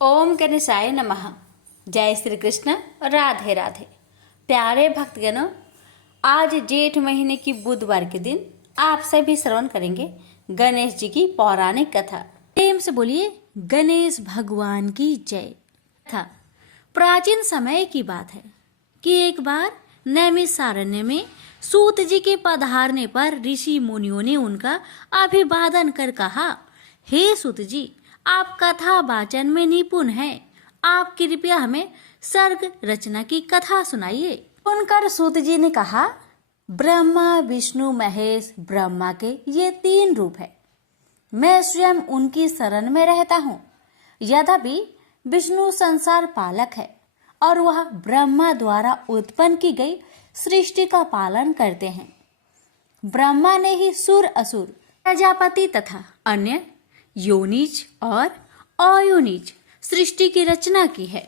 ओम गणेशाय नमः। जय श्री कृष्ण। राधे राधे। प्यारे भक्तगणों, आज जेठ महीने की बुधवार के दिन आप सभी श्रवण करेंगे गणेश जी की पौराणिक कथा। प्रेम से बोलिए गणेश भगवान की जय। था प्राचीन समय की बात है कि एक बार नैमिषारण्य में सूत जी के पधारने पर ऋषि मुनियों ने उनका अभिवादन कर कहा, हे सूत जी, आप कथा वाचन में निपुण हैं। आप कृपया हमें सर्ग रचना की कथा सुनाइए। सुनकर सूत जी ने कहा, ब्रह्मा विष्णु महेश ब्रह्मा के ये 3 रूप है। मैं स्वयं उनकी शरण में रहता हूँ। यद्यपि विष्णु संसार पालक है और वह ब्रह्मा द्वारा उत्पन्न की गई सृष्टि का पालन करते हैं। ब्रह्मा ने ही सुर असुर प्रजापति तथा अन्य योनिज और अयोनिज सृष्टि की रचना की है।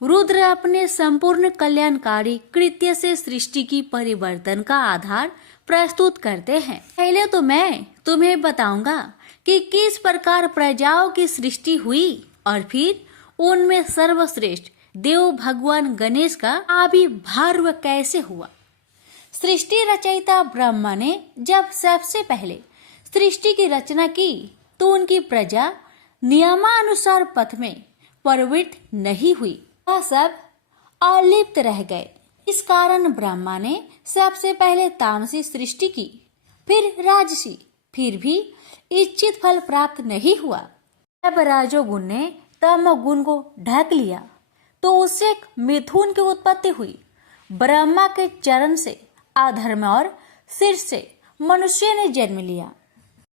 रुद्र अपने संपूर्ण कल्याणकारी कृत्य से सृष्टि की परिवर्तन का आधार प्रस्तुत करते हैं। पहले तो मैं तुम्हें बताऊंगा कि किस प्रकार प्रजाओं की सृष्टि हुई और फिर उनमें सर्वश्रेष्ठ देव भगवान गणेश का आविर्भाव कैसे हुआ। सृष्टि रचयिता ब्रह्मा ने जब सबसे पहले सृष्टि की रचना की तो उनकी प्रजा नियमानुसार पथ में प्रवृत्त नहीं हुई। वह सब अलिप्त रह गए। इस कारण ब्रह्मा ने सबसे पहले तामसी सृष्टि की, फिर राजसी। फिर भी इच्छित फल प्राप्त नहीं हुआ। जब राजोगुण ने तमोगुण को ढक लिया तो उससे एक मिथुन की उत्पत्ति हुई। ब्रह्मा के चरण से अधर्म और शीर्ष से मनुष्य ने जन्म लिया।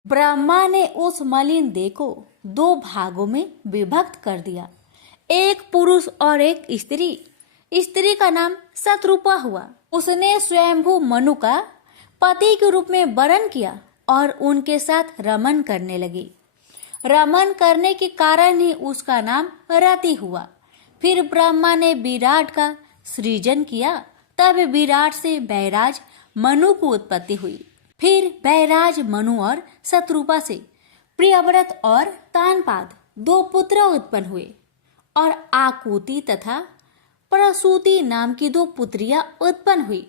ब्रह्मा ने उस मलिन देह को 2 भागों में विभक्त कर दिया, एक पुरुष और एक स्त्री। स्त्री का नाम शतरूपा हुआ। उसने स्वयंभू मनु का पति के रूप में वरण किया और उनके साथ रमन करने लगी। रमन करने के कारण ही उसका नाम रति हुआ। फिर ब्रह्मा ने विराट का सृजन किया। तब विराट से बैराज मनु की उत्पत्ति हुई। फिर बैराज मनु और शतरूपा से प्रियव्रत और तानपाद 2 पुत्र उत्पन्न हुए और आकुति तथा प्रसूति नाम की 2 पुत्रियां उत्पन्न हुई।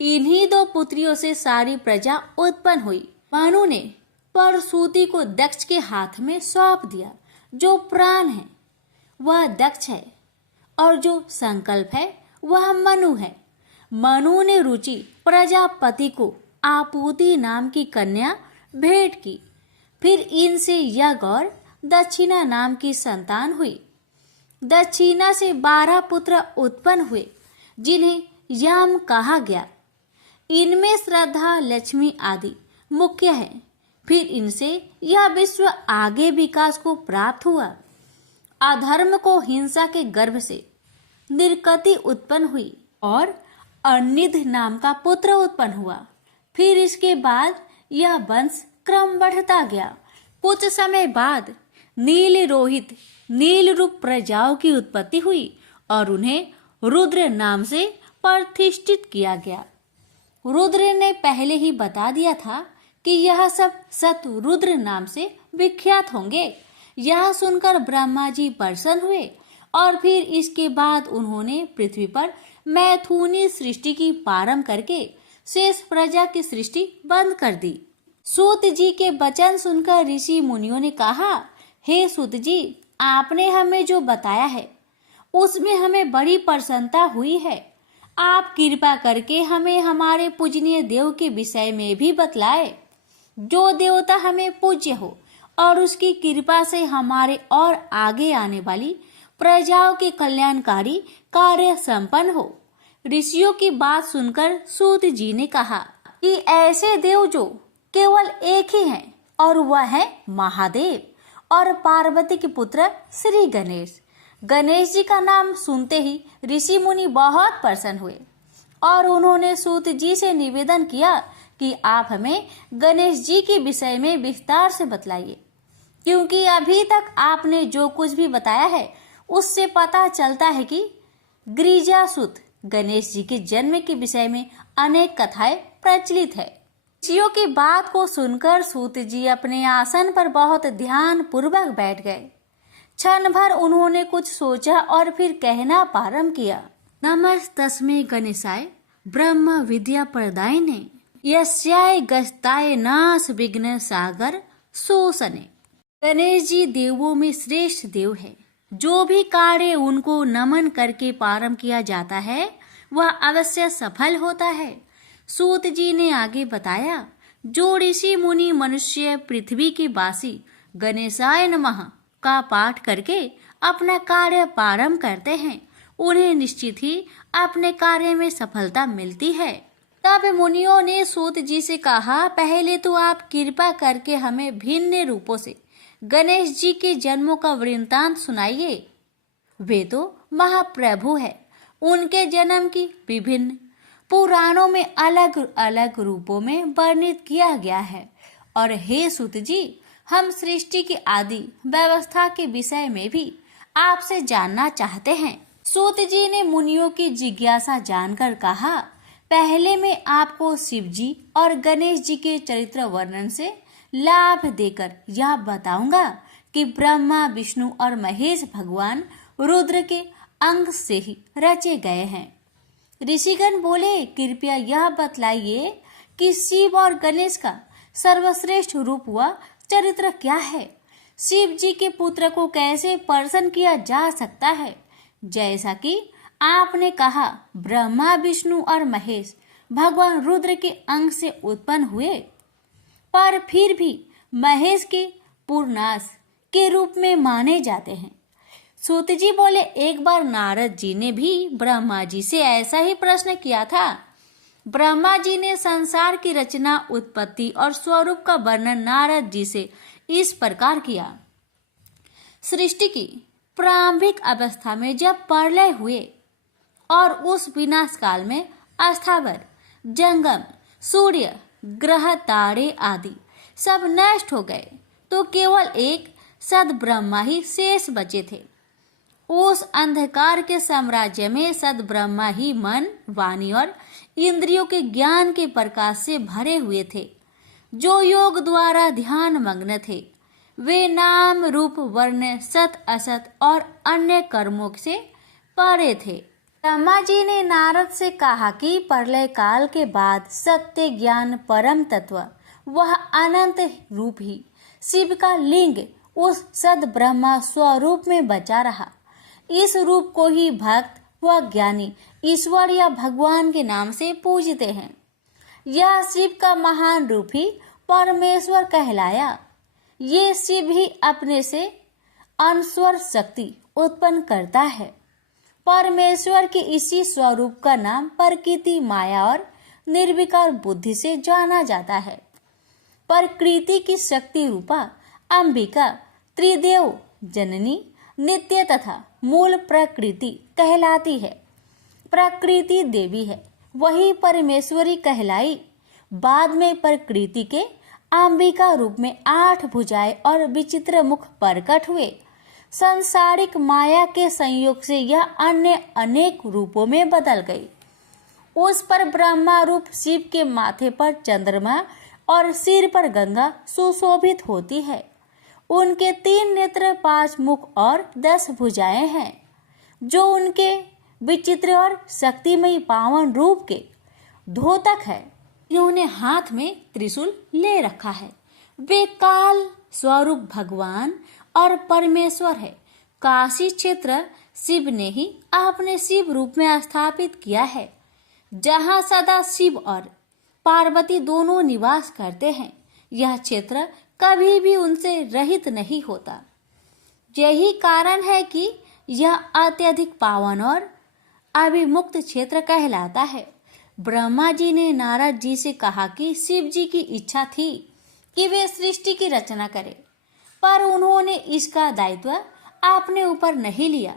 इन्हीं 2 पुत्रियों से सारी प्रजा उत्पन्न हुई। मनु ने प्रसूति को दक्ष के हाथ में सौंप दिया। जो प्राण है वह दक्ष है और जो संकल्प है वह मनु है। मनु ने रुचि प्रजापति को आपूति नाम की कन्या भेंट की। फिर इनसे यज्ञ और दक्षिणा नाम की संतान हुई। दक्षिणा से 12 पुत्र उत्पन्न हुए जिन्हें यम कहा गया। इनमें श्रद्धा लक्ष्मी आदि मुख्य है। फिर इनसे यह विश्व आगे विकास को प्राप्त हुआ। अधर्म को हिंसा के गर्भ से निर्गति उत्पन्न हुई और अनिध नाम का पुत्र उत्पन्न हुआ। फिर इसके बाद यह वंश क्रम बढ़ता गया। कुछ समय बाद नील रोहित नील रूप प्रजाओं की उत्पत्ति हुई और उन्हें रुद्र नाम से प्रतिष्ठित किया गया। रुद्र ने पहले ही बता दिया था कि यह सब शतरुद्र नाम से विख्यात होंगे। यह सुनकर ब्रह्मा जी प्रसन्न हुए और फिर इसके बाद उन्होंने पृथ्वी पर मैथुनी सृष्टि की प्रारंभ करके शेष प्रजा की सृष्टि बंद कर दी। सूत जी के वचन सुनकर ऋषि मुनियों ने कहा, हे सूत जी, आपने हमें जो बताया है उसमें हमें बड़ी प्रसन्नता हुई है। आप कृपा करके हमें हमारे पूजनीय देव के विषय में भी बतलाए। जो देवता हमें पूज्य हो और उसकी कृपा से हमारे और आगे आने वाली प्रजाओं के कल्याणकारी कार्य संपन्न हो। ऋषियों की बात सुनकर सूत जी ने कहा कि ऐसे देव जो केवल एक ही हैं और वह है महादेव और पार्वती के पुत्र श्री गणेश। गणेश जी का नाम सुनते ही ऋषि मुनि बहुत प्रसन्न हुए और उन्होंने सूत जी से निवेदन किया कि आप हमें गणेश जी के विषय में विस्तार से बतलाइए, क्योंकि अभी तक आपने जो कुछ भी बताया है उससे पता चलता है कि गिरिजासुत गणेश जी के जन्म के विषय में अनेक कथाएं प्रचलित है। ऋषियों की बात को सुनकर सूत जी अपने आसन पर बहुत ध्यान पूर्वक बैठ गए। क्षण भर उन्होंने कुछ सोचा और फिर कहना प्रारंभ किया। नमस्तस्मै गणेशाय ब्रह्म विद्या प्रदायिने यस्याय गस्ताय नाश विघ्न सागर शोषणे। गणेश जी देवों में श्रेष्ठ देव है। जो भी कार्य उनको नमन करके प्रारंभ किया जाता है वह अवश्य सफल होता है। सूत जी ने आगे बताया, जो ऋषि मुनि मनुष्य पृथ्वी के वासी गणेशाय नमः का पाठ करके अपना कार्य प्रारंभ करते हैं उन्हें निश्चित ही अपने कार्य में सफलता मिलती है। तब मुनियों ने सूत जी से कहा, पहले तो आप कृपा करके हमें भिन्न रूपों से गणेश जी के जन्मों का वृत्तांत सुनाइए। वे तो महाप्रभु है, उनके जन्म की विभिन्न पुराणों में अलग अलग रूपों में वर्णित किया गया है। और हे सूत जी, हम सृष्टि की आदि व्यवस्था के विषय में भी आपसे जानना चाहते हैं। सूत जी ने मुनियों की जिज्ञासा जानकर कहा, पहले मैं आपको शिव जी और गणेश जी के चरित्र वर्णन से लाभ देकर यह बताऊंगा कि ब्रह्मा विष्णु और महेश भगवान रुद्र के अंग से ही रचे गए हैं। ऋषिगण बोले, कृपया यह बतलाइए कि शिव और गणेश का सर्वश्रेष्ठ रूप व चरित्र क्या है। शिव जी के पुत्र को कैसे प्रसन्न किया जा सकता है। जैसा कि आपने कहा ब्रह्मा विष्णु और महेश भगवान रुद्र के अंग से उत्पन्न हुए, पर फिर भी महेश के पूर्णास के रूप में माने जाते हैं। सूत जी बोले, एक बार नारद जी ने भी ब्रह्मा जी से ऐसा ही प्रश्न किया था। ब्रह्मा जी ने संसार की रचना, उत्पत्ति और स्वरूप का वर्णन नारद जी से इस प्रकार किया। सृष्टि की प्रारंभिक अवस्था में जब प्रलय हुए और उस विनाश काल में स्थावर, जंगम, सूर्य, ग्रह, तारे आदि सब नष्ट हो गए तो केवल एक सद ब्रह्मा ही शेष बचे थे। उस अंधकार के साम्राज्य में सद ब्रह्मा ही मन, वाणी और इंद्रियों के ज्ञान के प्रकाश से भरे हुए थे, जो योग द्वारा ध्यान मग्न थे। वे नाम रूप वर्ण सत असत और अन्य कर्मों से परे थे। ब्रह्मा जी ने नारद से कहा कि प्रलय काल के बाद सत्य ज्ञान परम तत्व वह अनंत रूप ही शिव का लिंग उस सद ब्रह्मा स्वरूप में बचा रहा। इस रूप को ही भक्त व ज्ञानी ईश्वर या भगवान के नाम से पूजते हैं। यह शिव का महान रूप ही परमेश्वर कहलाया। ये शिव ही अपने से अनस्वर शक्ति उत्पन्न करता है। परमेश्वर के इसी स्वरूप का नाम प्रकृति, माया और निर्विकार बुद्धि से जाना जाता है। प्रकृति की शक्ति रूपा अंबिका त्रिदेव जननी नित्य तथा मूल प्रकृति कहलाती है। प्रकृति देवी है, वही परमेश्वरी कहलाई। बाद में प्रकृति के अंबिका रूप में 8 भुजाएं और विचित्र मुख प्रकट हुए। संसारिक माया के संयोग से यह अन्य अनेक रूपों में बदल गई। उस पर ब्रह्मा रूप शिव के माथे पर चंद्रमा और सिर पर गंगा सुशोभित होती है। उनके 3 नेत्र, 5 मुख और 10 भुजाएं हैं, जो उनके विचित्र और शक्तिमयी पावन रूप के द्योतक है। इन्होंने हाथ में त्रिशूल ले रखा है। वे काल स्वरूप भगवान और परमेश्वर है। काशी क्षेत्र शिव ने ही अपने शिव रूप में स्थापित किया है, जहाँ सदा शिव और पार्वती दोनों निवास करते हैं। यह क्षेत्र कभी भी उनसे रहित नहीं होता। यही कारण है कि यह अत्यधिक पावन और अभिमुक्त क्षेत्र कहलाता है। ब्रह्मा जी ने नारद जी से कहा कि शिव जी की इच्छा थी कि वे सृष्टि की रचना करें, पर उन्होंने इसका दायित्व अपने ऊपर नहीं लिया।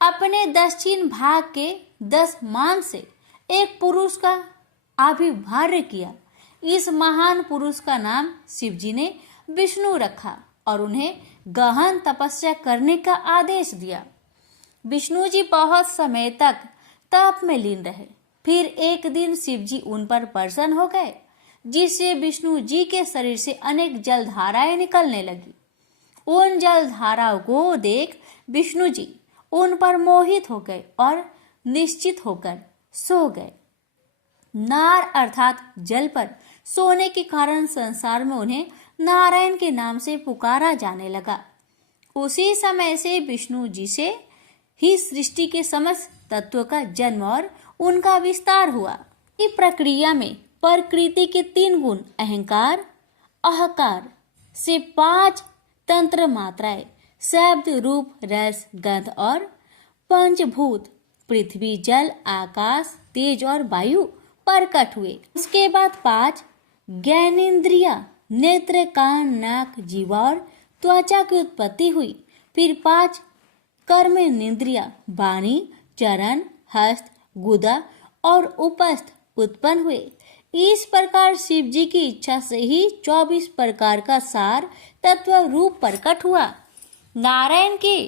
अपने दक्षिण भाग के 10 मान से एक पुरुष का आविर्भाव किया। इस महान पुरुष का नाम शिव जी ने विष्णु रखा और उन्हें गहन तपस्या करने का आदेश दिया। विष्णु जी बहुत समय तक तप में लीन रहे। फिर एक दिन शिव जी उन पर प्रसन्न हो गए, जिससे विष्णु जी के शरीर से अनेक जलधाराएं निकलने लगी। उन जल धाराओं को देख विष्णु जी उन पर मोहित हो गए और निश्चित होकर सो गए। नार अर्थात जल पर सोने के कारण संसार में उन्हें नारायण के नाम से पुकारा जाने लगा। उसी समय से विष्णु जी से ही सृष्टि के समस्त तत्वों का जन्म और उनका विस्तार हुआ। इस प्रक्रिया में प्रकृति के 3 गुण अहंकार, अहकार से 5 तंत्र मात्राएं शब्द, रूप, रस, गंध और पंचभूत पृथ्वी, जल, आकाश, तेज और वायु प्रकट हुए। उसके बाद 5 ज्ञानेंद्रिया नेत्र, कान, नाक, जीवा और त्वचा की उत्पत्ति हुई। फिर 5 कर्मेंद्रिया वाणी, चरण, हस्त, गुदा और उपस्थ उत्पन्न हुए। इस प्रकार शिव जी की इच्छा से ही 24 प्रकार का सार तत्व रूप प्रकट हुआ। नारायण के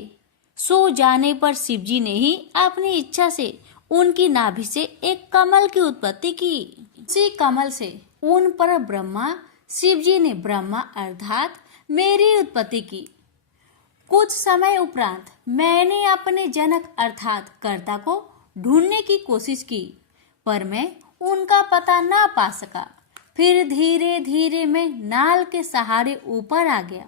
सो जाने पर शिव जी ने ही अपनी इच्छा से उनकी नाभि से एक कमल की उत्पत्ति की। उसी कमल से उन पर ब्रह्मा शिव जी ने ब्रह्मा अर्थात मेरी उत्पत्ति की। कुछ समय उपरांत मैंने अपने जनक अर्थात कर्ता को ढूंढने की कोशिश की, पर मैं उनका पता ना पा सका। फिर धीरे धीरे मैं नाल के सहारे ऊपर आ गया।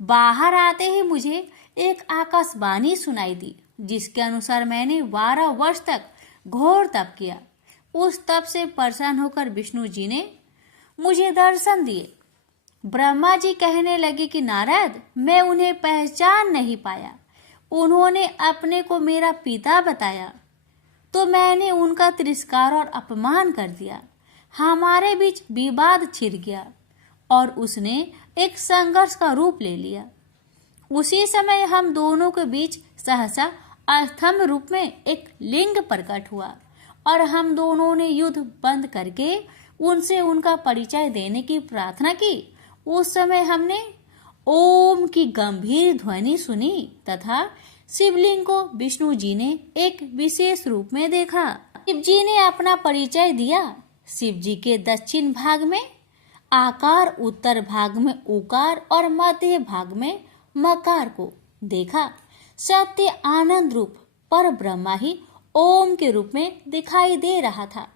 बाहर आते ही मुझे एक आकाशवाणी सुनाई दी, जिसके अनुसार मैंने 12 वर्ष तक घोर तप किया। उस तप से प्रसन्न होकर विष्णु जी ने मुझे दर्शन दिए। ब्रह्मा जी कहने लगे कि नारद, मैं उन्हें पहचान नहीं पाया। उन्होंने अपने को मेरा पिता बताया तो मैंने उनका तिरस्कार और अपमान कर दिया। हमारे बीच विवाद छिड़ गया और उसने एक संघर्ष का रूप ले लिया। उसी समय हम दोनों के बीच सहसा अस्तंभ रूप में एक लिंग प्रकट हुआ और हम दोनों ने युद्ध बंद करके उनसे उनका परिचय देने की प्रार्थना की। उस समय हमने ओम की गंभीर ध्वनि सुनी तथा शिवलिंग को विष्णु जी ने एक विशेष रूप में देखा। शिव जी ने अपना परिचय दिया। शिव जी के दक्षिण भाग में आकार, उत्तर भाग में उकार और मध्य भाग में मकार को देखा। सत्य आनंद रूप पर ब्रह्मा ही ओम के रूप में दिखाई दे रहा था।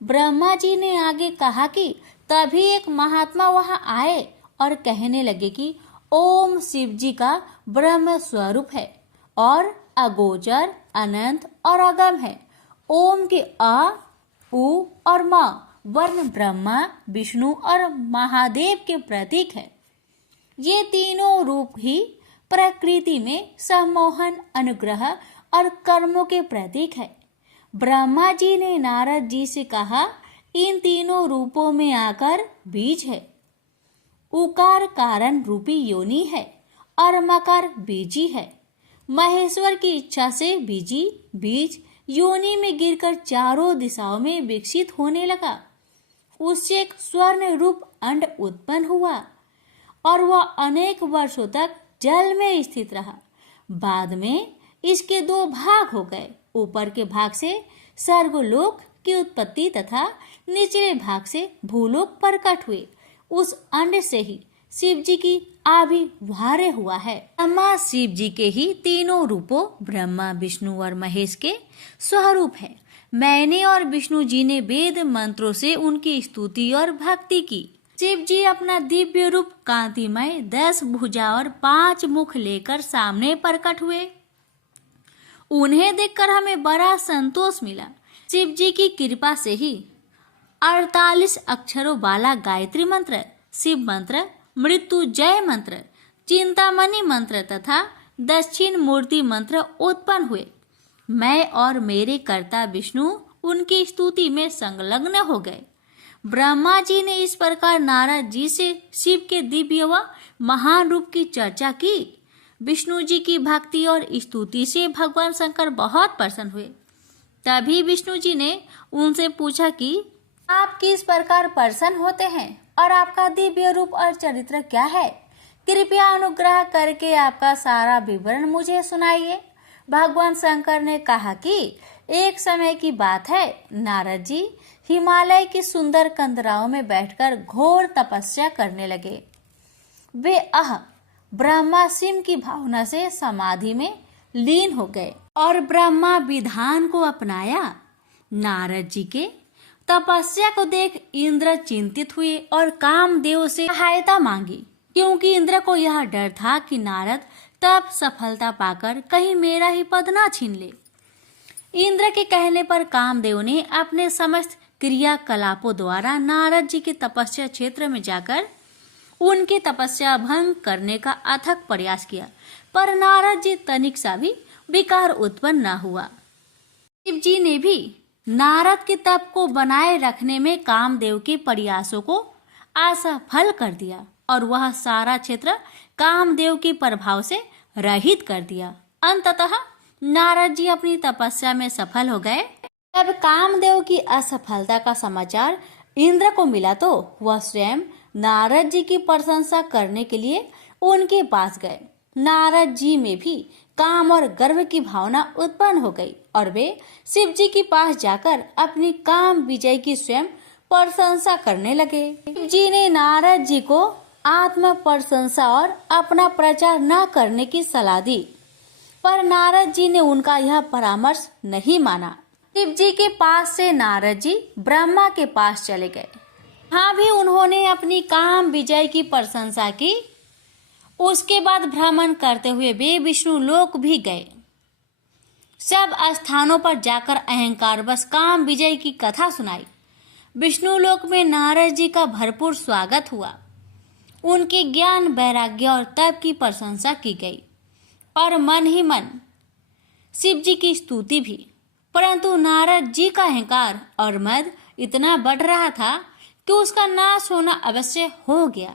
ब्रह्मा जी ने आगे कहा कि तभी एक महात्मा वहां आए और कहने लगे कि ओम शिव जी का ब्रह्म स्वरूप है और अगोचर, अनंत और अगम है। ओम के अ, उ और म वर्ण ब्रह्मा, विष्णु और महादेव के प्रतीक है। ये तीनों रूप ही प्रकृति में सम्मोहन, अनुग्रह और कर्मों के प्रतीक है। ब्रह्मा जी ने नारद जी से कहा, इन तीनों रूपों में आकर बीज है। उकार कारण रूपी योनि है और मकार बीजी है। महेश्वर की इच्छा से बीजी बीज योनि में गिरकर चारों दिशाओं में विकसित होने लगा। उससे एक स्वर्ण रूप अंड उत्पन्न हुआ और वह अनेक वर्षों तक जल में स्थित रहा। बाद में इसके 2 भाग हो गए। ऊपर के भाग से स्वर्गलोक की उत्पत्ति तथा निचले भाग से भूलोक प्रकट हुए। उस अंड से ही शिव जी की आविर्भाव हुआ है। ब्रह्मा शिव जी के ही तीनों रूपों ब्रह्मा, विष्णु और महेश के स्वरूप है। मैंने और विष्णु जी ने वेद मंत्रों से उनकी स्तुति और भक्ति की। शिव जी अपना दिव्य रूप कांतिमय 10 भुजा और 5 मुख लेकर सामने प्रकट हुए। उन्हें देखकर हमें बड़ा संतोष मिला। शिव जी की कृपा से ही 48 अक्षरों वाला गायत्री मंत्र, शिव मंत्र, मृत्युंजय मंत्र, चिंतामणि मंत्र तथा दक्षिण मूर्ति मंत्र उत्पन्न हुए। मैं और मेरे कर्ता विष्णु उनकी स्तुति में संलग्न हो गए। ब्रह्मा जी ने इस प्रकार नारद जी से शिव के दिव्य व महान रूप की चर्चा की। विष्णु जी की भक्ति और स्तुति से भगवान शंकर बहुत प्रसन्न हुए। तभी विष्णु जी ने उनसे पूछा कि आप किस प्रकार प्रसन्न होते हैं और आपका दिव्य रूप और चरित्र क्या है? कृपया अनुग्रह करके आपका सारा विवरण मुझे सुनाइए। भगवान शंकर ने कहा कि एक समय की बात है, नारद जी हिमालय की सुंदर कंदराओं में बैठकर घोर तपस्या करने लगे। वे ब्रह्मा शिव की भावना से समाधि में लीन हो गए और ब्रह्मा विधान को अपनाया। नारद जी के तपस्या को देख इंद्र चिंतित हुए और कामदेव से सहायता मांगी, क्योंकि इंद्र को यह डर था कि नारद तब सफलता पाकर कहीं मेरा ही पद ना छीन ले। इंद्र के कहने पर कामदेव ने अपने समस्त क्रियाकलापों द्वारा नारद जी के तपस्या क्षेत्र में जाकर उनकी तपस्या भंग करने का अथक प्रयास किया, पर नारद जी तनिक सा भी विकार उत्पन्न न हुआ। शिव जी ने भी नारद के तप को बनाए रखने में कामदेव के प्रयासों को असफल कर दिया और वह सारा क्षेत्र कामदेव के प्रभाव से रहित कर दिया। अंततः नारद जी अपनी तपस्या में सफल हो गए। जब कामदेव की असफलता का समाचार इंद्र को मिला तो वह स्वयं नारद जी की प्रशंसा करने के लिए उनके पास गए। नारद जी में भी काम और गर्व की भावना उत्पन्न हो गई और वे शिव जी के पास जाकर अपनी काम विजय की स्वयं प्रशंसा करने लगे। शिव जी ने नारद जी को आत्म प्रशंसा और अपना प्रचार न करने की सलाह दी, पर नारद जी ने उनका यह परामर्श नहीं माना। शिव जी के पास से नारद जी ब्रह्मा के पास चले गए। हाँ भी उन्होंने अपनी काम विजय की प्रशंसा की। उसके बाद भ्रमण करते हुए वे विष्णु लोक भी गए। सब स्थानों पर जाकर अहंकार बस काम विजय की कथा सुनाई। विष्णु लोक में नारद जी का भरपूर स्वागत हुआ। उनके ज्ञान, वैराग्य और तप की प्रशंसा की गई और मन ही मन शिव जी की स्तुति भी। परंतु नारद जी का अहंकार और मद इतना बढ़ रहा था कि उसका नाश होना अवश्य हो गया।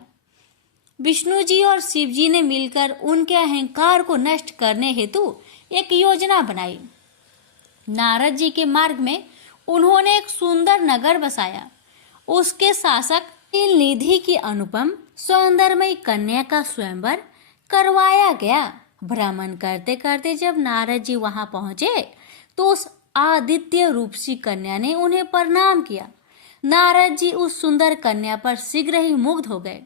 विष्णु जी और शिव जी ने मिलकर उनके अहंकार को नष्ट करने हेतु एक योजना बनाई। नारद जी के मार्ग में उन्होंने एक सुंदर नगर बसाया। उसके शासक नीलनिधि की अनुपम सौंदर्यमयी कन्या का स्वयंवर करवाया गया। भ्रमण करते करते जब नारद जी वहां पहुंचे तो उस आदित्य रूपसी कन्या ने उन्हें प्रणाम किया। नारद जी उस सुंदर कन्या पर शीघ्र ही मुग्ध हो गए।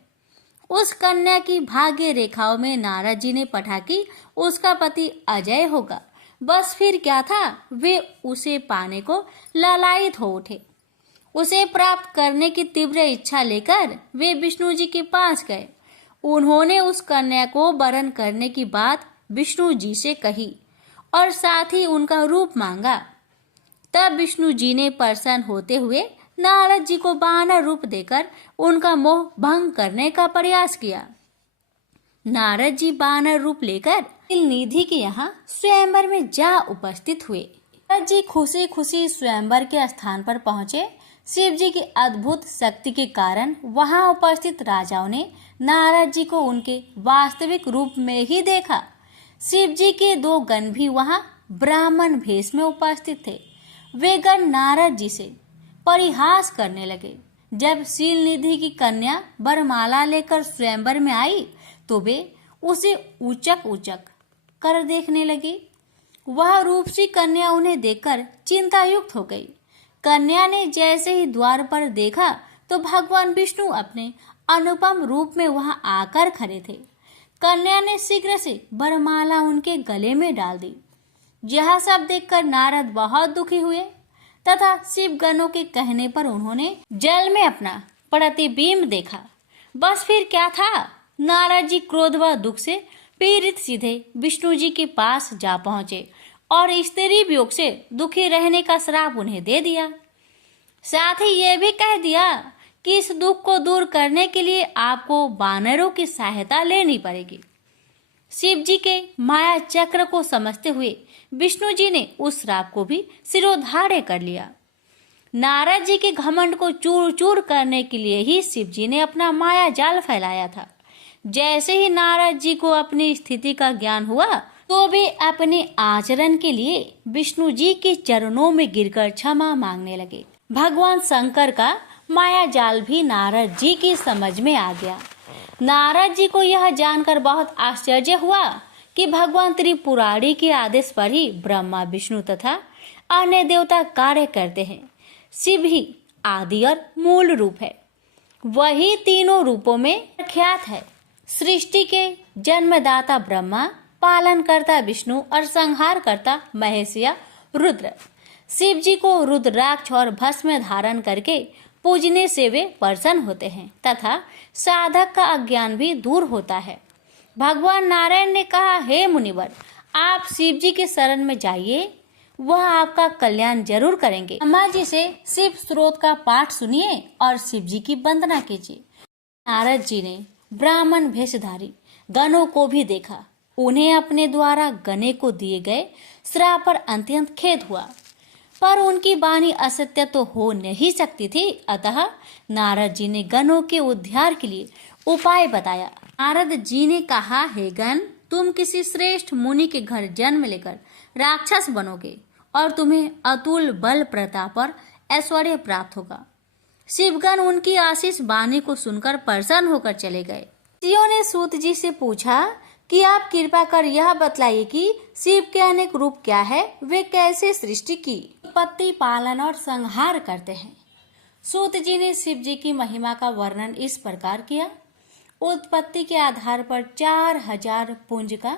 उस कन्या की भाग्य रेखाओं में नारद जी ने पढ़ा कि उसका पति अजय होगा। बस फिर क्या था, वे उसे पाने को लालायित हो उठे। उसे प्राप्त करने की तीव्र इच्छा लेकर वे विष्णु जी के पास गए। उन्होंने उस कन्या को वरण करने की बात विष्णु जी से कही और साथ ही उनका रूप मांगा। तब विष्णु जी ने प्रसन्न होते हुए नारद जी को वानर रूप देकर उनका मोह भंग करने का प्रयास किया। नारद जी वानर रूप लेकर नीलनिधि के यहाँ स्वयंवर में जा उपस्थित हुए। नारद जी खुशी खुशी स्वयंवर के स्थान पर पहुँचे। शिव जी की अद्भुत शक्ति के कारण वहां उपस्थित राजाओं ने नारद जी को उनके वास्तविक रूप में ही देखा। शिव जी के दो गण भी वहां ब्राह्मण भेष में उपस्थित थे। वे गण नारद जी से परिहास करने लगे। जब शीलनिधि की कन्या वरमाला लेकर स्वयंवर में आई तो वे उसे उचक उचक कर देखने लगी। वह रूपसी कन्या उन्हें देखकर चिंतायुक्त हो गई। कन्या ने जैसे ही द्वार पर देखा तो भगवान विष्णु अपने अनुपम रूप में वहां आकर खड़े थे। कन्या ने शीघ्र से वरमाला उनके गले में डाल दी। यह सब देखकर नारद बहुत दुखी हुए तथा शिव गणों के कहने पर उन्होंने जल में अपना प्रतिबिंब देखा। बस फिर क्या था, नारद जी क्रोध व दुख से पीड़ित सीधे विष्णु जी के पास जा पहुंचे और स्त्री वियोग से दुखी रहने का श्राप उन्हें दे दिया। साथ ही ये भी कह दिया कि इस दुख को दूर करने के लिए आपको वानरों की सहायता लेनी पड़ेगी। शिव जी के माया चक्र को समझते हुए विष्णु जी ने उस श्राप को भी सिरोधार्य कर लिया। नारद जी के घमंड को चूर चूर करने के लिए ही शिव जी ने अपना माया जाल फैलाया था। जैसे ही नारद जी को अपनी स्थिति का ज्ञान हुआ तो वे अपने आचरण के लिए विष्णु जी के चरणों में गिरकर क्षमा मांगने लगे। भगवान शंकर का माया जाल भी नारद जी की समझ में आ गया। नारद जी को यह जानकर बहुत आश्चर्य हुआ कि भगवान त्रिपुरारी के आदेश पर ही ब्रह्मा, विष्णु तथा अन्य देवता कार्य करते हैं। शिव ही आदि और मूल रूप है। वही तीनों रूपों में प्रख्यात है। सृष्टि के जन्मदाता ब्रह्मा, पालनकर्ता विष्णु और संहारकर्ता महेश या रुद्र। शिव जी को रुद्राक्ष और भस्म धारण करके पूजने से वे प्रसन्न होते हैं तथा साधक का अज्ञान भी दूर होता है। भगवान नारायण ने कहा, हे मुनिवर, आप शिव जी के शरण में जाइए, वह आपका कल्याण जरूर करेंगे। ब्रह्मा जी से शिव स्त्रोत का पाठ सुनिए और शिव जी की वंदना कीजिए। नारद जी ने ब्राह्मण वेशधारी गणों को भी देखा। उन्हें अपने द्वारा गणे को दिए गए श्राप पर अत्यंत खेद हुआ, पर उनकी वाणी असत्य तो हो नहीं सकती थी। अतः नारद जी ने गणों के उद्धार के लिए उपाय बताया। नारद जी ने कहा, हे गण, तुम किसी श्रेष्ठ मुनि के घर जन्म लेकर राक्षस बनोगे और तुम्हें अतुल बल प्रताप और ऐश्वर्य प्राप्त होगा। शिवगण उनकी आशीष वाणी को सुनकर प्रसन्न होकर चले गए। ऋषियों ने सूत जी से पूछा कि आप कृपा कर यह बतलाइए कि शिव के अनेक रूप क्या है, वे कैसे सृष्टि की, उत्पत्ति, पालन और संहार करते हैं। सूत जी ने शिव जी की महिमा का वर्णन इस प्रकार किया। उत्पत्ति के आधार पर 4000 पुंज का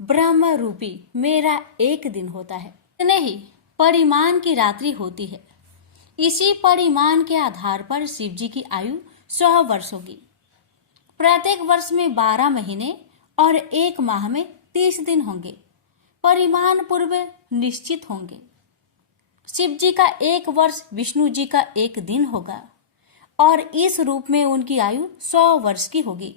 ब्रह्म रूपी मेरा एक दिन होता है। इतने ही परिमाण की रात्रि होती है। इसी परिमाण के आधार पर शिव जी की आयु 100 वर्ष होगी। प्रत्येक वर्ष में 12 महीने और 1 माह में 30 दिन होंगे। परिमाण पूर्व निश्चित होंगे। शिव जी का 1 वर्ष विष्णु जी का 1 दिन होगा और इस रूप में उनकी आयु 100 वर्ष की होगी।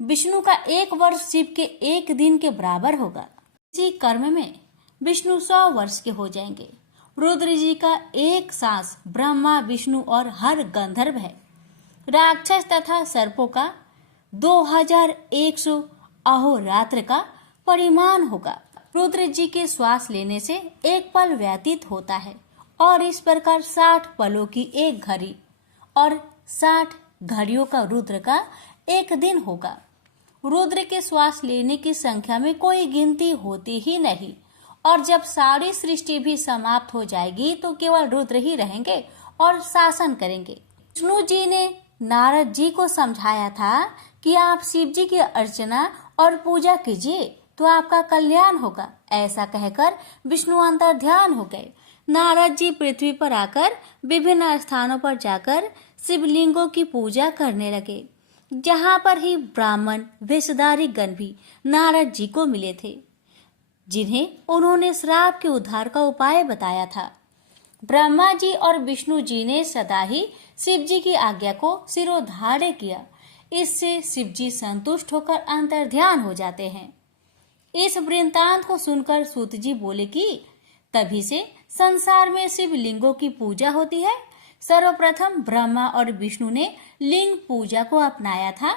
विष्णु का 1 वर्ष शिव के 1 दिन के बराबर होगा। इसी कर्म में विष्णु 100 वर्ष के हो जाएंगे। रुद्र जी का 1 सांस ब्रह्मा, विष्णु और हर गंधर्व है। राक्षस तथा सर्पों का 2100 अहोरात्र का परिमाण होगा। रुद्र जी के श्वास लेने से 1 पल व्यतीत होता है और इस प्रकार 60 पलों की 1 घड़ी और 60 घड़ियों का रुद्र का 1 दिन होगा। रुद्र के श्वास लेने की संख्या में कोई गिनती होती ही नहीं और जब सारी सृष्टि भी समाप्त हो जाएगी तो केवल रुद्र ही रहेंगे और शासन करेंगे। विष्णु जी ने नारद जी को समझाया था कि आप शिव जी की अर्चना और पूजा कीजिए तो आपका कल्याण होगा। ऐसा कहकर विष्णु अंतर्ध्यान हो गए। नारद जी पृथ्वी पर आकर विभिन्न स्थानों पर जाकर शिवलिंगों की पूजा करने लगे, जहाँ पर ही ब्राह्मण वेशधारी गण भी नारद जी को मिले थे, जिन्हें उन्होंने श्राप के उद्धार का उपाय बताया था। ब्रह्मा जी और विष्णु जी ने सदा ही शिव जी की आज्ञा को सिरोधार्य किया। इससे शिव जी संतुष्ट होकर अंतर्ध्यान हो जाते हैं। इस वृत्तांत को सुनकर सूत जी बोले कि तभी से संसार में शिवलिंगों की पूजा होती है। सर्वप्रथम ब्रह्मा और विष्णु ने लिंग पूजा को अपनाया था।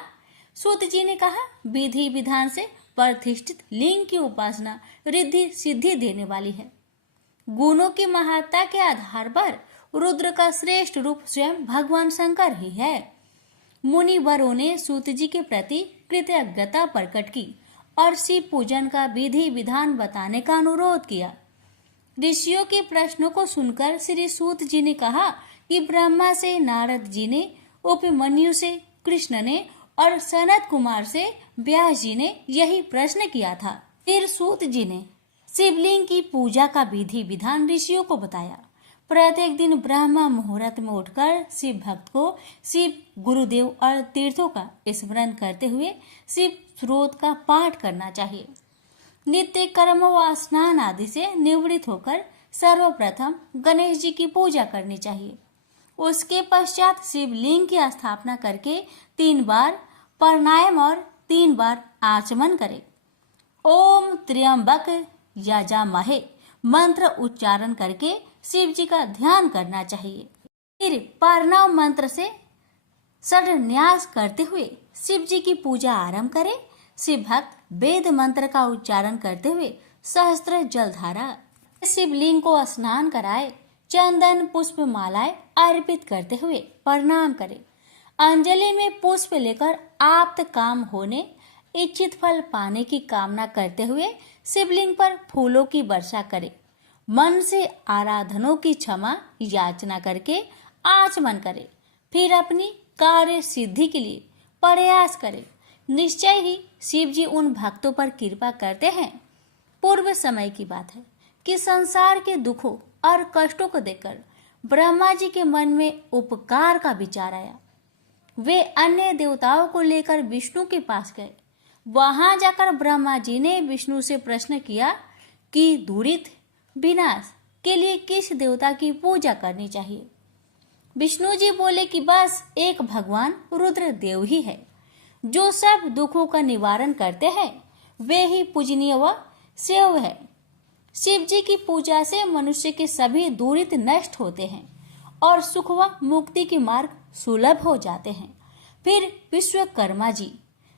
सूत जी ने कहा, विधि विधान से प्रतिष्ठित लिंग की उपासना रिद्धि सिद्धि देने वाली है। गुणों की महत्ता के आधार पर रुद्र का श्रेष्ठ रूप स्वयं भगवान शंकर ही है। मुनिवरों ने सूत जी के प्रति कृतज्ञता प्रकट की और शिव पूजन का विधि विधान बताने का अनुरोध किया। ऋषियों के प्रश्नों को सुनकर श्री सूत जी ने कहा कि ब्रह्मा से नारद जी ने, उपमन्यु से कृष्ण ने और सनत कुमार से व्यास जी ने यही प्रश्न किया था। फिर सूत जी ने शिवलिंग की पूजा का विधि विधान ऋषियों को बताया। प्रत्येक दिन ब्रह्मा मुहूर्त में उठकर शिव भक्त को शिव गुरुदेव और तीर्थों का स्मरण करते हुए शिव स्रोत का पाठ करना चाहिए। नित्य कर्म व स्नान आदि से निवृत्त होकर सर्वप्रथम गणेश जी की पूजा करनी चाहिए। उसके पश्चात शिवलिंग की स्थापना करके 3 बार प्राणायाम और 3 बार आचमन करें। ओम त्र्यंबक यजामहे मंत्र उच्चारण करके शिव जी का ध्यान करना चाहिए। फिर प्रणव मंत्र से षड्न्यास करते हुए शिव जी की पूजा आरंभ करें। शिव भक्त वेद मंत्र का उच्चारण करते हुए सहस्त्र जलधारा शिवलिंग को स्नान कराए, चंदन पुष्प मालाएं अर्पित करते हुए प्रणाम करें। अंजलि में पुष्प लेकर आप्त काम होने, इच्छित फल पाने की कामना करते हुए शिवलिंग पर फूलों की वर्षा करें। मन से आराधनों की क्षमा याचना करके आचमन करें। फिर अपनी कार्य सिद्धि के लिए प्रयास करें। निश्चय ही शिव जी उन भक्तों पर कृपा करते हैं। पूर्व समय की बात है कि संसार के दुखों और कष्टों को देखकर ब्रह्मा जी के मन में उपकार का विचार आया। वे अन्य देवताओं को लेकर विष्णु के पास गए। वहां जाकर ब्रह्मा जी ने विष्णु से प्रश्न किया कि दुरित विनाश के लिए किस देवता की पूजा करनी चाहिए। विष्णु जी बोले कि बस एक भगवान रुद्र देव ही है, जो सब दुखों का निवारण करते हैं। वे ही पूजनीय व सेव है। शिव जी की पूजा से मनुष्य के सभी दुरित नष्ट होते हैं और सुख व मुक्ति के मार्ग सुलभ हो जाते हैं। फिर विश्वकर्मा जी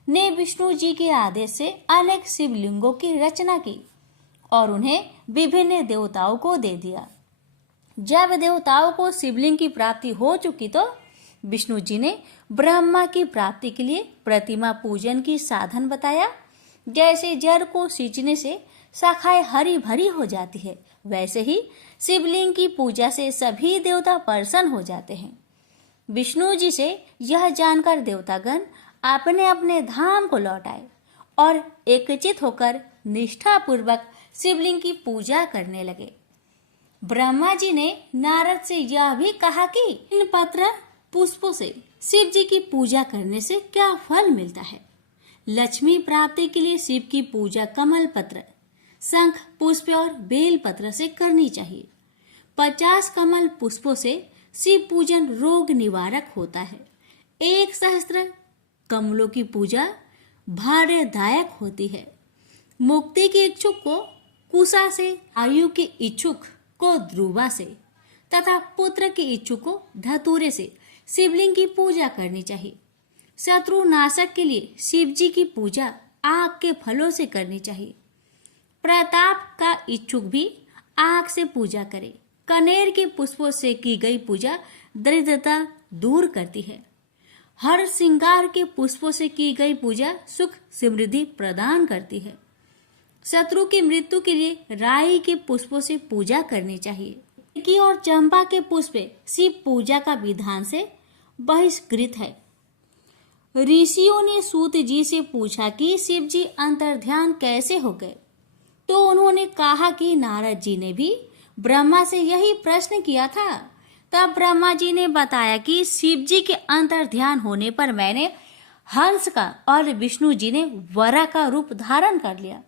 ने विष्णु जी के आदेश से अनेक शिवलिंगों की रचना की और उन्हें विभिन्न देवताओं को दे दिया। जब देवताओं को शिवलिंग की प्राप्ति हो चुकी तो विष्णु जी ने ब्रह्मा की प्राप्ति के लिए प्रतिमा पूजन की साधन बताया। जैसे जल को सींचने से शाखाएं हरी भरी हो जाती है, वैसे ही शिवलिंग की पूजा से सभी देवता प्रसन्न हो जाते हैं। विष्णु जी से यह जानकर देवतागण अपने अपने धाम को लौट आए और एकचित होकर निष्ठा पूर्वक शिवलिंग की पूजा करने लगे। ब्रह्मा जी ने नारद से यह भी कहा कि इन पत्र पुष्पों से शिव जी की पूजा करने से क्या फल मिलता है। लक्ष्मी प्राप्ति के लिए शिव की पूजा कमल पत्र, शंख पुष्प और बेल पत्र से करनी चाहिए। 50 कमल पुष्पों से शिव पूजन रोग निवारक होता है। 1 सहस्त्र कमलों की पूजा भाग्यदायक होती है। मुक्ति के इच्छुक को कुशा से, आयु के इच्छुक को ध्रुवा से तथा पुत्र के इच्छुक को धतूरे से शिवलिंग की पूजा करनी चाहिए। शत्रु नाशक के लिए शिव जी की पूजा आग के फलों से करनी चाहिए। प्रताप का इच्छुक भी आग से पूजा करे। कनेर के पुष्पों से की गई पूजा दरिद्रता दूर करती है। हर श्रृंगार के पुष्पों से की गई पूजा सुख समृद्धि प्रदान करती है। शत्रु की मृत्यु के लिए राई के पुष्पों से पूजा करनी चाहिए। की और चंपा के पुष्प शिव पूजा का विधान से बहिष्कृत है। ऋषियों ने सूत जी से पूछा कि शिव जी अंतर्ध्यान कैसे हो गए, तो उन्होंने कहा कि नारद जी ने भी ब्रह्मा से यही प्रश्न किया था। तब ब्रह्मा जी ने बताया कि शिव जी के अंतर्ध्यान होने पर मैंने हंस का और विष्णु जी ने वरा का रूप धारण कर लिया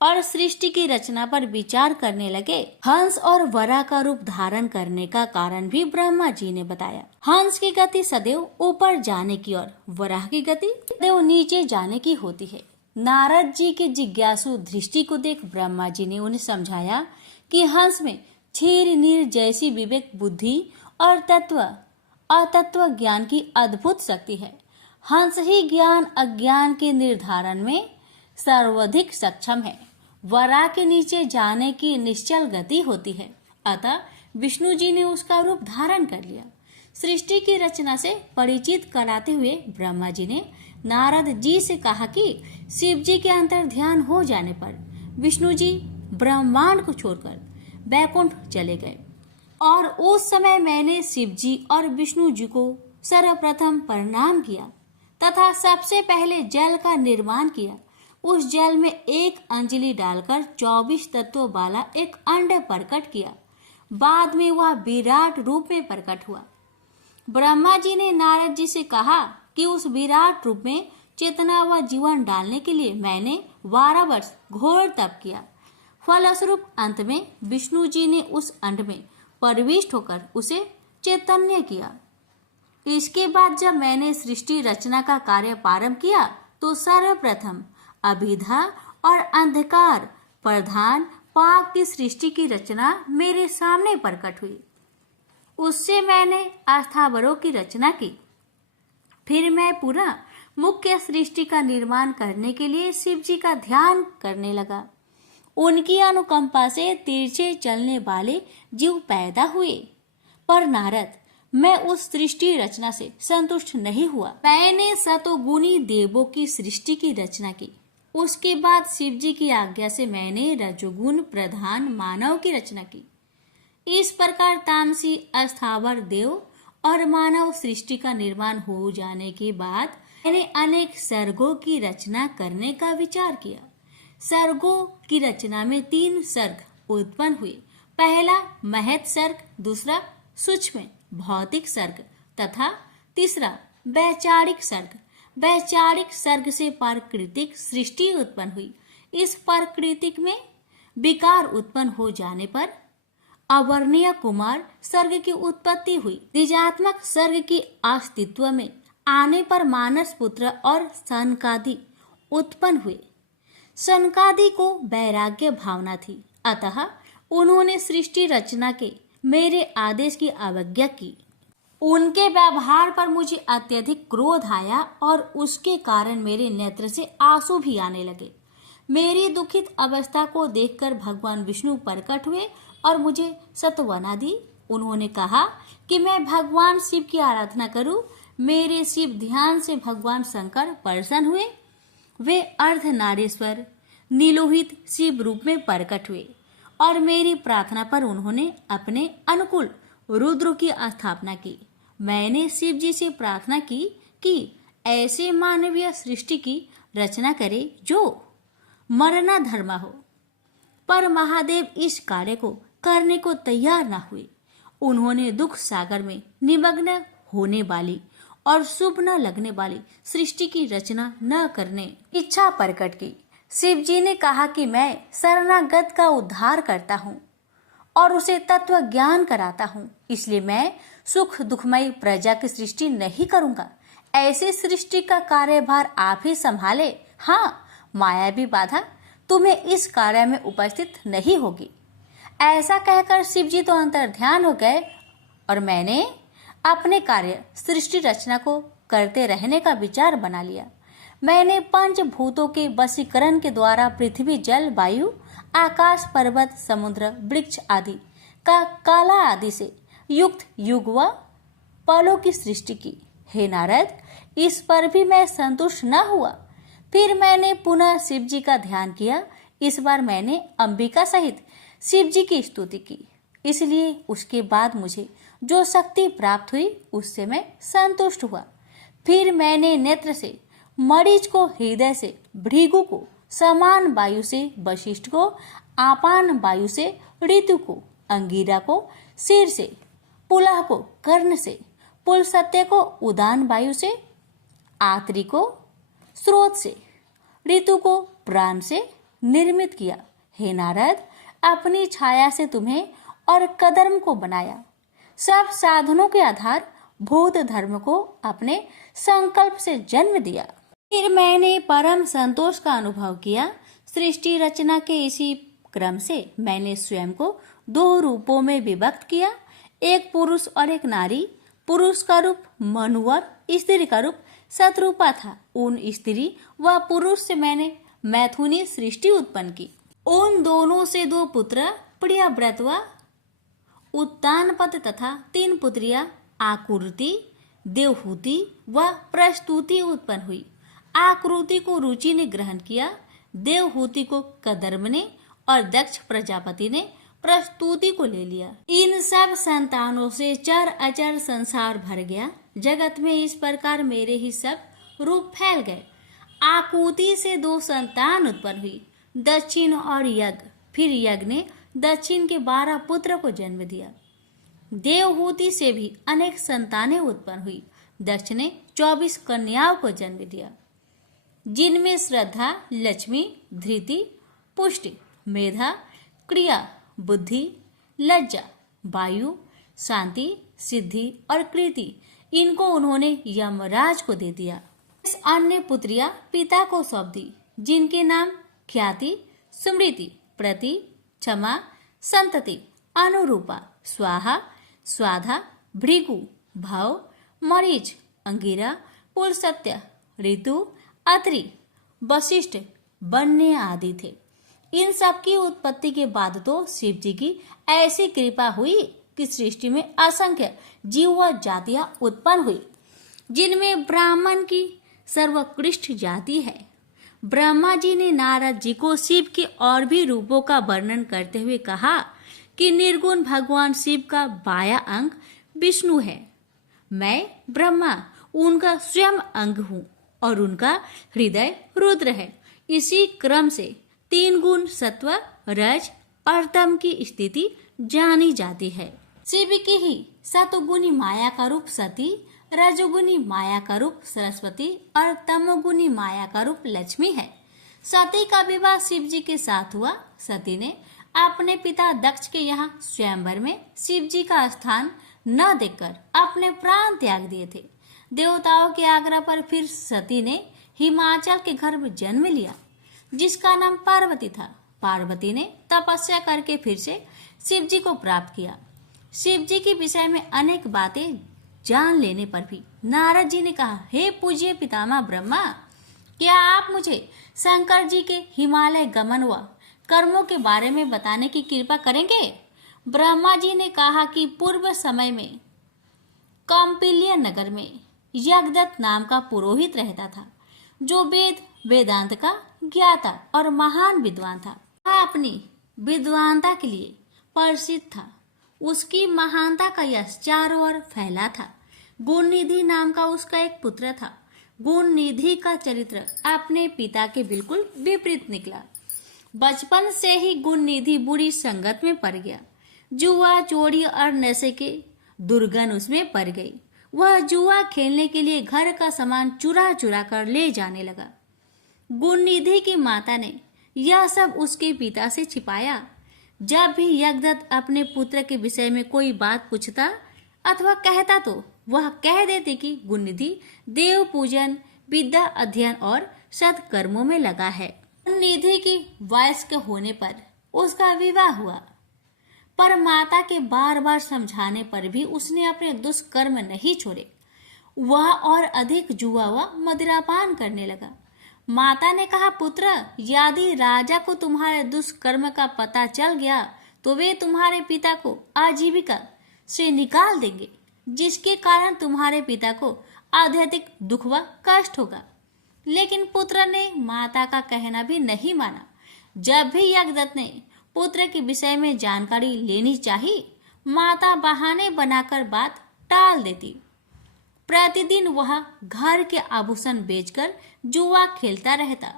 और सृष्टि की रचना पर विचार करने लगे। हंस और वरा का रूप धारण करने का कारण भी ब्रह्मा जी ने बताया। हंस की गति सदैव ऊपर जाने की और वराह की गति सदैव नीचे जाने की होती है। नारद जी के जिज्ञासु दृष्टि को देख ब्रह्मा जी ने उन्हें समझाया कि हंस में क्षीर नीर जैसी विवेक बुद्धि और अतत्व ज्ञान की अद्भुत शक्ति है। हंस ही ज्ञान अज्ञान के निर्धारण में सर्वाधिक सक्षम है। वरा के नीचे जाने की निश्चल गति होती है। अतः विष्णु जी ने उसका रूप धारण कर लिया। सृष्टि की रचना से परिचित कराते हुए ब्रह्मा जी ने नारद जी से कहा कि शिव जी के अंतर्ध्यान हो जाने पर विष्णु जी ब्रह्मांड को छोड़कर वैकुंठ चले गए और उस समय मैंने शिव जी और विष्णु जी को सर्वप्रथम प्रणाम किया तथा सबसे पहले जल का निर्माण किया। उस जल में 1 अंजलि डालकर 24 तत्वों वाला एक अंड प्रकट किया। बाद में वह विराट रूप में प्रकट हुआ। ब्रह्मा जी ने नारद जी से कहा कि उस विराट रूप में चेतना व जीवन डालने के लिए मैंने 12 वर्ष घोर तप किया। फलस्वरूप अंत में विष्णु जी ने उस अंड में प्रविष्ट होकर उसे चैतन्य किया। इसके बाद जब मैंने सृष्टि रचना का कार्य प्रारंभ किया तो सर्वप्रथम अभिधा और अंधकार प्रधान पाप की सृष्टि की रचना मेरे सामने प्रकट हुई। उससे मैंने अस्थावरों की रचना की। फिर मैं पुनः मुख्य सृष्टि का निर्माण करने के लिए शिव जी का ध्यान करने लगा। उनकी अनुकंपा से तिरछे चलने वाले जीव पैदा हुए। पर नारद, मैं उस सृष्टि रचना से संतुष्ट नहीं हुआ। मैंने सतोगुणी देवों की सृष्टि की रचना की। उसके बाद शिव जी की आज्ञा से मैंने रजोगुण प्रधान मानव की रचना की। इस प्रकार तामसी अस्थावर देव और मानव सृष्टि का निर्माण हो जाने के बाद मैंने अनेक सर्गों की रचना करने का विचार किया। सर्गों की रचना में 3 सर्ग उत्पन्न हुए। पहला महत् सर्ग, दूसरा सूक्ष्म भौतिक सर्ग तथा तीसरा वैचारिक सर्ग। वैचारिक सर्ग से प्राकृतिक सृष्टि उत्पन्न हुई। इस प्राकृतिक में विकार उत्पन्न हो जाने पर अवर्णीय कुमार सर्ग की उत्पत्ति हुई। निजात्मक सर्ग की अस्तित्व में आने पर मानस पुत्र और सनकादि उत्पन्न हुए। सनकादि को वैराग्य भावना थी, अतः उन्होंने सृष्टि रचना के मेरे आदेश की अवज्ञा की। उनके व्यवहार पर मुझे अत्यधिक क्रोध आया और उसके कारण मेरे नेत्र से आंसू भी आने लगे। मेरी दुखित अवस्था को देखकर भगवान विष्णु प्रकट हुए और मुझे सांत्वना दी। उन्होंने कहा कि मैं भगवान शिव की आराधना करूं। मेरे शिव ध्यान से भगवान शंकर प्रसन्न हुए। वे अर्धनारीश्वर नीलोहित शिव रूप में प्रकट हुए और मेरी प्रार्थना पर उन्होंने अपने अनुकूल रुद्र की स्थापना की। मैंने शिव जी से प्रार्थना की कि ऐसे मानवीय सृष्टि की रचना करे जो मरना धर्म हो, पर महादेव इस कार्य को करने को तैयार न हुए। उन्होंने दुख सागर में निमग्न होने वाली और शुभ न लगने वाली सृष्टि की रचना न करने इच्छा प्रकट की। शिव जी ने कहा कि मैं शरणागत का उद्धार करता हूँ और उसे तत्व ज्ञान कराता हूँ, इसलिए मैं सुख दुखमयी प्रजा की सृष्टि नहीं करूंगा। ऐसी सृष्टि का कार्यभार आप ही संभाले। हाँ, मायावी बाधा तुम्हें इस कार्य में उपस्थित नहीं होगी। ऐसा कहकर शिव जी तो अंतर्ध्यान हो गए और मैंने अपने कार्य सृष्टि रचना को करते रहने का विचार बना लिया। मैंने 5 भूतों के वशीकरण के द्वारा पृथ्वी, जल, वायु, आकाश, पर्वत, समुद्र, वृक्ष आदि का काला आदि से युक्त युग व पलों की सृष्टि की। हे नारद, इस पर भी मैं संतुष्ट न हुआ। फिर मैंने पुनः शिव जी का ध्यान किया। इस बार मैंने अंबिका सहित शिव जी की स्तुति की, इसलिए उसके बाद मुझे जो शक्ति प्राप्त हुई उससे मैं संतुष्ट हुआ। फिर मैंने नेत्र से मरीच को, हृदय से भृगु को, समान वायु से वशिष्ठ को, आपान वायु से ऋतु को, अंगिरा को सिर से, पुलह को कर्ण से, पुलसत्य को उदान वायु से, आत्री को स्रोत से, ऋतु को प्राण से निर्मित किया। हे नारद, अपनी छाया से तुम्हें और कदर्म को बनाया। सब साधनों के आधार भूत धर्म को अपने संकल्प से जन्म दिया। फिर मैंने परम संतोष का अनुभव किया। सृष्टि रचना के इसी क्रम से मैंने स्वयं को 2 रूपों में विभक्त किया, एक पुरुष और एक नारी। पुरुष का रूप मनु और स्त्री का रूप शतरूपा था। उन स्त्री व पुरुष से मैंने मैथुनी सृष्टि उत्पन्न की। उन दोनों से 2 पुत्र प्रियव्रत व उत्तानपद तथा 3 पुत्रियां आकृति, देवहूति व प्रस्तुति उत्पन्न हुई। आकृति को रुचि ने ग्रहण किया, देवहूति को कदर्म ने और दक्ष प्रजापति ने प्रस्तुति को ले लिया। इन सब संतानों से चर अचर संसार भर गया। जगत में इस प्रकार मेरे ही सब रूप फैल गए। आकृति से 2 संतान उत्पन्न हुई, दक्षिण और यज्ञ। फिर यज्ञ ने दक्षिण के 12 पुत्र को जन्म दिया। देवहूति से भी अनेक संतानें उत्पन्न हुई। दक्ष ने 24 कन्याओं को जन्म दिया, जिनमें श्रद्धा, लक्ष्मी, धृति, पुष्टि, मेधा, क्रिया, बुद्धि, लज्जा, वायु, शांति, सिद्धि और कृति, इनको उन्होंने यमराज को दे दिया। इस अन्य पुत्रियां पिता को सौंप दी, जिनके नाम ख्याति, स्मृति, प्रति, क्षमा, संतति, अनुरूपा, स्वाहा, स्वाधा, भृगु, भव, मरीच, अंगिरा, पुलसत्य, ऋतु, अत्रि, वशिष्ठ, बन्य आदि थे। इन सब की उत्पत्ति के बाद तो शिव जी की ऐसी कृपा हुई कि सृष्टि में असंख्य जीव व जातियां उत्पन्न हुई, जिनमें ब्राह्मण की सर्वोत्कृष्ट जाति है। ब्रह्मा जी ने नारद जी को शिव के और भी रूपों का वर्णन करते हुए कहा कि निर्गुण भगवान शिव का बाया अंग विष्णु है। मैं ब्रह्मा उनका स्वयं अंग हूँ। और उनका हृदय रुद्र है। इसी क्रम से 3 गुण सत्व, रज और तम की स्थिति जानी जाती है। शिव की ही सतगुणी माया का रूप सती, रजोगुणी माया का रूप सरस्वती और तमोगुणी माया का रूप लक्ष्मी है। सती का विवाह शिव जी के साथ हुआ। सती ने अपने पिता दक्ष के यहाँ स्वयंवर में शिव जी का स्थान न देखकर अपने प्राण त्याग दिए थे। देवताओं के आग्रह पर फिर सती ने हिमाचल के गर्भ जन्म लिया, जिसका नाम पार्वती था। पार्वती ने तपस्या करके फिर से शिव जी को प्राप्त किया। शिव जी के विषय में अनेक बातें जान लेने पर भी नारद जी ने कहा, हे पूज्य पितामह ब्रह्मा, क्या आप मुझे शंकर जी के हिमालय गमन व कर्मों के बारे में बताने की कृपा करेंगे? ब्रह्मा जी ने कहा कि पूर्व समय में कौंपिल्य नगर में यज्ञदत्त नाम का पुरोहित रहता था, जो वेदांत का ज्ञाता और महान विद्वान था। वह अपनी विद्वानता के लिए प्रसिद्ध था। उसकी महानता का यश चारों ओर फैला था। गुणनिधि नाम का उसका एक पुत्र था। गुणनिधि का चरित्र अपने पिता के बिल्कुल विपरीत निकला। बचपन से ही गुणनिधि बुरी संगत में पड़ गया। जुआ, चोरी और नशे के दुर्गंध उसमें पड़ गई। वह जुआ खेलने के लिए घर का सामान चुरा चुरा कर ले जाने लगा। गुणनिधि की माता ने यह सब उसके पिता से छिपाया। जब भी यज्ञदत्त अपने पुत्र के विषय में कोई बात पूछता अथवा कहता तो वह कह देते कि गुणनिधि देव पूजन, विद्या अध्ययन और सत्कर्मों में लगा है। गुणनिधि की वयस्क होने पर उसका विवाह हुआ, पर माता के बार बार समझाने पर भी उसने अपने दुष्कर्म नहीं छोड़े। वह और अधिक जुआ व मदिरापान करने लगा। माता ने कहा, पुत्र, यदि राजा को तुम्हारे दुष्कर्म का पता चल गया तो वे तुम्हारे पिता को आजीविका से निकाल देंगे, जिसके कारण तुम्हारे पिता को अत्यधिक दुख व कष्ट होगा। लेकिन पुत्र ने माता का कहना भी नहीं माना। जब भी यज्ञदत्त ने पुत्र के विषय में जानकारी लेनी चाहिए, माता बहाने बनाकर बात टाल देती। प्रतिदिन वह घर के आभूषण बेचकर जुआ खेलता रहता।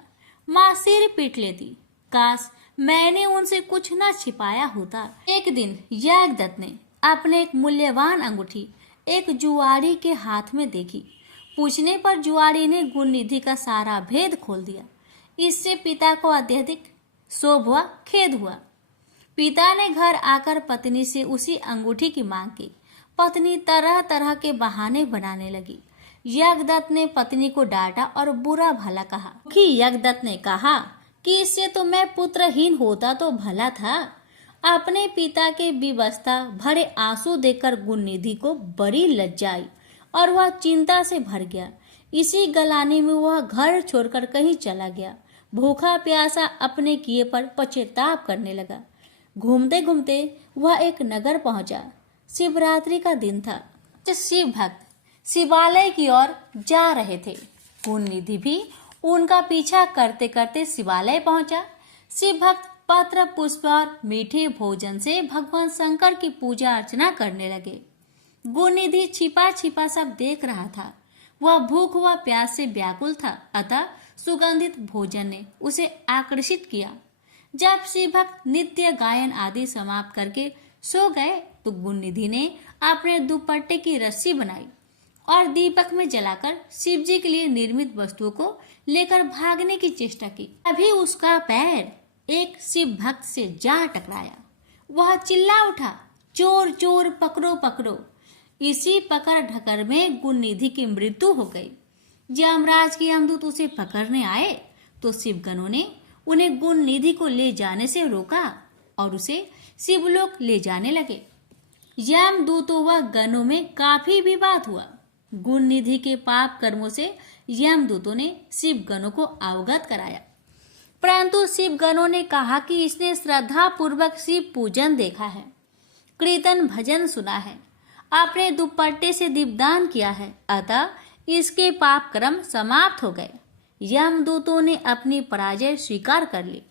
माँ सिर पीट लेती। काश मैंने उनसे कुछ न छिपाया होता। एक दिन यज्ञदत्त ने अपने एक मूल्यवान अंगूठी एक जुआरी के हाथ में देखी। पूछने पर जुआरी ने गुणनिधि का सारा भेद खोल दिया। इससे पिता को अत्यधिक शोभ व खेद हुआ। पिता ने घर आकर पत्नी से उसी अंगूठी की मांग की। पत्नी तरह तरह के बहाने बनाने लगी। यज्ञदत्त ने पत्नी को डांटा और बुरा भला कहा। कि यज्ञदत्त ने कहा कि इससे तो मैं पुत्रहीन होता तो भला था। अपने पिता के विवशता भरे आंसू देखकर गुणनिधि को बड़ी लज्जा आई और वह चिंता से भर गया। इसी गलानी में वह घर छोड़कर कहीं चला गया। भूखा प्यासा अपने किए पर पश्चाताप करने लगा। घूमते घूमते वह एक नगर पहुंचा। शिवरात्रि का दिन था। शिव भक्त शिवालय की ओर जा रहे थे। गुणनिधि भी उनका पीछा करते करते शिवालय पहुंचा। शिव भक्त पत्र, पुष्प और मीठे भोजन से भगवान शंकर की पूजा अर्चना करने लगे। गुणनिधि छिपा छिपा सब देख रहा था। वह भूख व प्यास से व्याकुल था, अतः सुगंधित भोजन ने उसे आकर्षित किया। जब शिव भक्त नित्य गायन आदि समाप्त करके सो गए तो गुणनिधि ने अपने दुपट्टे की रस्सी बनाई और दीपक में जलाकर शिव जी के लिए निर्मित वस्तुओं को लेकर भागने की चेष्टा की। अभी उसका पैर एक शिव भक्त से जा टकराया। वह चिल्ला उठा, चोर चोर, पकड़ो पकड़ो। इसी पकड़ ढकर में गुणनिधि की मृत्यु हो गई। यमराज के यमदूत उसे पकड़ने आए तो शिवगणों ने उन्हें गुणनिधि को ले जाने से रोका और उसे शिवलोक ले जाने लगे। यमदूतों व गणों में काफी विवाद हुआ। गुणनिधि के पाप कर्मों से यमदूतों ने शिवगणों को अवगत कराया, परंतु शिवगणों ने कहा कि इसने श्रद्धा पूर्वक शिव पूजन देखा है, कीर्तन भजन सुना है, अपने दुपट्टे से दीपदान किया है, अतः इसके पाप कर्म समाप्त हो गए। यमदूतों ने अपनी पराजय स्वीकार कर ली।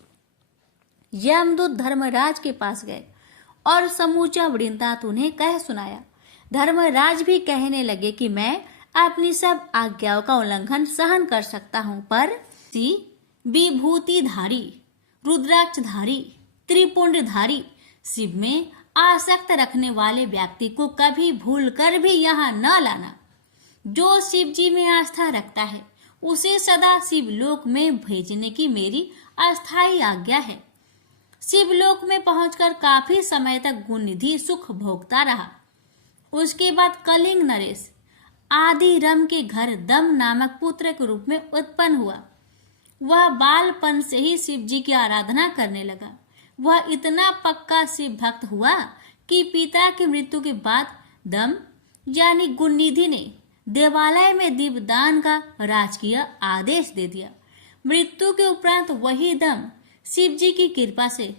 यमदूत धर्मराज के पास गए और समूचा वृत्तांत उन्हें कह सुनाया। धर्मराज भी कहने लगे कि मैं अपनी सब आज्ञाओं का उल्लंघन सहन कर सकता हूँ, पर विभूतिधारी, रुद्राक्षधारी, त्रिपुंडधारी शिव में आसक्त रखने वाले व्यक्ति को कभी भूल कर भी यहाँ न लाना। जो शिव जी में आस्था रखता है उसे सदा शिवलोक में भेजने की मेरी अस्थायी आज्ञा है। शिवलोक में पहुंचकर काफी समय तक गुणनिधि सुख भोगता रहा। उसके बाद कलिंग नरेश आदि रम के घर दम नामक पुत्र के रूप में उत्पन्न हुआ। वह बालपन से ही शिव जी की आराधना करने लगा। वह इतना पक्का शिव भक्त हुआ कि पिता की मृत्यु के बाद दम यानी गुणनिधि ने देवालय में दीपदान का राजकीय आदेश दे दिया। मृत्यु के उपरांत वही दम शिव जी की कृपा से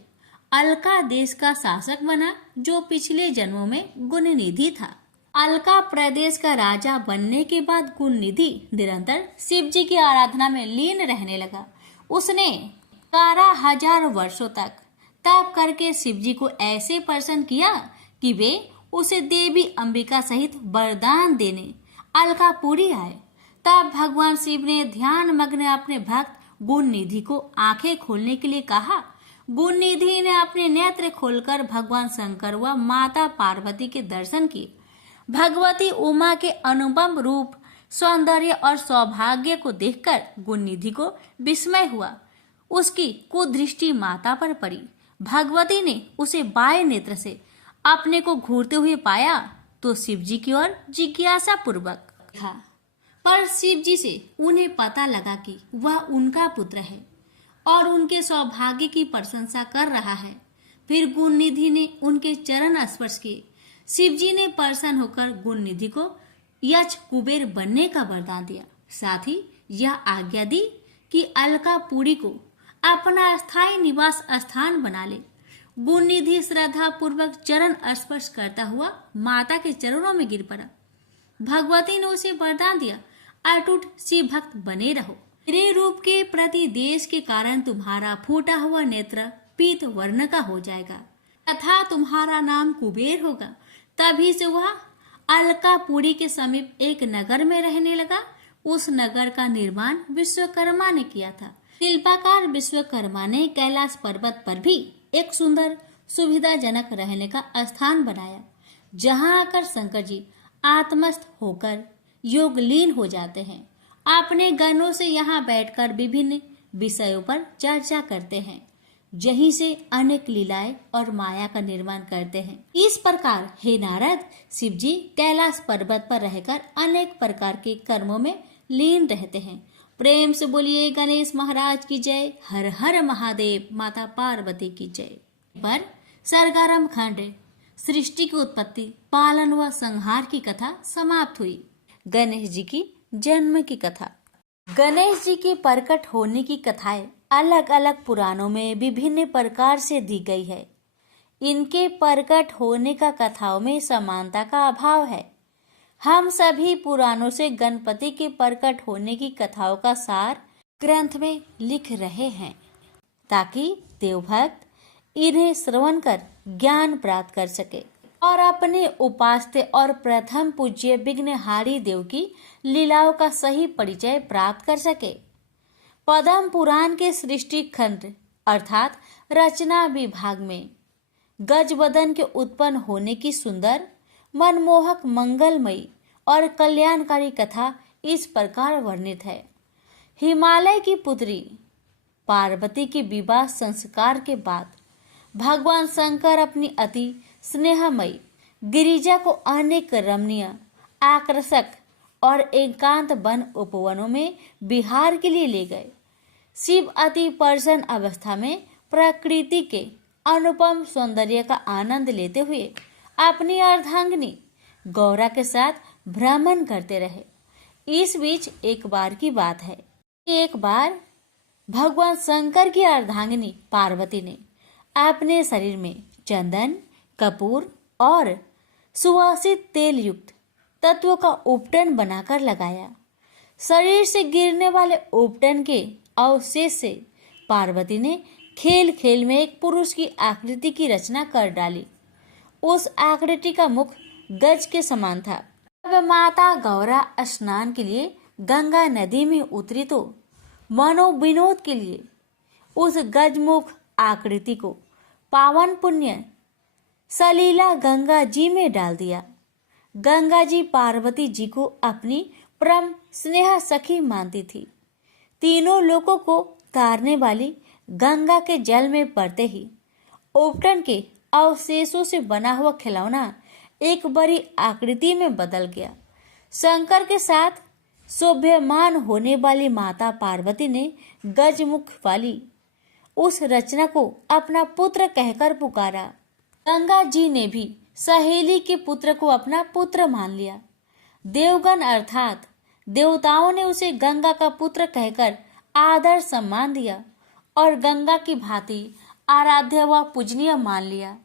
अलका देश का शासक बना, जो पिछले जन्मों में गुणनिधि था। अलका प्रदेश का राजा बनने के बाद गुणनिधि निरंतर शिव जी की आराधना में लीन रहने लगा। उसने 12,000 वर्षों तक तप करके शिव जी को ऐसे प्रसन्न किया कि वे उसे देवी अंबिका सहित वरदान देने अलकापुरी आए। तब भगवान शिव ने ध्यान मग्न अपने भक्त गुणनिधि को आंखें खोलने के लिए कहा। गुणनिधि ने अपने नेत्र खोलकर भगवान शंकर व माता पार्वती के दर्शन किए। भगवती उमा के अनुपम रूप, सौंदर्य और सौभाग्य को देखकर गुणनिधि को विस्मय हुआ। उसकी कुदृष्टि माता पर पड़ी। भगवती ने उसे बाएं नेत्र से अपने को घूरते हुए पाया तो शिव जी की ओर जिज्ञासा पूर्वक देखा, पर शिव जी से उन्हें पता लगा कि वह उनका पुत्र है और उनके सौभाग्य की प्रशंसा कर रहा है। फिर गुणनिधि ने उनके चरण स्पर्श किए। शिव जी ने प्रसन्न होकर गुणनिधि को यक्ष कुबेर बनने का वरदान दिया। साथ ही यह आज्ञा दी कि अलकापुरी को अपना स्थायी निवास स्थान बना ले। गुणनिधि श्रद्धा पूर्वक चरण स्पर्श करता हुआ माता के चरणों में गिर पड़ा। भगवती ने उसे वरदान दिया, अटूट शिव भक्त बने रहो। मेरे रूप के प्रति देश के कारण तुम्हारा फूटा हुआ नेत्र पीत वर्ण का हो जाएगा तथा तुम्हारा नाम कुबेर होगा। तभी से वह अलकापुरी के समीप एक नगर में रहने लगा। उस नगर का निर्माण विश्वकर्मा ने किया था। शिल्पकार विश्वकर्मा ने कैलाश पर्वत पर भी एक सुंदर सुविधाजनक रहने का स्थान बनाया, जहां आकर शंकर जी आत्मस्थ होकर योगलीन हो जाते हैं। अपने गणों से यहाँ बैठकर विभिन्न विषयों पर चर्चा करते हैं। यहीं से अनेक लीलाएं और माया का निर्माण करते हैं। इस प्रकार हे नारद, शिव जी कैलाश पर्वत पर रहकर अनेक प्रकार के कर्मों में लीन रहते हैं। प्रेम से बोलिए गणेश महाराज की जय। हर हर महादेव, माता पार्वती की जय। पर सरगारम खंड सृष्टि की उत्पत्ति, पालन व संहार की कथा समाप्त हुई। गणेश जी की जन्म की कथा। गणेश जी के प्रकट होने की कथाएं अलग अलग पुराणों में विभिन्न प्रकार से दी गई है। इनके प्रकट होने का कथाओं में समानता का अभाव है। हम सभी पुराणों से गणपति के प्रकट होने की कथाओं का सार ग्रंथ में लिख रहे हैं, ताकि देवभक्त इन्हें श्रवण कर ज्ञान प्राप्त कर सके और अपने उपास्य और प्रथम पूज्य विघ्नहारी देव की लीलाओं का सही परिचय प्राप्त कर सके। पद्म पुराण के सृष्टि खंड अर्थात रचना विभाग में गजवदन के उत्पन्न होने की सुंदर, मनमोहक, मंगलमयी और कल्याणकारी कथा इस प्रकार वर्णित है। हिमालय की पुत्री पार्वती के विवाह संस्कार के बाद भगवान शंकर अपनी अति स्नेहमयी गिरिजा को अनेक रमणीय, आकर्षक और एकांत वन उपवनों में विहार के लिए ले गए। शिव अति प्रसन्न अवस्था में प्रकृति के अनुपम सौंदर्य का आनंद लेते हुए अपनी अर्धांगिनी गौरा के साथ भ्रमण करते रहे। इस बीच एक बार की बात है, एक बार भगवान शंकर की अर्धांगिनी पार्वती ने अपने शरीर में चंदन, कपूर और सुवासित तेल युक्त तत्वों का उपटन बनाकर लगाया। शरीर से गिरने वाले उपटन के अवशेष से पार्वती ने खेल खेल में एक पुरुष की आकृति की रचना कर डाली। उस आकृति का मुख गज के समान था। अब माता गौरा स्नान के लिए गंगा नदी में उतरी तो मनोविनोद के लिए उस गजमुख आकृति को पावन पुण्य सलीला गंगा जी में डाल दिया। गंगा जी पार्वती जी को अपनी परम स्नेह सखी मानती थी। तीनों लोगों को तारने वाली गंगा के जल में पड़ते ही उपटन के अवशेषों से बना हुआ खिलौना एक बड़ी आकृति में बदल गया। शंकर के साथ शोभ्यमान होने वाली माता पार्वती ने गजमुख वाली उस रचना को अपना पुत्र कहकर पुकारा। गंगा जी ने भी सहेली के पुत्र को अपना पुत्र मान लिया। देवगण अर्थात देवताओं ने उसे गंगा का पुत्र कहकर आदर सम्मान दिया और गंगा की भांति आराध्य व पूजनीय मान लिया।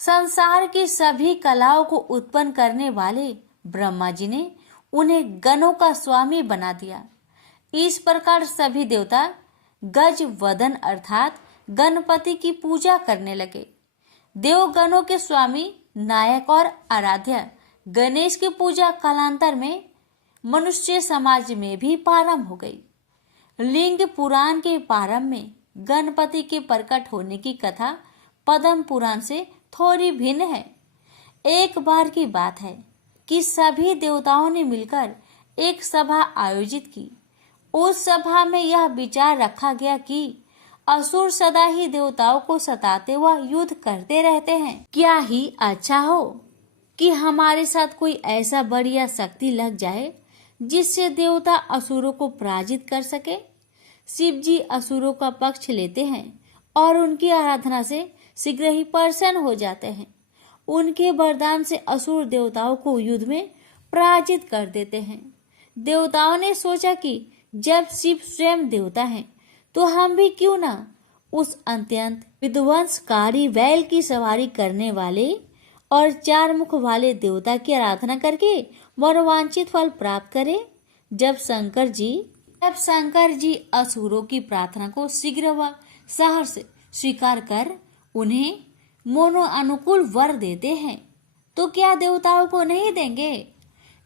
संसार की सभी कलाओं को उत्पन्न करने वाले ब्रह्मा जी ने उन्हें गणों का स्वामी बना दिया। इस प्रकार सभी देवता गज वदन अर्थात गणपति की पूजा करने लगे। देवगणों के स्वामी नायक और आराध्य गणेश की पूजा कालांतर में मनुष्य समाज में भी प्रारंभ हो गई। लिंग पुराण के प्रारंभ में गणपति के प्रकट होने की कथा पद्म पुराण से थोड़ी भिन्न है। एक बार की बात है कि सभी देवताओं ने मिलकर एक सभा आयोजित की। उस सभा में यह विचार रखा गया कि असुर सदा ही देवताओं को सताते व युद्ध करते रहते हैं। क्या ही अच्छा हो कि हमारे साथ कोई ऐसा बढ़िया शक्ति लग जाए जिससे देवता असुरों को पराजित कर सके। शिव जी असुरों का पक्ष लेते हैं और उनकी आराधना से शीघ्र ही प्रसन्न हो जाते हैं। उनके वरदान से असुर देवताओं को युद्ध में पराजित कर देते हैं। देवताओं ने सोचा कि जब शिव स्वयं देवता हैं, तो हम भी क्यों ना उस अत्यंत विध्वंसकारी बैल की सवारी करने वाले और चार मुख वाले देवता की आराधना करके मनोवांछित फल प्राप्त करें। जब शंकर जी असुरों की प्रार्थना को शीघ्र व सहर्ष स्वीकार कर उन्हें मोनो अनुकूल वर देते हैं, तो क्या देवताओं को नहीं देंगे।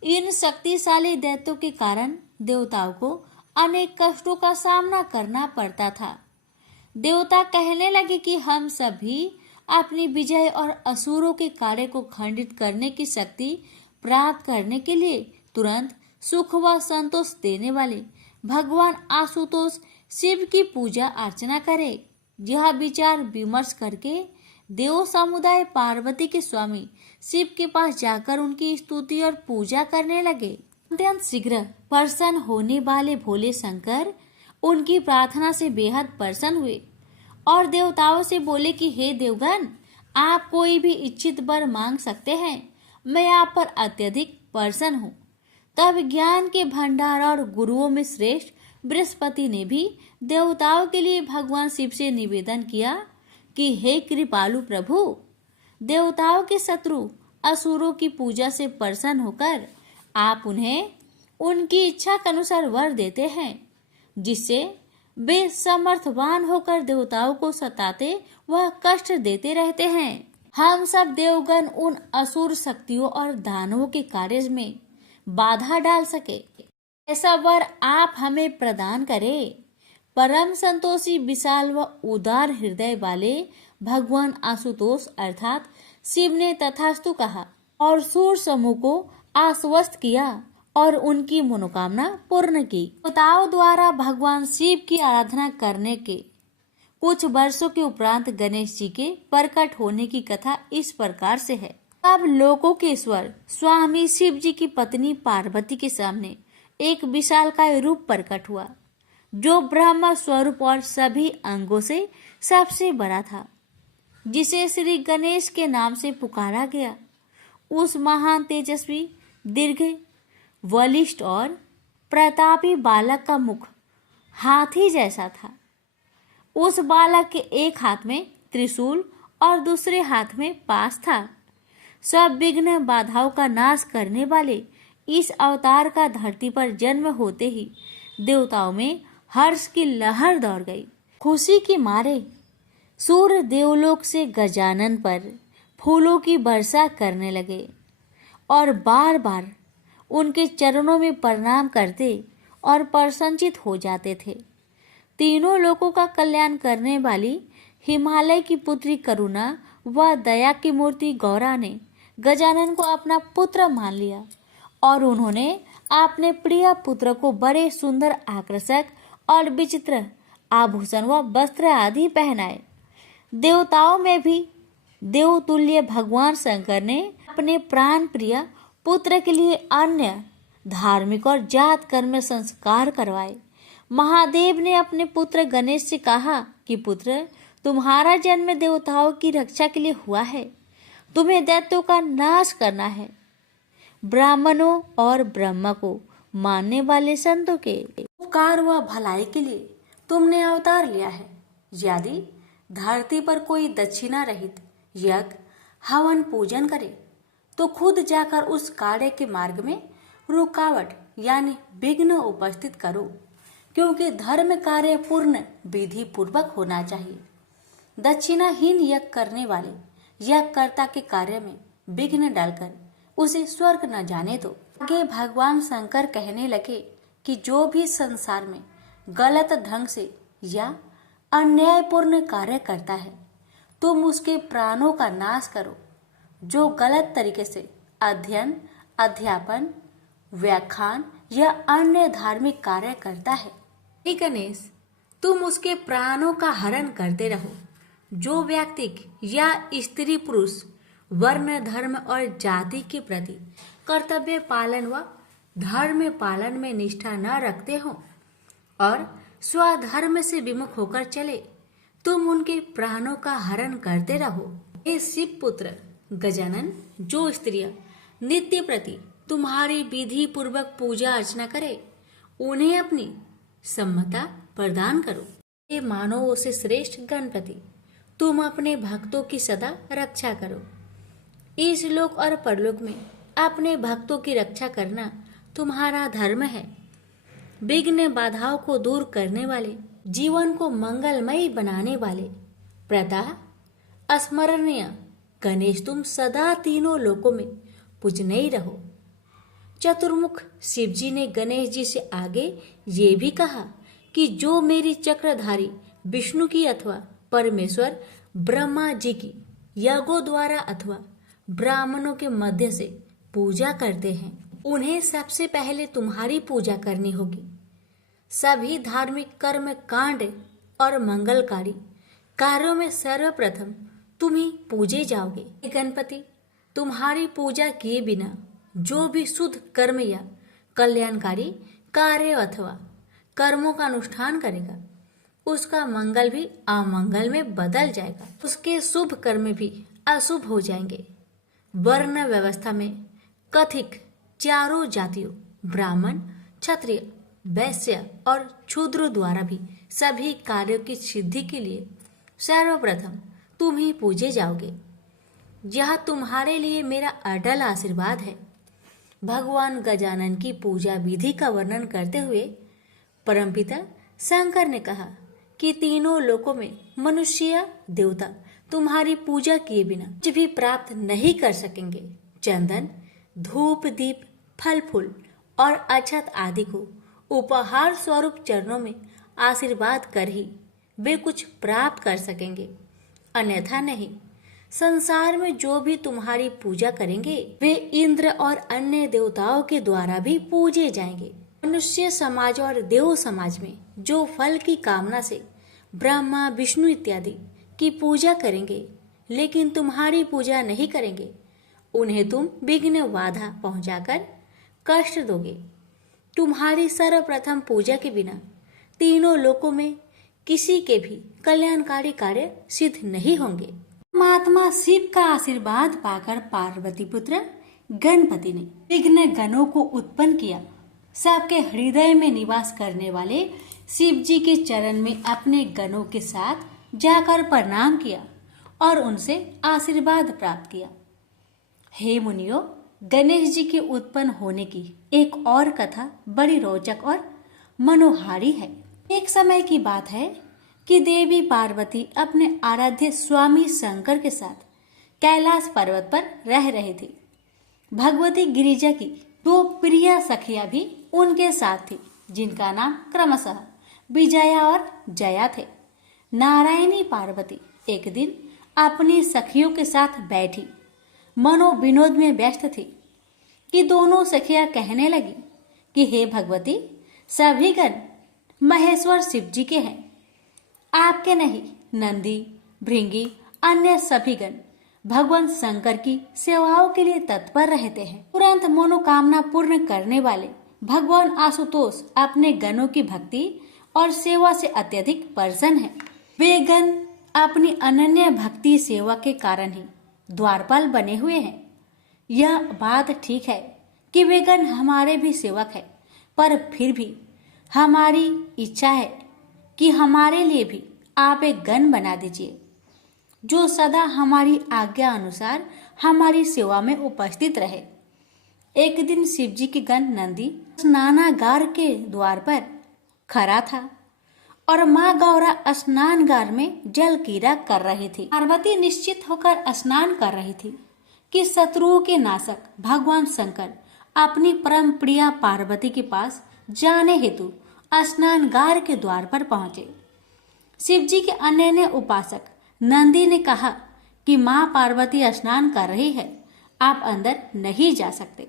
इन शक्तिशाली दैत्यों के कारण देवताओं को अनेक कष्टों का सामना करना पड़ता था। देवता कहने लगे कि हम सभी अपनी विजय और असुरों के कार्य को खंडित करने की शक्ति प्राप्त करने के लिए तुरंत सुख व संतोष देने वाले भगवान आशुतोष शिव की पूजा अर्चना करें। यह विचार विमर्श करके देव समुदाय पार्वती के स्वामी शिव के पास जाकर उनकी स्तुति और पूजा करने लगे। अत्यंत शीघ्र प्रसन्न होने वाले भोले शंकर उनकी प्रार्थना से बेहद प्रसन्न हुए और देवताओं से बोले कि हे देवगण, आप कोई भी इच्छित वर मांग सकते हैं, मैं आप पर अत्यधिक प्रसन्न हूँ। तब ज्ञान के भंडार और गुरुओं में श्रेष्ठ बृहस्पति ने भी देवताओं के लिए भगवान शिव से निवेदन किया कि हे कृपालु प्रभु, देवताओं के शत्रु असुरों की पूजा से प्रसन्न होकर आप उन्हें उनकी इच्छा के अनुसार वर देते हैं, जिससे वे समर्थवान होकर देवताओं को सताते व कष्ट देते रहते हैं। हम सब देवगण उन असुर शक्तियों और दानवों के कार्य में बाधा डाल सके, ऐसा वर आप हमें प्रदान करें। परम संतोषी विशाल व उदार हृदय वाले भगवान आशुतोष अर्थात शिव ने तथास्तु कहा और सूर समूह को आश्वस्त किया और उनकी मनोकामना पूर्ण की। देवताओं द्वारा भगवान शिव की आराधना करने के कुछ वर्षों के उपरांत गणेश जी के प्रकट होने की कथा इस प्रकार से है। अब लोकों के ईश्वर स्वामी शिव जी की पत्नी पार्वती के सामने एक विशालकाय रूप प्रकट हुआ, जो ब्रह्म स्वरूप और सभी अंगों से सबसे बड़ा था, जिसे श्री गणेश के नाम से पुकारा गया। उस महान तेजस्वी दीर्घ बलिष्ठ और प्रतापी बालक का मुख हाथी जैसा था। उस बालक के एक हाथ में त्रिशूल और दूसरे हाथ में पास था। सब विघ्न बाधाओं का नाश करने वाले इस अवतार का धरती पर जन्म होते ही देवताओं में हर्ष की लहर दौड़ गई। खुशी के मारे सूर्य देवलोक से गजानन पर फूलों की वर्षा करने लगे और बार बार उनके चरणों में प्रणाम करते और प्रसन्नचित हो जाते थे। तीनों लोगों का कल्याण करने वाली हिमालय की पुत्री करुणा व दया की मूर्ति गौरा ने गजानन को अपना पुत्र मान लिया और उन्होंने अपने प्रिय पुत्र को बड़े सुंदर, आकर्षक और विचित्र आभूषण व वस्त्र आदि पहनाए। देवताओं में भी देवतुल्य भगवान शंकर ने अपने प्राण प्रिय पुत्र के लिए अन्य धार्मिक और जात कर्म संस्कार करवाए। महादेव ने अपने पुत्र गणेश से कहा कि पुत्र, तुम्हारा जन्म देवताओं की रक्षा के लिए हुआ है। तुम्हें दैत्यों का नाश करना है। ब्राह्मणों और ब्रह्मा को मानने वाले संतों के उपकार व भलाई के लिए तुमने अवतार लिया है। यदि धरती पर कोई दक्षिणा रहित यज्ञ हवन पूजन करे तो खुद जाकर उस कार्य के मार्ग में रुकावट यानी विघ्न उपस्थित करो, क्योंकि धर्म कार्य पूर्ण विधि पूर्वक होना चाहिए। दक्षिणाहीन यज्ञ करने वाले यज्ञकर्ता के कार्य में विघ्न डालकर उसे स्वर्ग न जाने दो। आगे भगवान शंकर कहने लगे कि जो भी संसार में गलत ढंग से या अन्यायपूर्ण कार्य करता है, तुम उसके प्राणों का नाश करो। जो गलत तरीके से अध्ययन, अध्यापन, व्याख्यान या अन्य धार्मिक कार्य करता है, हे गणेश, तुम उसके प्राणों का हरण करते रहो। जो व्यक्ति या स्त्री पुरुष वर्ण, धर्म और जाति के प्रति कर्तव्य पालन व धर्म पालन में निष्ठा न रखते हो और स्वधर्म से विमुख होकर चले, तुम उनके प्राणों का हरण करते रहो। हे शिव पुत्र गजानन, जो स्त्रियां नित्य प्रति तुम्हारी विधि पूर्वक पूजा अर्चना करे, उन्हें अपनी सम्मता प्रदान करो। हे मानवों से श्रेष्ठ गणपति, तुम अपने भक्तों की सदा रक्षा करो। इस लोक और परलोक में अपने भक्तों की रक्षा करना तुम्हारा धर्म है। विघ्न बाधाओं को दूर करने वाले, जीवन को मंगलमय बनाने वाले, प्रतः अस्मरणीय गणेश, तुम सदा तीनों लोकों में पूजनीय रहो। चतुर्मुख शिवजी ने गणेश जी से आगे ये भी कहा कि जो मेरी चक्रधारी विष्णु की अथवा परमेश्वर ब्रह्मा जी की यागों द्वारा अथवा ब्राह्मणों के मध्य से पूजा करते हैं, उन्हें सबसे पहले तुम्हारी पूजा करनी होगी। सभी धार्मिक कर्म कांड और मंगलकारी कार्यों में सर्वप्रथम तुम ही पूजे जाओगे। गणपति, तुम्हारी पूजा किए बिना जो भी शुद्ध कर्म या कल्याणकारी कार्य अथवा कर्मों का अनुष्ठान करेगा, उसका मंगल भी अमंगल में बदल जाएगा। उसके शुभ कर्म भी अशुभ हो जाएंगे। वर्ण व्यवस्था में कथिक चारों जातियों ब्राह्मण, क्षत्रिय, वैश्य और शूद्र द्वारा भी सभी कार्यों की सिद्धि के लिए सर्वप्रथम तुम ही पूजे जाओगे। यह तुम्हारे लिए मेरा अटल आशीर्वाद है। भगवान गजानन की पूजा विधि का वर्णन करते हुए परमपिता शंकर ने कहा कि तीनों लोकों में मनुष्य या देवता तुम्हारी पूजा किए बिना कुछ भी प्राप्त नहीं कर सकेंगे। चंदन, धूप, दीप, फल फूल और अक्षत आदि को उपहार स्वरूप चरणों में आशीर्वाद कर ही वे कुछ प्राप्त कर सकेंगे, अन्यथा नहीं। संसार में जो भी तुम्हारी पूजा करेंगे वे इंद्र और अन्य देवताओं के द्वारा भी पूजे जाएंगे। मनुष्य समाज और देव समाज में जो फल की कामना से ब्रह्मा, विष्णु इत्यादि की पूजा करेंगे लेकिन तुम्हारी पूजा नहीं करेंगे, उन्हें तुम विघ्न बाधा पहुंचाकर कष्ट दोगे। तुम्हारी सर्वप्रथम पूजा के बिना तीनों लोकों में किसी के भी कल्याणकारी कार्य सिद्ध नहीं होंगे। महात्मा शिव का आशीर्वाद पाकर पार्वती पुत्र गणपति ने विघ्न गणों को उत्पन्न किया। सबके हृदय में निवास करने वाले शिव जी के चरण में अपने गणों के साथ जाकर प्रणाम किया और उनसे आशीर्वाद प्राप्त किया। हे मुनियों, गणेश जी के उत्पन्न होने की एक और कथा बड़ी रोचक और मनोहारी है। एक समय की बात है कि देवी पार्वती अपने आराध्य स्वामी शंकर के साथ कैलाश पर्वत पर रह रहे थे। भगवती गिरिजा की दो प्रिय सखियां भी उनके साथ थी, जिनका नाम क्रमशः विजया और जया थे। नारायणी पार्वती एक दिन अपनी सखियों के साथ बैठी मनोविनोद में व्यस्त थी कि दोनों सखियां कहने लगी कि हे भगवती, सभी गण महेश्वर शिव जी के हैं, आपके नहीं। नंदी, भृंगी, अन्य सभी गण भगवान शंकर की सेवाओं के लिए तत्पर रहते हैं। तुरंत मनोकामना पूर्ण करने वाले भगवान आशुतोष अपने गणों की भक्ति और सेवा से अत्यधिक प्रसन्न हैं। वे गण अपनी अनन्य भक्ति सेवा के कारण ही द्वारपाल बने हुए हैं। यह बात ठीक है कि वे गण हमारे भी सेवक है, पर फिर भी हमारी इच्छा है कि हमारे लिए भी आप एक गण बना दीजिए, जो सदा हमारी आज्ञा अनुसार हमारी सेवा में उपस्थित रहे। एक दिन शिव जी की गण नंदी स्नानागार के द्वार पर खड़ा था और माँ गौरा स्नानगार में जल क्रीड़ा कर रही थी। पार्वती निश्चित होकर स्नान कर रही थी कि शत्रुओं के नाशक भगवान शंकर अपनी परम प्रिया पार्वती के पास जाने हेतु स्नानगार के द्वार पर पहुंचे। शिव जी के अनन्य उपासक नंदी ने कहा कि माँ पार्वती स्नान कर रही है, आप अंदर नहीं जा सकते।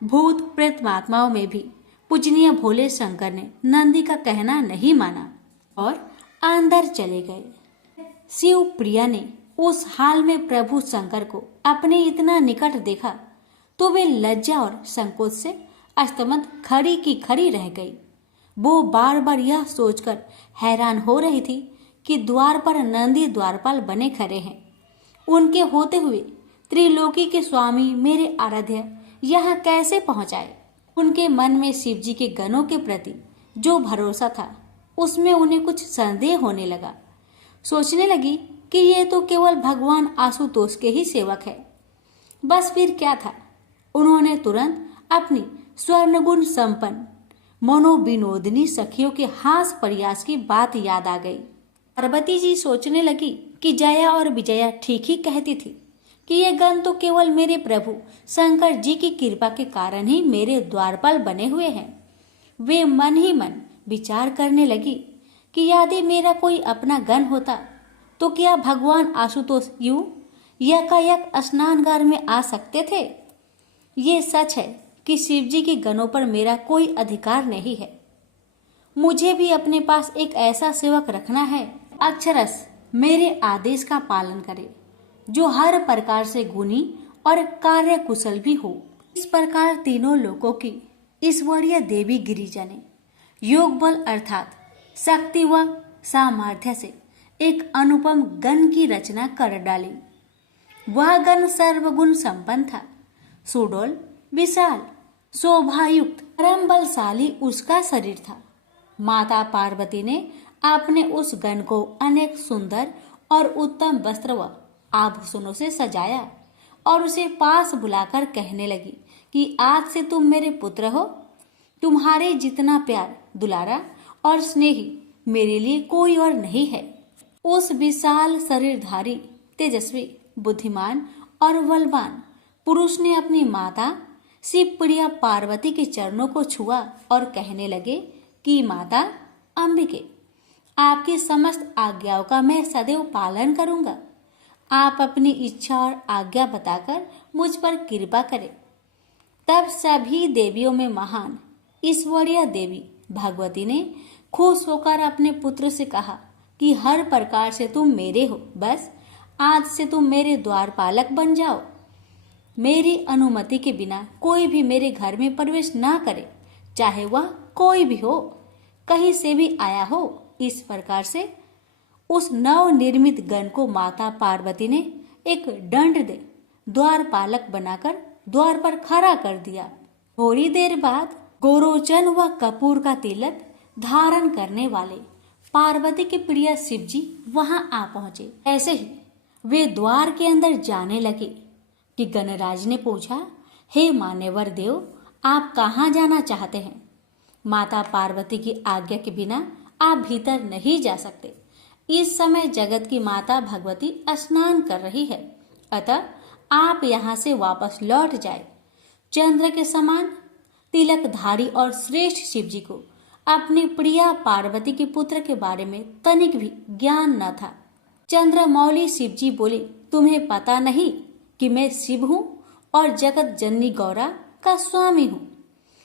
भूत प्रेत महात्माओं में भी पूजनीय भोले शंकर ने नंदी का कहना नहीं माना और अंदर चले गए। शिव प्रिया ने उस हाल में प्रभु शंकर को अपने इतना निकट देखा तो वे लज्जा और संकोच से अस्तमत खड़ी की खड़ी रह गई। वो बार बार यह सोचकर हैरान हो रही थी कि द्वार पर नंदी द्वारपाल बने खड़े हैं। उनके होते हुए त्रिलोकी के स्वामी मेरे आराध्य यहाँ कैसे पहुँच आए। उनके मन में शिव जी के गणों के प्रति जो भरोसा था, उसमें उन्हें कुछ संदेह होने लगा। सोचने लगी कि ये तो केवल भगवान आशुतोष के ही सेवक है। बस फिर क्या था। उन्होंने तुरंत अपनी स्वर्णगुण संपन्न मनोविनोदिनी सखियों के हास प्रयास की बात याद आ गई। पार्वती जी सोचने लगी कि जया और विजया ठीक ही कहती थी कि ये गण तो केवल मेरे प्रभु शंकर जी की कृपा के कारण ही मेरे द्वारपाल बने हुए हैं। वे मन ही मन विचार करने लगी कि यदि मेरा कोई अपना गण होता तो क्या भगवान आशुतोष यूं यकायक स्नानगार में आ सकते थे। ये सच है कि शिव जी के गणों पर मेरा कोई अधिकार नहीं है। मुझे भी अपने पास एक ऐसा सेवक रखना है, अक्षरश मेरे आदेश का पालन करे, जो हर प्रकार से गुणी और कार्य कुशल भी हो। इस प्रकार तीनों लोकों की ईश्वरीय देवी गिरिजा ने योग बल अर्थात शक्ति व सामर्थ्य से एक अनुपम गण की रचना कर डाली। वह गण सर्वगुण संपन्न था, सुडौल, विशाल, शोभायुक्त, परम बलशाली उसका शरीर था। माता पार्वती ने अपने उस गण को अनेक सुंदर और उत्तम वस्त्र व आभूषणों से सजाया और उसे पास बुलाकर कहने लगी कि आज से तुम मेरे पुत्र हो। तुम्हारे जितना प्यार, दुलारा और स्नेही मेरे लिए कोई और नहीं है। उस विशाल शरीरधारी, तेजस्वी, बुद्धिमान और बलवान पुरुष ने अपनी माता शिव प्रिया पार्वती के चरणों को छुआ और कहने लगे कि माता अंबिके, आपकी समस्त आज्ञाओं का मैं सदैव पालन करूंगा। आप अपनी इच्छा और आज्ञा बताकर मुझ पर कृपा करें। तब सभी देवियों में महान ईश्वरीय देवी भगवती ने खुश होकर अपने पुत्र से कहा कि हर प्रकार से तुम मेरे हो, बस आज से तुम मेरे द्वारपालक बन जाओ। मेरी अनुमति के बिना कोई भी मेरे घर में प्रवेश ना करे, चाहे वह कोई भी हो, कहीं से भी आया हो। इस प्रकार से उस नव निर्मित गण को माता पार्वती ने एक दंड दे द्वारपालक बनाकर द्वार पर खड़ा कर दिया। थोड़ी देर बाद गोरोचन व कपूर का तिलक धारण करने वाले पार्वती के प्रिय शिव जी वहां आ पहुंचे। ऐसे ही वे द्वार के अंदर जाने लगे कि गणराज ने पूछा, हे मान्यवर देव, आप कहाँ जाना चाहते हैं। माता पार्वती की आज्ञा के बिना आप भीतर नहीं जा सकते। इस समय जगत की माता भगवती स्नान कर रही है, अतः आप यहाँ से वापस लौट जाए। चंद्र के समान तिलकधारी और श्रेष्ठ शिव जी को अपनी प्रिया पार्वती के पुत्र के बारे में तनिक भी ज्ञान न था। चंद्रमौली शिव जी बोले, तुम्हें पता नहीं कि मैं शिव हूँ और जगत जननी गौरा का स्वामी हूँ।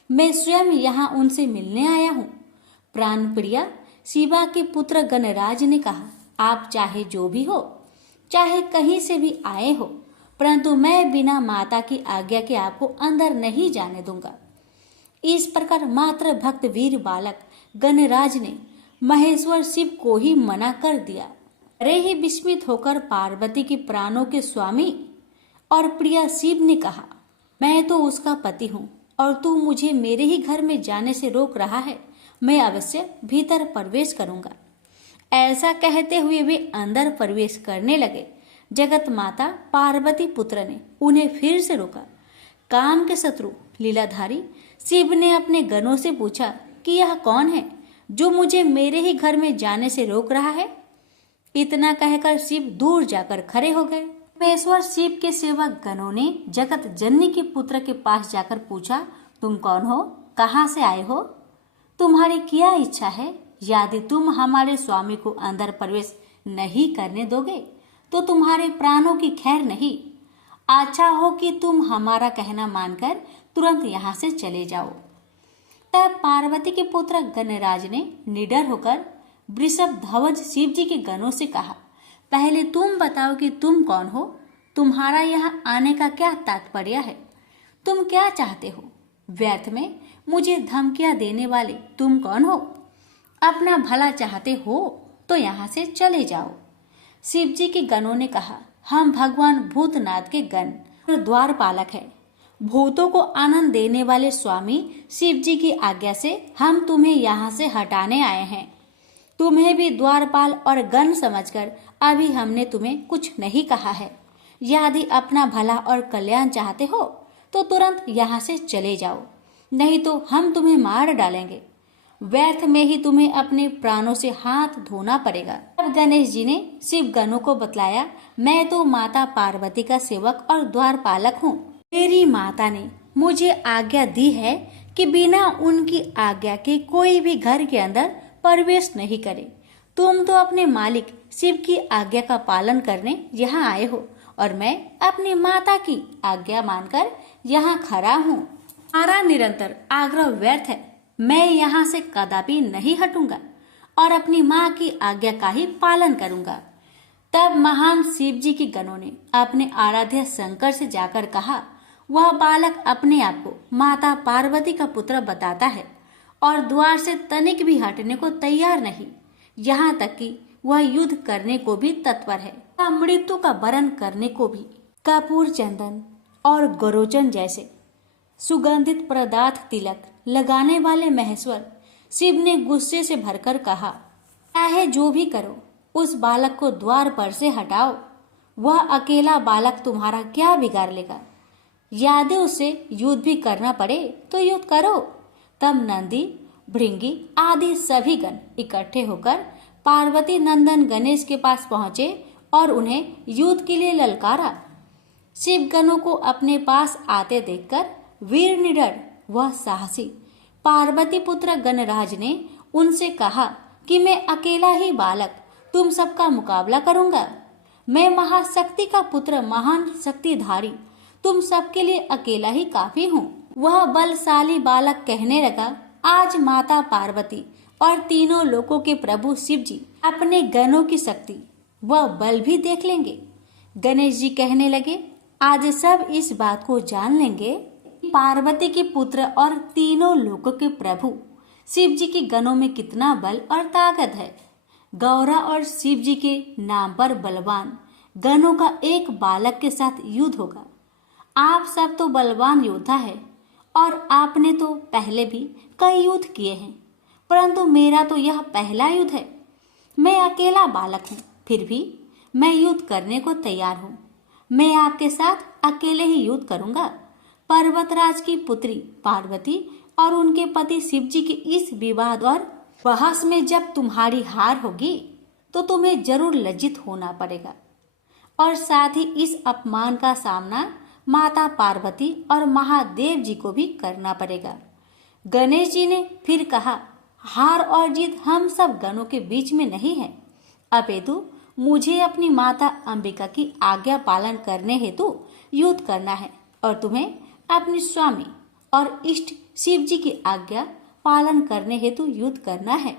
मैं स्वयं यहाँ उनसे मिलने आया हूँ। प्राण प्रिया शिवा के पुत्र गणराज ने कहा, आप चाहे जो भी हो, चाहे कहीं से भी आए हो, परंतु मैं बिना माता की आज्ञा के आपको अंदर नहीं जाने दूंगा। इस प्रकार मात्र भक्त वीर बालक गणराज ने महेश्वर शिव को ही मना कर दिया। अरे ही विस्मित होकर पार्वती के प्राणों के स्वामी और प्रिया शिव ने कहा, मैं तो उसका पति हूँ और तू मुझे मेरे ही घर में जाने से रोक रहा है। मैं अवश्य भीतर प्रवेश करूंगा। ऐसा कहते हुए वे अंदर प्रवेश करने लगे। जगत माता पार्वती पुत्र ने उन्हें फिर से रोका। काम के शत्रु लीलाधारी शिव ने अपने गणों से पूछा कि यह कौन है जो मुझे मेरे ही घर में जाने से रोक रहा है। इतना कहकर शिव दूर जाकर खड़े हो गए। परमेश्वर शिव के सेवक गणों ने जगत जननी के पुत्र के पास जाकर पूछा, तुम कौन हो, कहाँ से आए हो, तुम्हारी क्या इच्छा है? यदि तुम हमारे स्वामी को अंदर प्रवेश नहीं करने दोगे तो तुम्हारे प्राणों की खैर नहीं। अच्छा हो कि तुम हमारा कहना मानकर तुरंत यहाँ से चले जाओ। तब पार्वती के पुत्र गणराज ने निडर होकर वृषभ ध्वज शिव जी के गणों से कहा, पहले तुम बताओ कि तुम कौन हो, तुम्हारा यहाँ आने का क्या तात्पर्य है, तुम क्या चाहते हो? व्यर्थ में मुझे धमकियां देने वाले तुम कौन हो? अपना भला चाहते हो तो यहाँ से चले जाओ। शिव जी के गणों ने कहा, हम भगवान भूतनाथ के गण और द्वारपालक है। भूतों को आनंद देने वाले स्वामी शिव जी की आज्ञा से हम तुम्हें यहाँ से हटाने आए हैं। तुम्हें भी द्वारपाल और गण समझकर अभी हमने तुम्हें कुछ नहीं कहा है। यदि अपना भला और कल्याण चाहते हो तो तुरंत यहाँ से चले जाओ, नहीं तो हम तुम्हें मार डालेंगे। व्यर्थ में ही तुम्हें अपने प्राणों से हाथ धोना पड़ेगा। तब गणेश जी ने शिव गणों को बतलाया, मैं तो माता पार्वती का सेवक और द्वारपालक हूँ। मेरी माता ने मुझे आज्ञा दी है कि बिना उनकी आज्ञा के कोई भी घर के अंदर प्रवेश नहीं करे। तुम तो अपने मालिक शिव की आज्ञा का पालन करने यहाँ आए हो और मैं अपनी माता की आज्ञा मानकर यहाँ खड़ा हूँ। हमारा निरंतर आग्रह व्यर्थ है। मैं यहाँ से कदापि नहीं हटूंगा और अपनी माँ की आज्ञा का ही पालन करूंगा। तब महान शिव जी के गणों ने अपने आराध्य शंकर से जाकर कहा, वह बालक अपने आप को माता पार्वती का पुत्र बताता है और द्वार से तनिक भी हटने को तैयार नहीं, यहाँ तक कि वह युद्ध करने को भी तत्पर है, मृत्यु का वरण करने को भी। कपूर, चंदन और गरोचन जैसे सुगंधित पदार्थ तिलक लगाने वाले महेश्वर शिव ने गुस्से से भरकर कहा, चाहे जो भी करो, उस बालक को द्वार पर से हटाओ। वह अकेला बालक तुम्हारा क्या बिगाड़ लेगा? यदि उससे युद्ध भी करना पड़े तो युद्ध करो। तब नंदी, भृंगी आदि सभी गण इकट्ठे होकर पार्वती नंदन गणेश के पास पहुंचे और उन्हें युद्ध के लिए ललकारा। शिव गणों को अपने पास आते देखकर वीर निडर वह साहसी पार्वती पुत्र गणराज ने उनसे कहा कि मैं अकेला ही बालक तुम सबका मुकाबला करूंगा। मैं महाशक्ति का पुत्र, महान शक्तिधारी, तुम सबके लिए अकेला ही काफी हूँ। वह बलशाली बालक कहने लगा, आज माता पार्वती और तीनों लोकों के प्रभु शिव जी अपने गणों की शक्ति वह बल भी देख लेंगे। गणेश जी कहने लगे, आज सब इस बात को जान लेंगे कि पार्वती के पुत्र और तीनों लोकों के प्रभु शिव जी के गणों में कितना बल और ताकत है। गौरा और शिव जी के नाम पर बलवान गणों का एक बालक के साथ युद्ध होगा। आप सब तो बलवान योद्धा है और आपने तो पहले भी कई युद्ध किए हैं, परंतु मेरा तो यह पहला युद्ध है। मैं अकेला बालक हूँ, फिर भी मैं युद्ध करने को तैयार हूँ। मैं आपके साथ अकेले ही युद्ध करूंगा। पर्वतराज की पुत्री पार्वती और उनके पति शिव जी के इस विवाद और बहस में जब तुम्हारी हार होगी तो तुम्हें जरूर लज्जित होना पड़ेगा और साथ ही इस अपमान का सामना माता पार्वती और महादेव जी को भी करना पड़ेगा। गणेश जी ने फिर कहा, हार और जीत हम सब गणों के बीच में नहीं है, अपितु मुझे अपनी माता अंबिका की आज्ञा पालन करने हेतु युद्ध करना है और तुम्हें अपने स्वामी और इष्ट शिव जी की आज्ञा पालन करने हेतु युद्ध करना है।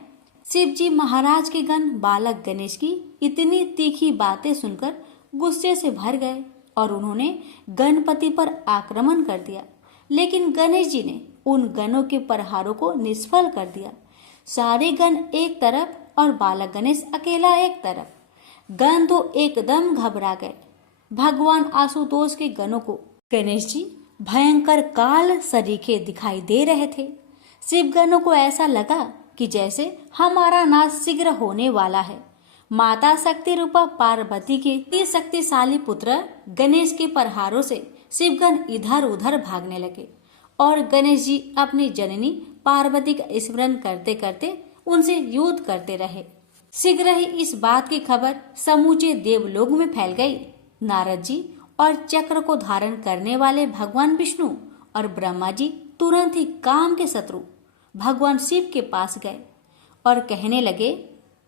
शिव जी महाराज के गण बालक गणेश की इतनी तीखी बातें सुनकर गुस्से से भर गए और उन्होंने गणपति पर आक्रमण कर दिया, लेकिन गणेश जी ने उन गणों के प्रहारों को निष्फल कर दिया। सारे गण एक तरफ और बालक गणेश अकेला एक तरफ। गण तो एकदम घबरा गए। भगवान आशुतोष के गणों को गणेश जी भयंकर काल सरीखे दिखाई दे रहे थे। शिव गणों को ऐसा लगा कि जैसे हमारा नाश शीघ्र होने वाला है। माता शक्ति रूपा पार्वती के अति शक्तिशाली पुत्र गणेश के प्रहारों से शिवगण इधर उधर भागने लगे और गणेश जी अपनी जननी पार्वती का स्मरण करते करते उनसे युद्ध करते रहे। शीघ्र ही इस बात की खबर समूचे देवलोक में फैल गई। नारद जी और चक्र को धारण करने वाले भगवान विष्णु और ब्रह्मा जी तुरंत ही काम के शत्रु भगवान शिव के पास गए और कहने लगे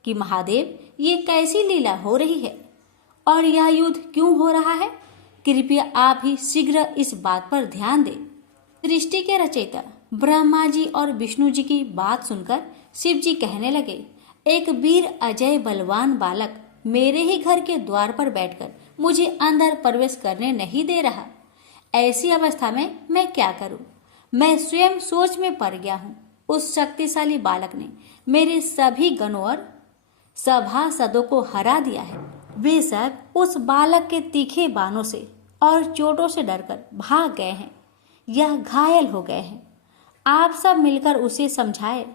कि महादेव, ये कैसी लीला हो रही है और यह युद्ध क्यों हो रहा है? कृपया आप ही शीघ्र इस बात पर ध्यान दें। सृष्टि के रचयिता ब्रह्मा जी और विष्णु जी की बात सुनकर शिव जी कहने लगे, एक वीर अजय बलवान बालक मेरे ही घर के द्वार पर बैठकर मुझे अंदर प्रवेश करने नहीं दे रहा। ऐसी अवस्था में मैं क्या करूं? मैं स्वयं सोच में पड़ गया हूं। उस शक्तिशाली बालक ने मेरे सभी गणों और सभासदों को हरा दिया है। वे सब उस बालक के तीखे बाणों से और चोटों से डरकर भाग गए हैं या घायल हो गए हैं। आप सब मिलकर उसे समझाए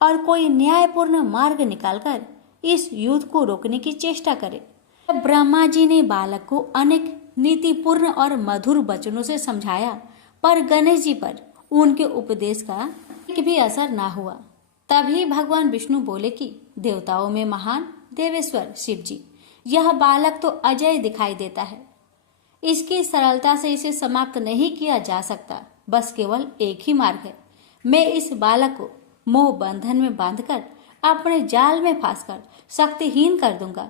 और कोई न्यायपूर्ण मार्ग निकालकर इस युद्ध को रोकने की चेष्टा करे। ब्रह्मा जी ने बालक को अनेक नीतिपूर्ण और मधुर वचनों से समझाया, पर गणेश जी पर उनके उपदेश का एक भी असर ना हुआ। तभी भगवान विष्णु बोले कि देवताओं में महान देवेश्वर शिव जी, यह बालक तो अजय दिखाई देता है। इसकी सरलता से इसे समाप्त नहीं किया जा सकता। बस केवल एक ही मार्ग है। मैं इस बालक को मोह बंधन में बांधकर अपने जाल में फांसकर शक्तिहीन कर दूंगा।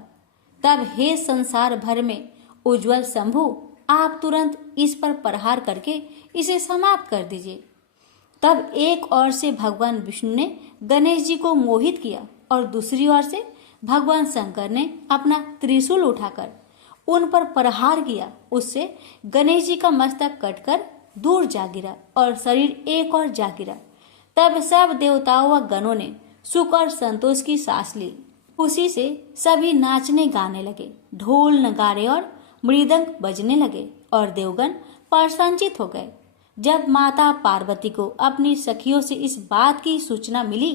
तब हे संसार भर में उज्जवल शंभु, आप तुरंत इस पर प्रहार करके इसे समाप्त कर दीजिए। तब एक ओर से भगवान विष्णु ने गणेश जी को मोहित किया और दूसरी ओर से भगवान शंकर ने अपना त्रिशूल उठाकर उन पर प्रहार किया। उससे गणेश जी का मस्तक कटकर दूर जा गिरा और शरीर एक और जा गिरा। तब सब देवताओं व गणों ने सुख और संतोष की सांस ली। उसी से सभी नाचने गाने लगे, ढोल नगाड़े और मृदंग बजने लगे और देवगण प्रसन्नचित हो गए। जब माता पार्वती को अपनी सखियों से इस बात की सूचना मिली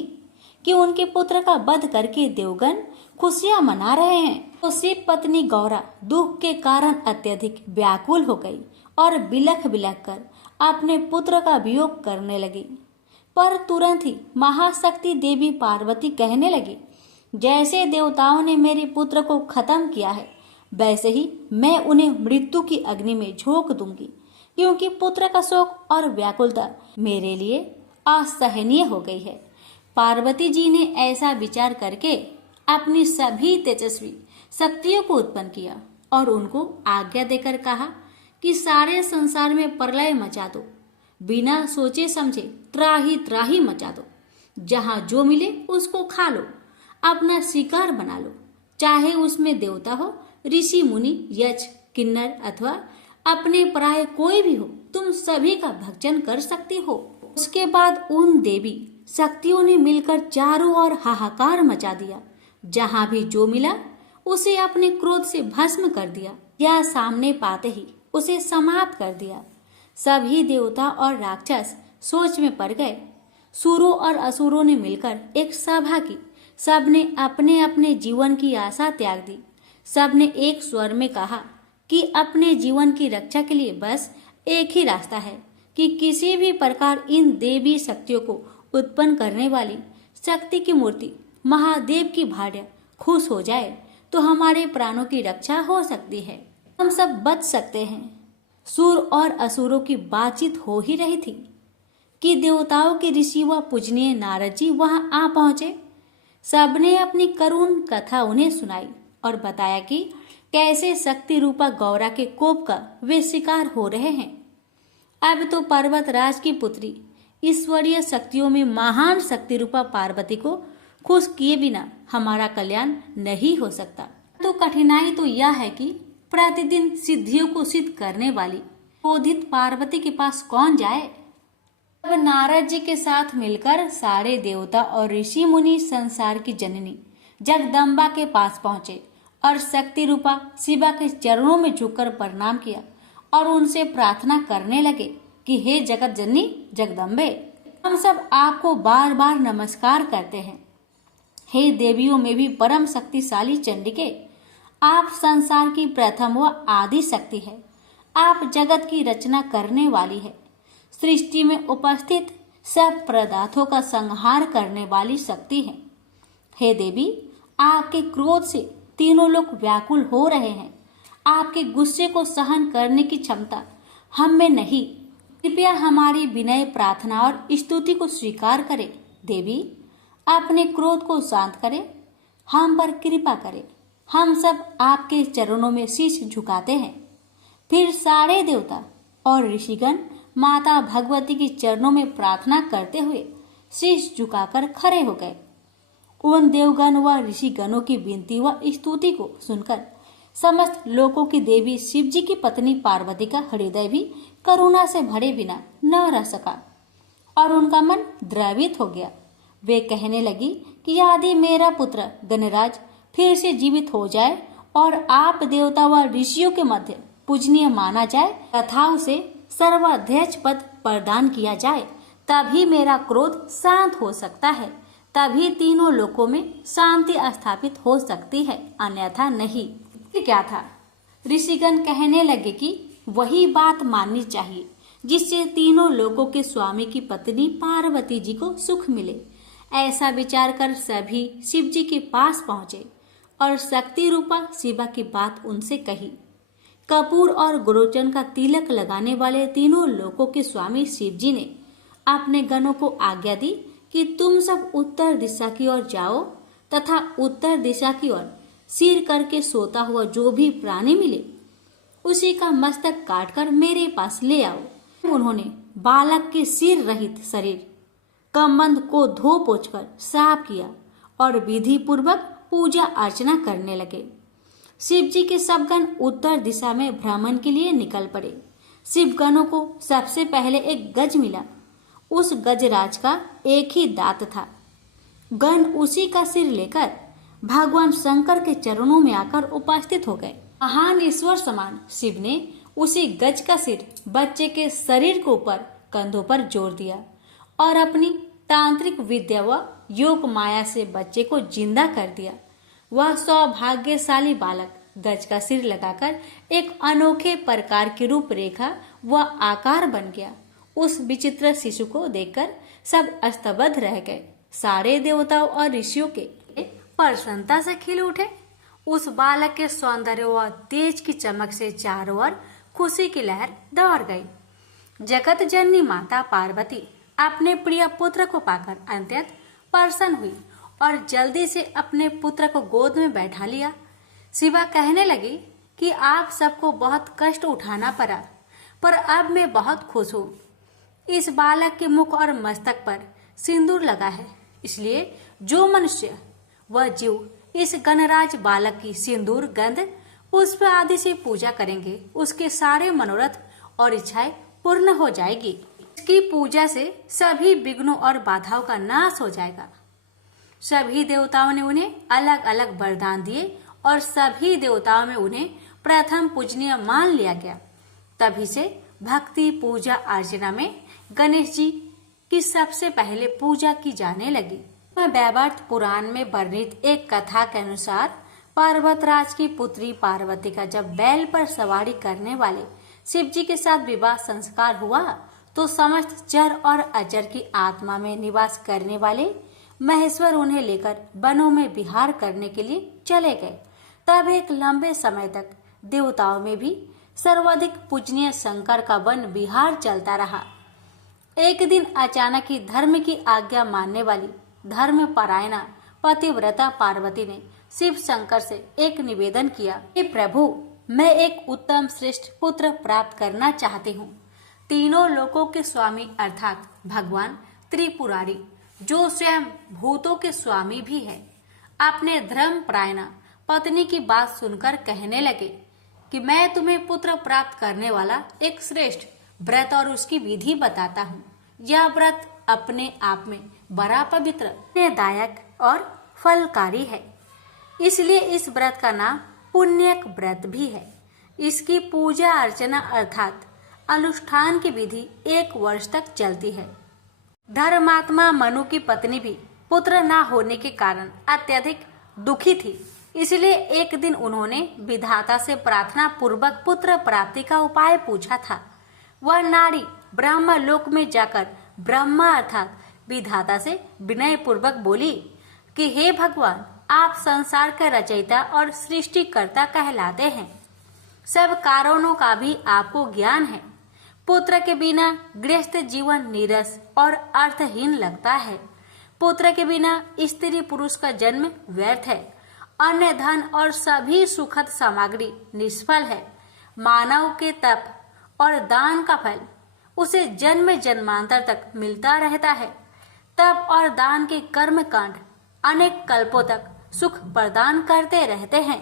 कि उनके पुत्र का वध करके देवगण खुशियां मना रहे हैं, तो शिव पत्नी गौरा दुख के कारण अत्यधिक व्याकुल हो गई और बिलख बिलख कर अपने पुत्र का वियोग करने लगी। पर तुरंत ही महाशक्ति देवी पार्वती कहने लगी, जैसे देवताओं ने मेरे पुत्र को खत्म किया है, वैसे ही मैं उन्हें मृत्यु की अग्नि में झोंक दूंगी, क्योंकि पुत्र का शोक और व्याकुलता मेरे लिए असहनीय हो गई है। पार्वती जी ने ऐसा विचार करके अपनी सभी तेजस्वी शक्तियों को उत्पन्न किया और उनको आज्ञा देकर कहा कि सारे संसार में प्रलय मचा दो, बिना सोचे समझे त्राही त्राही मचा दो। जहां जो मिले उसको खा लो, अपना शिकार बना लो, चाहे उसमें देवता हो, ऋषि मुनि, यक्ष, किन्नर अथवा अपने पराये कोई भी हो, तुम सभी का भक्षण कर सकती हो। उसके बाद उन देवी शक्तियों ने मिलकर चारों ओर हाहाकार मचा दिया। जहां भी जो मिला उसे अपने क्रोध से भस्म कर दिया या सामने पाते ही उसे समाप्त कर दिया। सभी देवता और राक्षस सोच में पड़ गए। सुरों और असुरों ने मिलकर एक सभा की। सबने अपने अपने जीवन की आशा त्याग दी। सबने एक स्वर में कहा कि अपने जीवन की रक्षा के लिए बस एक ही रास्ता है कि किसी भी प्रकार इन देवी शक्तियों को उत्पन्न करने वाली शक्ति की मूर्ति महादेव की भार्या खुश हो जाए तो हमारे प्राणों की रक्षा हो सकती है, हम सब बच सकते हैं। सुर और असुरों की बातचीत हो ही रही थी कि देवताओं के ऋषि व पूजनीय नारद जी वहां आ पहुंचे। सबने अपनी करुण कथा उन्हें सुनाई और बताया कि कैसे शक्ति रूपा गौरा के कोप का वे शिकार हो रहे हैं। अब तो पर्वत राज की पुत्री ईश्वरीय शक्तियों में महान शक्ति रूपा पार्वती को खुश किए बिना हमारा कल्याण नहीं हो सकता। तो कठिनाई तो यह है कि प्रतिदिन सिद्धियों को सिद्ध करने वाली क्रोधित पार्वती के पास कौन जाए। अब नारद जी के साथ मिलकर सारे देवता और ऋषि मुनि संसार की जननी जगदम्बा के पास पहुंचे और शक्ति रूपा शिवा के चरणों में झुककर प्रणाम किया और उनसे प्रार्थना करने लगे कि हे जगत जननी जगदम्बे, हम सब आपको बार बार नमस्कार करते हैं। हे देवियों में भी परम शक्तिशाली चंडिके, आप संसार की प्रथम व आदि शक्ति है। आप जगत की रचना करने वाली है। सृष्टि में उपस्थित सब पदार्थों का संहार करने वाली शक्ति है। हे देवी, आपके क्रोध से तीनों लोग व्याकुल हो रहे हैं। आपके गुस्से को सहन करने की क्षमता हम में नहीं। कृपया हमारी विनय प्रार्थना और स्तुति को स्वीकार करें। देवी, अपने क्रोध को शांत करें, हम पर कृपा करें। हम सब आपके चरणों में शीश झुकाते हैं। फिर सारे देवता और ऋषिगण माता भगवती के चरणों में प्रार्थना करते हुए शीश झुकाकर खड़े हो गए। उन देवगण व ऋषिगणों की विनती व स्तुति को सुनकर समस्त लोकों की देवी शिवजी की पत्नी पार्वती का हृदय भी करुणा से भरे बिना न रह सका और उनका मन द्रवित हो गया। वे कहने लगी कि यदि मेरा पुत्र गणराज फिर से जीवित हो जाए और आप देवता व ऋषियों के मध्य पूजनीय माना जाए तथा उसे सर्वाध्यक्ष पद प्रदान किया जाए, तभी मेरा क्रोध शांत हो सकता है। तभी तीनों लोकों में शांति स्थापित हो सकती है, अन्यथा नहीं। क्या था? ऋषिगण कहने लगे कि वही बात माननी चाहिए जिससे तीनों लोकों के स्वामी की पत्नी पार्वती जी को सुख मिले। ऐसा विचार कर सभी शिव जी के पास पहुंचे और शक्ति रूपा शिवा की बात उनसे कही। कपूर और गुरोचन का तिलक लगाने वाले तीनों लोकों के स्वामी शिव जी ने अपने गणों को आज्ञा दी कि तुम सब उत्तर दिशा की ओर जाओ तथा उत्तर दिशा की ओर सिर करके सोता हुआ जो भी प्राणी मिले उसी का मस्तक काटकर मेरे पास ले आओ। उन्होंने बालक के सिर रहित शरीर कमंद को धो पोंछकर साफ किया और विधि पूर्वक पूजा अर्चना करने लगे। शिव जी के सब गण उत्तर दिशा में भ्रमण के लिए निकल पड़े। शिव गणों को सबसे पहले एक गज मिला। उस गजराज का एक ही दांत था। गण उसी का सिर लेकर भगवान शंकर के चरणों में आकर उपस्थित हो गए। महान ईश्वर समान शिव ने उसी गज का सिर बच्चे के शरीर के ऊपर कंधों पर जोड़ दिया और अपनी तांत्रिक विद्या व योग माया से बच्चे को जिंदा कर दिया। वह सौभाग्यशाली बालक गज का सिर लगाकर एक अनोखे प्रकार की रूपरेखा व आकार बन गया। उस विचित्र शिशु को देखकर सब स्तब्ध रह गए। सारे देवताओं और ऋषियों के प्रसन्नता से खिल उठे। उस बालक के सौंदर्य व तेज की चमक से चारों ओर खुशी की लहर दौड़ गई। जगत जननी माता पार्वती अपने प्रिय पुत्र को पाकर अत्यंत प्रसन्न हुई और जल्दी से अपने पुत्र को गोद में बैठा लिया। शिवा कहने लगी कि आप सबको बहुत कष्ट उठाना पड़ा, पर अब मैं बहुत खुश हूँ। इस बालक के मुख और मस्तक पर सिंदूर लगा है, इसलिए जो मनुष्य व जीव इस गणराज बालक की सिंदूर गंध पुष्प आदि से पूजा करेंगे उसके सारे मनोरथ और इच्छाएं पूर्ण हो जाएगी। इसकी पूजा से सभी विघ्नों और बाधाओं का नाश हो जाएगा। सभी देवताओं ने उन्हें अलग अलग वरदान दिए और सभी देवताओं में उन्हें प्रथम पूजनीय मान लिया गया। तभी से भक्ति पूजा अर्चना में गणेश जी की सबसे पहले पूजा की जाने लगी। वैवर्त पुराण में वर्णित एक कथा के अनुसार पर्वतराज की पुत्री पार्वती का जब बैल पर सवारी करने वाले शिव जी के साथ विवाह संस्कार हुआ तो समस्त जड़ और अजर की आत्मा में निवास करने वाले महेश्वर उन्हें लेकर वनों में विहार करने के लिए चले गए। तब एक लंबे समय तक देवताओं में भी सर्वाधिक पूजनीय शंकर का वन विहार चलता रहा। एक दिन अचानक ही धर्म की आज्ञा मानने वाली धर्म परायणा पतिव्रता पार्वती ने शिव शंकर से एक निवेदन किया, हे प्रभु, मैं एक उत्तम श्रेष्ठ पुत्र प्राप्त करना चाहती हूँ। तीनों लोकों के स्वामी अर्थात भगवान त्रिपुरारी, जो स्वयं भूतों के स्वामी भी है, अपने धर्म परायणा पत्नी की बात सुनकर कहने लगे कि मैं तुम्हें पुत्र प्राप्त करने वाला एक श्रेष्ठ व्रत और उसकी विधि बताता हूँ। यह व्रत अपने आप में बड़ा पवित्र, पुण्यदायक और फलकारी है, इसलिए इस व्रत का नाम पुण्यक व्रत भी है। इसकी पूजा अर्चना अर्थात अनुष्ठान की विधि 1 वर्ष तक चलती है। धर्मात्मा मनु की पत्नी भी पुत्र न होने के कारण अत्यधिक दुखी थी, इसलिए एक दिन उन्होंने विधाता से प्रार्थना पूर्वक पुत्र प्राप्ति का उपाय पूछा था। वह नारी ब्रह्म लोक में जाकर ब्रह्मा अर्थात विधाता से विनय पूर्वक बोली कि हे भगवान, आप संसार के रचयिता और सृष्टिकर्ता कहलाते हैं। सब कारणों का भी आपको ज्ञान है। पुत्र के बिना गृहस्थ जीवन नीरस और अर्थहीन लगता है। पुत्र के बिना स्त्री पुरुष का जन्म व्यर्थ है। अन्य धन और सभी सुखद सामग्री निष्फल है। मानव के तप और दान का फल उसे जन्म जन्मांतर तक मिलता रहता है। तप और दान के कर्म कांड अनेक कल्पों तक सुख प्रदान करते रहते हैं,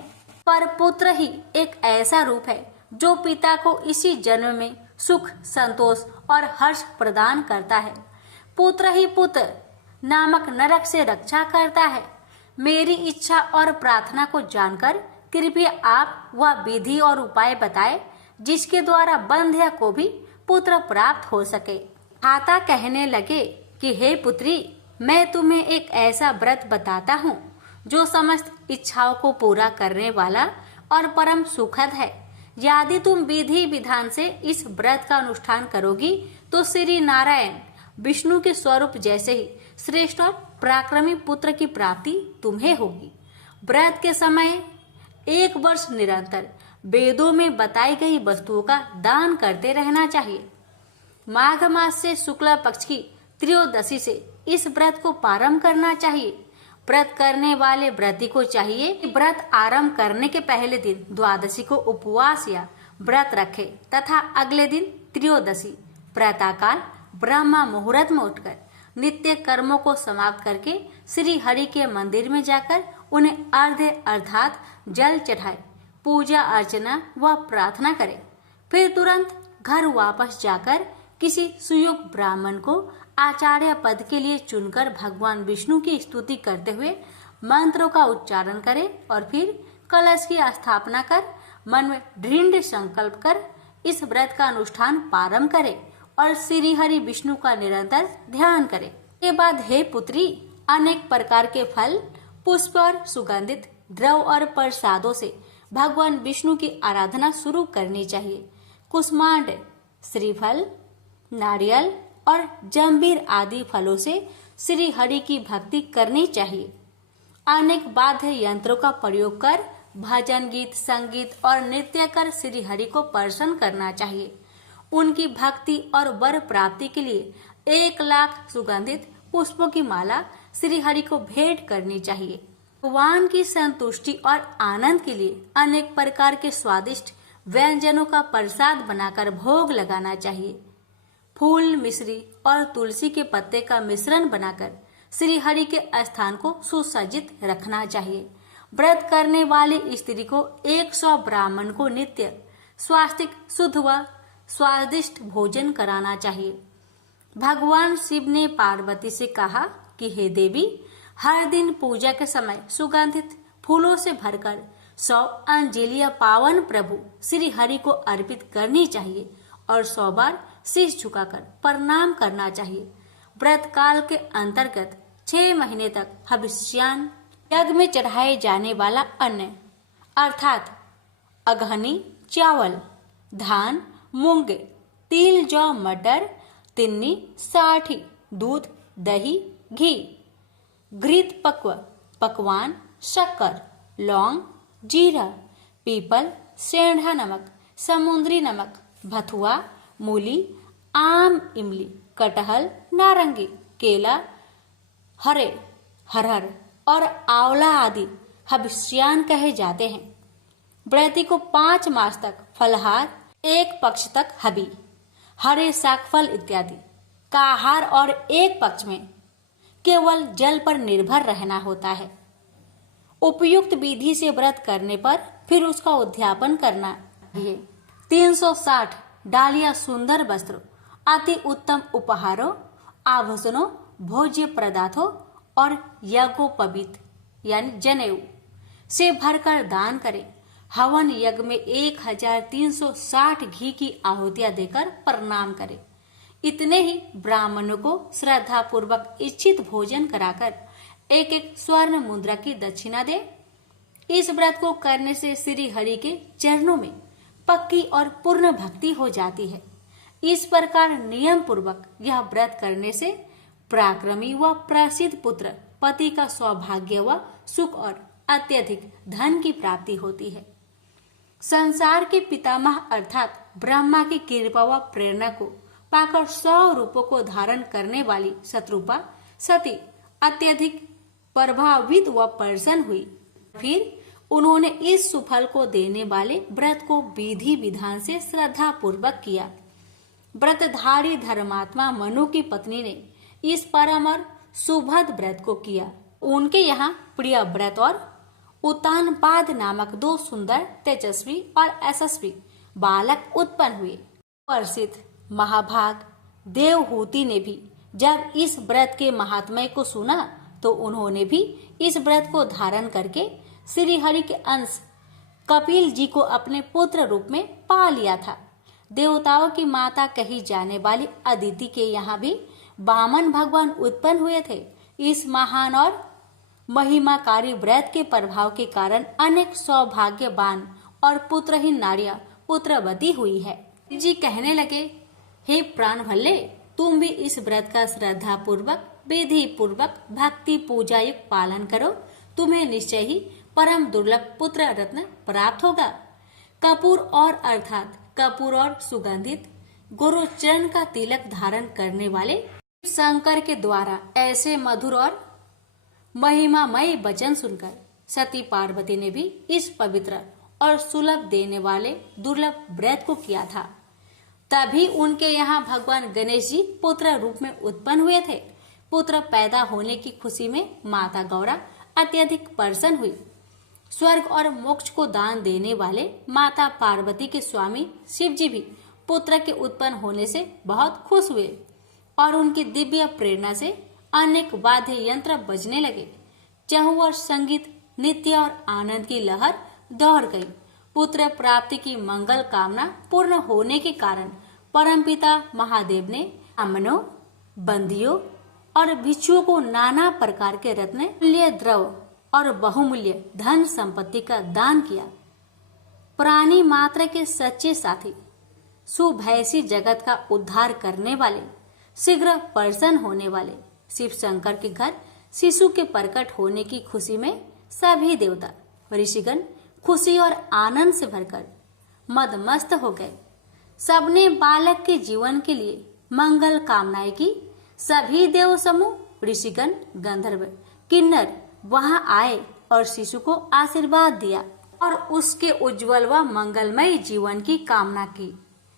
पर पुत्र ही एक ऐसा रूप है जो पिता को इसी जन्म में सुख, संतोष और हर्ष प्रदान करता है। पुत्र ही पुत्र नामक नरक से रक्षा करता है। मेरी इच्छा और प्रार्थना को जानकर कृपया आप वह विधि और उपाय बताएं जिसके द्वारा बंध्या को भी पुत्र प्राप्त हो सके। माता कहने लगे कि हे पुत्री, मैं तुम्हें एक ऐसा व्रत बताता हूँ जो समस्त इच्छाओं को पूरा करने वाला और परम सुखद है। यदि तुम विधि विधान से इस व्रत का अनुष्ठान करोगी तो श्री नारायण विष्णु के स्वरूप जैसे ही श्रेष्ठ और पराक्रमी पुत्र की प्राप्ति तुम्हें होगी। व्रत के समय 1 वर्ष निरंतर वेदों में बताई गई वस्तुओं का दान करते रहना चाहिए। माघ मास से शुक्ला पक्ष की त्रयोदशी से इस व्रत को प्रारंभ करना चाहिए। व्रत करने वाले व्रती को चाहिए कि व्रत आरंभ करने के पहले दिन द्वादशी को उपवास या व्रत रखे तथा अगले दिन त्रयोदशी प्रातःकाल ब्रह्म मुहूर्त में उठकर नित्य कर्मों को समाप्त करके श्री हरि के मंदिर में जाकर उन्हें अर्घ्य अर्थात जल चढ़ाए, पूजा अर्चना व प्रार्थना करे। फिर तुरंत घर वापस जाकर किसी सुयोग्य ब्राह्मण को आचार्य पद के लिए चुनकर भगवान विष्णु की स्तुति करते हुए मंत्रों का उच्चारण करे और फिर कलश की स्थापना कर मन में दृढ़ संकल्प कर इस व्रत का अनुष्ठान प्रारंभ करे और श्री हरि विष्णु का निरंतर ध्यान करे। के बाद हे पुत्री, अनेक प्रकार के फल, पुष्प और सुगंधित द्रव और प्रसादों से भगवान विष्णु की आराधना शुरू करनी चाहिए। कुष्मांड, श्रीफल, नारियल और जंबीर आदि फलों से श्री हरि की भक्ति करनी चाहिए। अनेक वाद्य यंत्रों का प्रयोग कर भजन गीत, संगीत और नृत्य कर श्री हरि को प्रसन्न करना चाहिए। उनकी भक्ति और वर प्राप्ति के लिए 1 लाख सुगंधित पुष्पों की माला श्री हरि को भेंट करनी चाहिए। भगवान की संतुष्टि और आनंद के लिए अनेक प्रकार के स्वादिष्ट व्यंजनों का प्रसाद बनाकर भोग लगाना चाहिए। फूल, मिश्री और तुलसी के पत्ते का मिश्रण बनाकर श्री हरि के स्थान को सुसज्जित रखना चाहिए। व्रत करने वाली स्त्री को 100 ब्राह्मण को नित्य स्वास्तिक, शुद्ध व स्वादिष्ट भोजन कराना चाहिए। भगवान शिव ने पार्वती से कहा कि हे देवी, हर दिन पूजा के समय सुगंधित फूलों से भरकर 100 अंजलियां पावन प्रभु श्री हरि को अर्पित करनी चाहिए और 100 बार शीश झुकाकर प्रणाम करना चाहिए। व्रत काल के अंतर्गत 6 महीने तक हविष्यान यज्ञ में चढ़ाए जाने वाला अन्न अर्थात अगहनी, चावल, धान, मूंग, तिल, जौ, मटर, तिन्नी, साठी, दूध, दही, घी, घृत पक्व, पकवान, शक्कर, लौंग, जीरा, पीपल, सेंधा नमक, समुद्री नमक, भथुआ, मूली, आम, इमली, कटहल, नारंगी, केला, हरहर और आंवला आदि हबिष्यान कहे जाते हैं। व्रती को 5 मास तक फलहार, 1 पक्ष तक हबी, हरे शाकफल इत्यादि का आहार और 1 पक्ष में केवल जल पर निर्भर रहना होता है। उपयुक्त विधि से व्रत करने पर फिर उसका उद्यापन करना चाहिए। 360 डालिया सुंदर वस्त्रों, अति उत्तम उपहारों, आभूषणों, भोज्य पदार्थों और यज्ञोपवीत यानी जनेऊ से भरकर दान करें। हवन यज्ञ में 1360 घी की आहुतियां देकर प्रणाम करें। इतने ही ब्राह्मणों को श्रद्धा पूर्वक इच्छित भोजन कराकर 1 स्वर्ण मुद्रा की दक्षिणा दे। इस व्रत को करने से श्री हरि के चरणों में पक्की और पूर्ण भक्ति हो जाती है। इस प्रकार नियम पूर्वक यह व्रत करने से पराक्रमी व प्रसिद्ध पुत्र, पति का सौभाग्य व सुख और अत्यधिक धन की प्राप्ति होती है। संसार के पितामह अर्थात ब्रह्मा की कृपा व प्रेरणा को पाकर 100 रूपों को धारण करने वाली शत्रुपा सती अत्यधिक प्रभावित व प्रसन्न हुई। फिर उन्होंने इस सुफल को देने वाले व्रत को विधि विधान से श्रद्धा पूर्वक किया। व्रतधारी धर्मात्मा मनु की पत्नी ने इस परम और सुभद व्रत को किया। उनके यहाँ प्रिय व्रत और उत्तानपाद नामक 2 सुंदर, तेजस्वी और यशस्वी बालक उत्पन्न हुए। प्रसिद्ध महाभाग देवहूति ने भी जब इस व्रत के महात्म्य को सुना तो उन्होंने भी इस व्रत को धारण करके श्री हरि के अंश कपिल जी को अपने पुत्र रूप में पा लिया था। देवताओं की माता कही जाने वाली अदिति के यहाँ भी वामन भगवान उत्पन्न हुए थे। इस महान और महिमाकारी व्रत के प्रभाव के कारण अनेक सौभाग्यवान और पुत्रहीन नारियां पुत्रवती हुई है। जी कहने लगे, हे प्राण भल्ले, तुम भी इस व्रत का श्रद्धा पूर्वक, विधि पूर्वक, भक्ति पूजा युक्त पालन करो। तुम्हें निश्चय ही परम दुर्लभ पुत्र रत्न प्राप्त होगा। कपूर और अर्थात कपूर और सुगंधित गुरु चरण का तिलक धारण करने वाले शंकर के द्वारा ऐसे मधुर और महिमामय वचन सुनकर सती पार्वती ने भी इस पवित्र और सुलभ देने वाले दुर्लभ व्रत को किया था। तभी उनके यहाँ भगवान गणेश जी पुत्र रूप में उत्पन्न हुए थे। पुत्र पैदा होने की खुशी में माता गौरा अत्यधिक प्रसन्न हुई। स्वर्ग और मोक्ष को दान देने वाले माता पार्वती के स्वामी शिव जी भी पुत्र के उत्पन्न होने से बहुत खुश हुए और उनकी दिव्य प्रेरणा से अनेक वाद्य यंत्र बजने लगे। चहुओर संगीत, नृत्य और आनंद की लहर दौड़ गई। पुत्र प्राप्ति की मंगल कामना पूर्ण होने के कारण परमपिता महादेव ने ब्राह्मणों, बंदियों और भिक्षुओं को नाना प्रकार के रत्न, मूल्य द्रव्य और बहुमूल्य धन संपत्ति का दान किया। प्राणी मात्र के सच्चे साथी, सुभैसी जगत का उद्धार करने वाले, शीघ्र प्रसन्न होने वाले शिव शंकर के घर शिशु के प्रकट होने की खुशी में सभी देवता ऋषिगण खुशी और आनंद से भरकर मदमस्त हो गए। सबने बालक के जीवन के लिए मंगल कामनाएं की। सभी देव समूह, ऋषिगण, गंधर्व, किन्नर वहां आए और शिशु को आशीर्वाद दिया और उसके उज्जवल व मंगलमय जीवन की कामना की।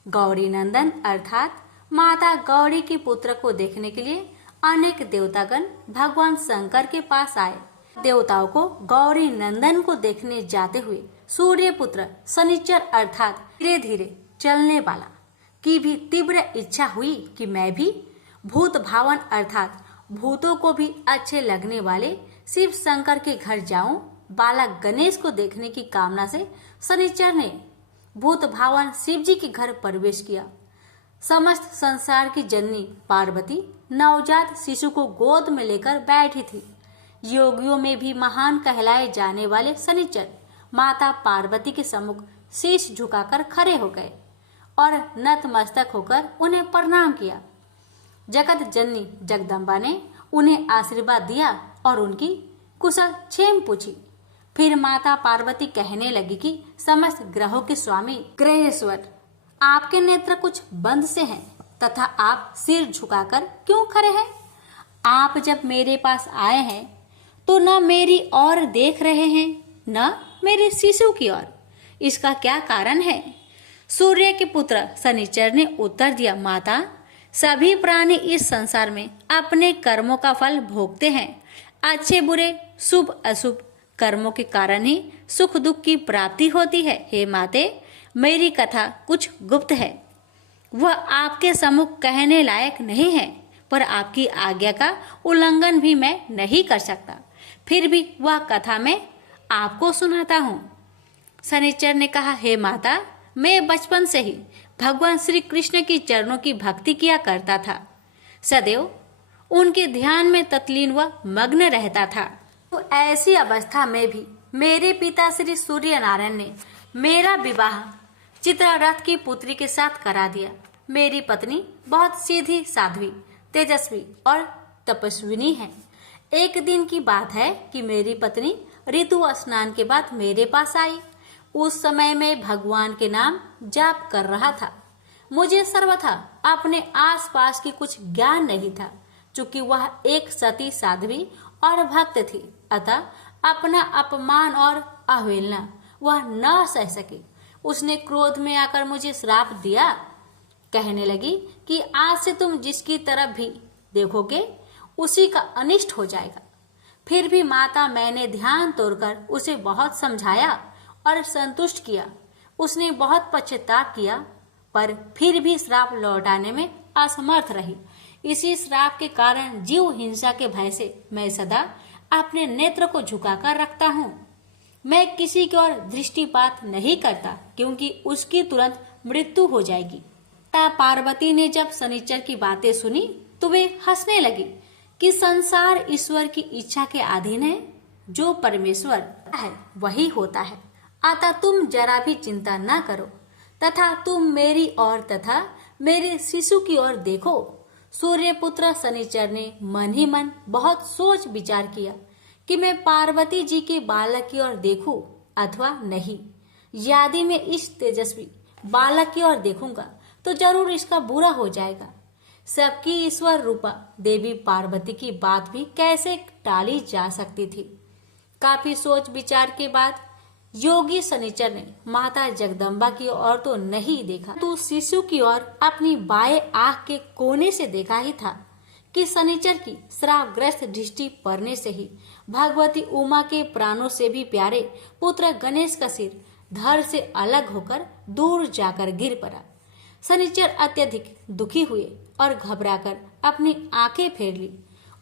गौरी नंदन अर्थात माता गौरी के पुत्र को देखने के लिए अनेक देवतागण भगवान शंकर के पास आए। देवताओं को गौरी नंदन को देखने जाते हुए सूर्य पुत्र शनिचर अर्थात धीरे धीरे चलने वाला की भी तीव्र इच्छा हुई कि मैं भी भूत भावन अर्थात भूतों को भी अच्छे लगने वाले शिव शंकर के घर जाऊं। बालक गणेश को देखने की कामना से शनिचर ने भूत भावन शिव जी के घर प्रवेश किया। समस्त संसार की जननी पार्वती नवजात शिशु को गोद में लेकर बैठी थी। योगियों में भी महान कहलाए जाने वाले शनिचर माता पार्वती के सम्मुख शीश झुकाकर खड़े हो गए और नतमस्तक होकर उन्हें प्रणाम किया। जगत जननी जगदम्बा ने उन्हें आशीर्वाद दिया और उनकी कुशल क्षेम पूछी। फिर माता पार्वती कहने लगी कि समस्त ग्रहों के स्वामी ग्रहेश्वर, आपके नेत्र कुछ बंद से हैं तथा आप सिर झुकाकर क्यों खड़े हैं? आप जब मेरे पास आए हैं तो न मेरी ओर देख रहे हैं न मेरे शिशु की ओर। इसका क्या कारण है? सूर्य के पुत्र शनिचर ने उत्तर दिया, माता, सभी प्राणी इस संसार में अपने कर्मों का फल भोगते हैं। अच्छे बुरे शुभ अशुभ कर्मों के कारण ही सुख दुख की प्राप्ति होती है। हे माते, मेरी कथा कुछ गुप्त है, वह आपके सम्मुख कहने लायक नहीं है, पर आपकी आज्ञा का उल्लंघन भी मैं नहीं कर सकता। फिर भी वह कथा मैं आपको सुनाता हूँ। शनिचर ने कहा, हे माता, मैं बचपन से ही भगवान श्री कृष्ण की चरणों की भक्ति किया करता था। सदैव उनके ध्यान में तत्लीन व मग्न रहता था। तो ऐसी अवस्था में भी मेरे पिता श्री सूर्य नारायण ने मेरा विवाह चित्ररथ की पुत्री के साथ करा दिया। मेरी पत्नी बहुत सीधी साध्वी, तेजस्वी और तपस्विनी है। एक दिन की बात है कि मेरी पत्नी ऋतु स्नान के बाद मेरे पास आई। उस समय मैं भगवान के नाम जाप कर रहा था। मुझे सर्वथा अपने आसपास की कुछ ज्ञान नहीं था, चूंकि वह एक सती साध्वी और भक्त थी, अतः अपना अपमान और अवहेलना वह न सह सकी। उसने क्रोध में आकर मुझे श्राप दिया। कहने लगी कि आज से तुम जिसकी तरफ भी देखोगे उसी का अनिष्ट हो जाएगा। फिर भी माता, मैंने ध्यान तोड़कर उसे बहुत समझाया और संतुष्ट किया। उसने बहुत पश्चाताप किया, पर फिर भी श्राप लौटाने में असमर्थ रही। इसी श्राप के कारण जीव हिंसा के भय से मैं सदा अपने नेत्र को झुकाकर रखता हूँ। मैं किसी की ओर दृष्टिपात नहीं करता, क्योंकि उसकी तुरंत मृत्यु हो जाएगी। पार्वती ने जब शनिचर की बातें सुनी तो वे हंसने लगी कि संसार ईश्वर की इच्छा के अधीन है। जो परमेश्वर है वही होता है, अतः तुम जरा भी चिंता न करो तथा तुम मेरी ओर तथा मेरे शिशु की ओर देखो। सूर्यपुत्र शनिचर ने मन ही मन बहुत सोच विचार किया कि मैं पार्वती जी के बालक की ओर देखूं अथवा नहीं। यदि मैं इस तेजस्वी बालक की ओर देखूंगा तो जरूर इसका बुरा हो जाएगा। सबकी ईश्वर रूपा देवी पार्वती की बात भी कैसे टाली जा सकती थी। काफी सोच विचार के बाद योगी शनिचर ने माता जगदम्बा की ओर तो नहीं देखा, तो शिशु की ओर अपनी बाएं आंख के कोने से देखा ही था कि शनिचर की श्रापग्रस्त दृष्टि पड़ने से ही भगवती उमा के प्राणों से भी प्यारे पुत्र गणेश का सिर धड़ से अलग होकर दूर जाकर गिर पड़ा। शनिचर अत्यधिक दुखी हुए और घबराकर अपनी आंखें फेर ली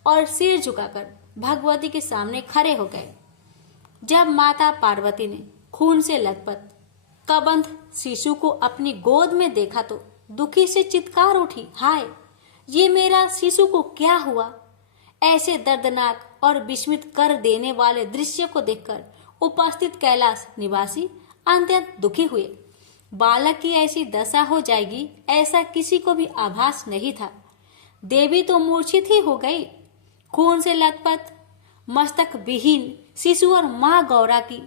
और सिर झुकाकर भगवती के सामने खड़े हो गए। जब माता पार्वती ने खून से लथपथ कबंध शिशु को अपनी गोद में देखा तो दुखी से चित्कार उठी, हाय, ये मेरा शिशु को क्या हुआ? ऐसे दर्दनाक और विस्मित कर देने वाले दृश्य को देखकर उपस्थित कैलाश निवासी अत्यंत दुखी हुए। बालक की ऐसी दशा हो जाएगी ऐसा किसी को भी आभास नहीं था। देवी तो मूर्छित ही हो गई। खून से लथपथ मस्तक विहीन शिशु और माँ गौरा की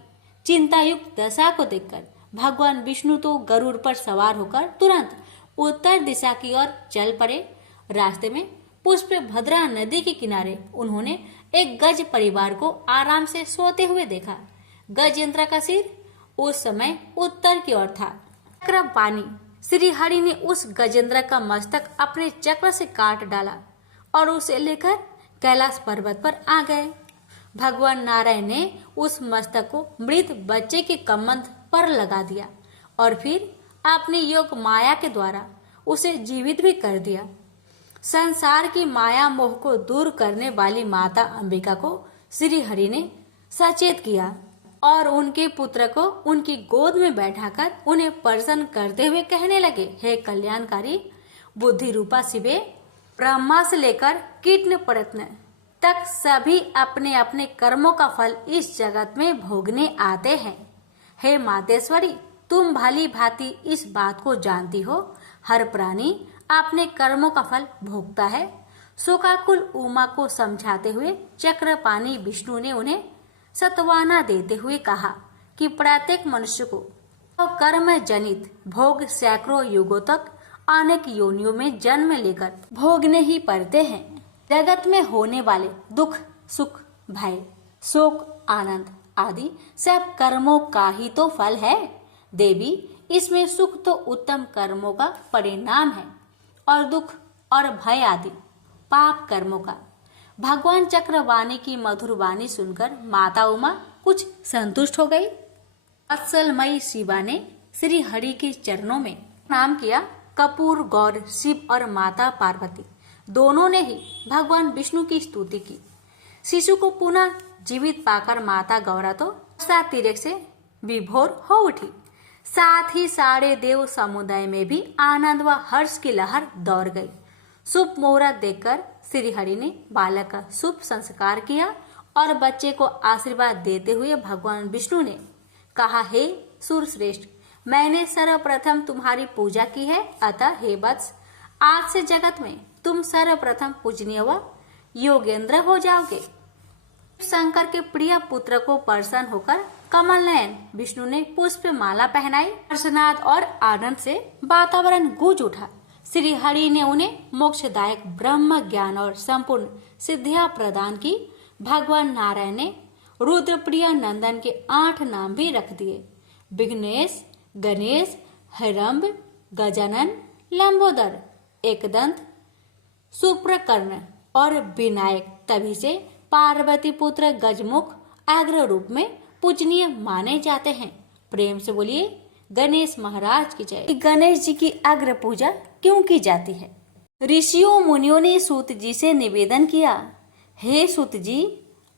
चिंतायुक्त दशा को देखकर भगवान विष्णु तो गरुड़ पर सवार होकर तुरंत उत्तर दिशा की ओर चल पड़े। रास्ते में पुष्प भद्रा नदी के किनारे उन्होंने एक गज परिवार को आराम से सोते हुए देखा। गजेंद्र का सिर उस समय उत्तर की ओर था। चक्र पानी श्री हरि ने उस गजेंद्र का मस्तक अपने चक्र से काट डाला और उसे लेकर कैलाश पर्वत पर आ गए। भगवान नारायण ने उस मस्तक को मृत बच्चे के कमंद पर लगा दिया और फिर अपनी योग माया के द्वारा उसे जीवित भी कर दिया। संसार की माया मोह को दूर करने वाली माता अंबिका को श्री हरि ने सचेत किया और उनके पुत्र को उनकी गोद में बैठाकर उन्हें प्रसन्न करते हुए कहने लगे, हे कल्याणकारी बुद्धि रूपा शिवे, ब्रह्मा से लेकर कीटन प्रयत्न तक सभी अपने अपने कर्मों का फल इस जगत में भोगने आते हैं। हे मातेश्वरी, तुम भली भांति इस बात को जानती हो, हर प्राणी अपने कर्मों का फल भोगता है। शोकाकुल उमा को समझाते हुए चक्रपाणी विष्णु ने उन्हें सत्वाना देते हुए कहा कि प्रत्येक मनुष्य को कर्म जनित भोग सैकड़ों युगों तक अनेक योनियों में जन्म लेकर भोगने ही पड़ते हैं। जगत में होने वाले दुख, सुख, भय, शोक, आनंद आदि सब कर्मों का ही तो फल है देवी। इसमें सुख तो उत्तम कर्मों का परिणाम है और दुख और भय आदि पाप कर्मों का। भगवान चक्रवाणी की मधुर वाणी सुनकर माता उमा कुछ संतुष्ट हो गई। वत्सलमयी शिवा ने श्री हरि के चरणों में प्रणाम किया। कपूर गौर शिव और माता पार्वती दोनों ने ही भगवान विष्णु की स्तुति की। शिशु को पुनः जीवित पाकर माता गौरा तो तीर्थ से विभोर हो उठी। साथ ही सारे देव समुदाय में भी आनंद व हर्ष की लहर दौड़ गई। शुभ मुहूर्त देखकर श्री हरि ने बालक का शुभ संस्कार किया और बच्चे को आशीर्वाद देते हुए भगवान विष्णु ने कहा, हे सूरश्रेष्ठ, मैंने सर्वप्रथम तुम्हारी पूजा की है, अतः हे वत्स, आज से जगत में तुम सर्वप्रथम पूजनीय व योगेंद्र हो जाओगे। शंकर के प्रिय पुत्र को प्रसन्न होकर कमल नयन विष्णु ने पुष्प माला पहनाई। हर्षनाद और आनंद से वातावरण गूंज उठा। श्री हरि ने उन्हें मोक्षदायक ब्रह्म ज्ञान और संपूर्ण सिद्धियां प्रदान की। भगवान नारायण ने रुद्रप्रिय नंदन के 8 नाम भी रख दिए। विघ्नेश, गणेश, हिरंब, गजानन, लंबोदर, एकदंत, सुप्रकर्ण और विनायक। तभी से पार्वती पुत्र गजमुख अग्र रूप में पूजनीय माने जाते हैं। प्रेम से बोलिए गणेश महाराज की जय। गणेश जी की अग्र पूजा क्यों की जाती है? ऋषियों मुनियों ने सूत जी से निवेदन किया, हे सूत जी,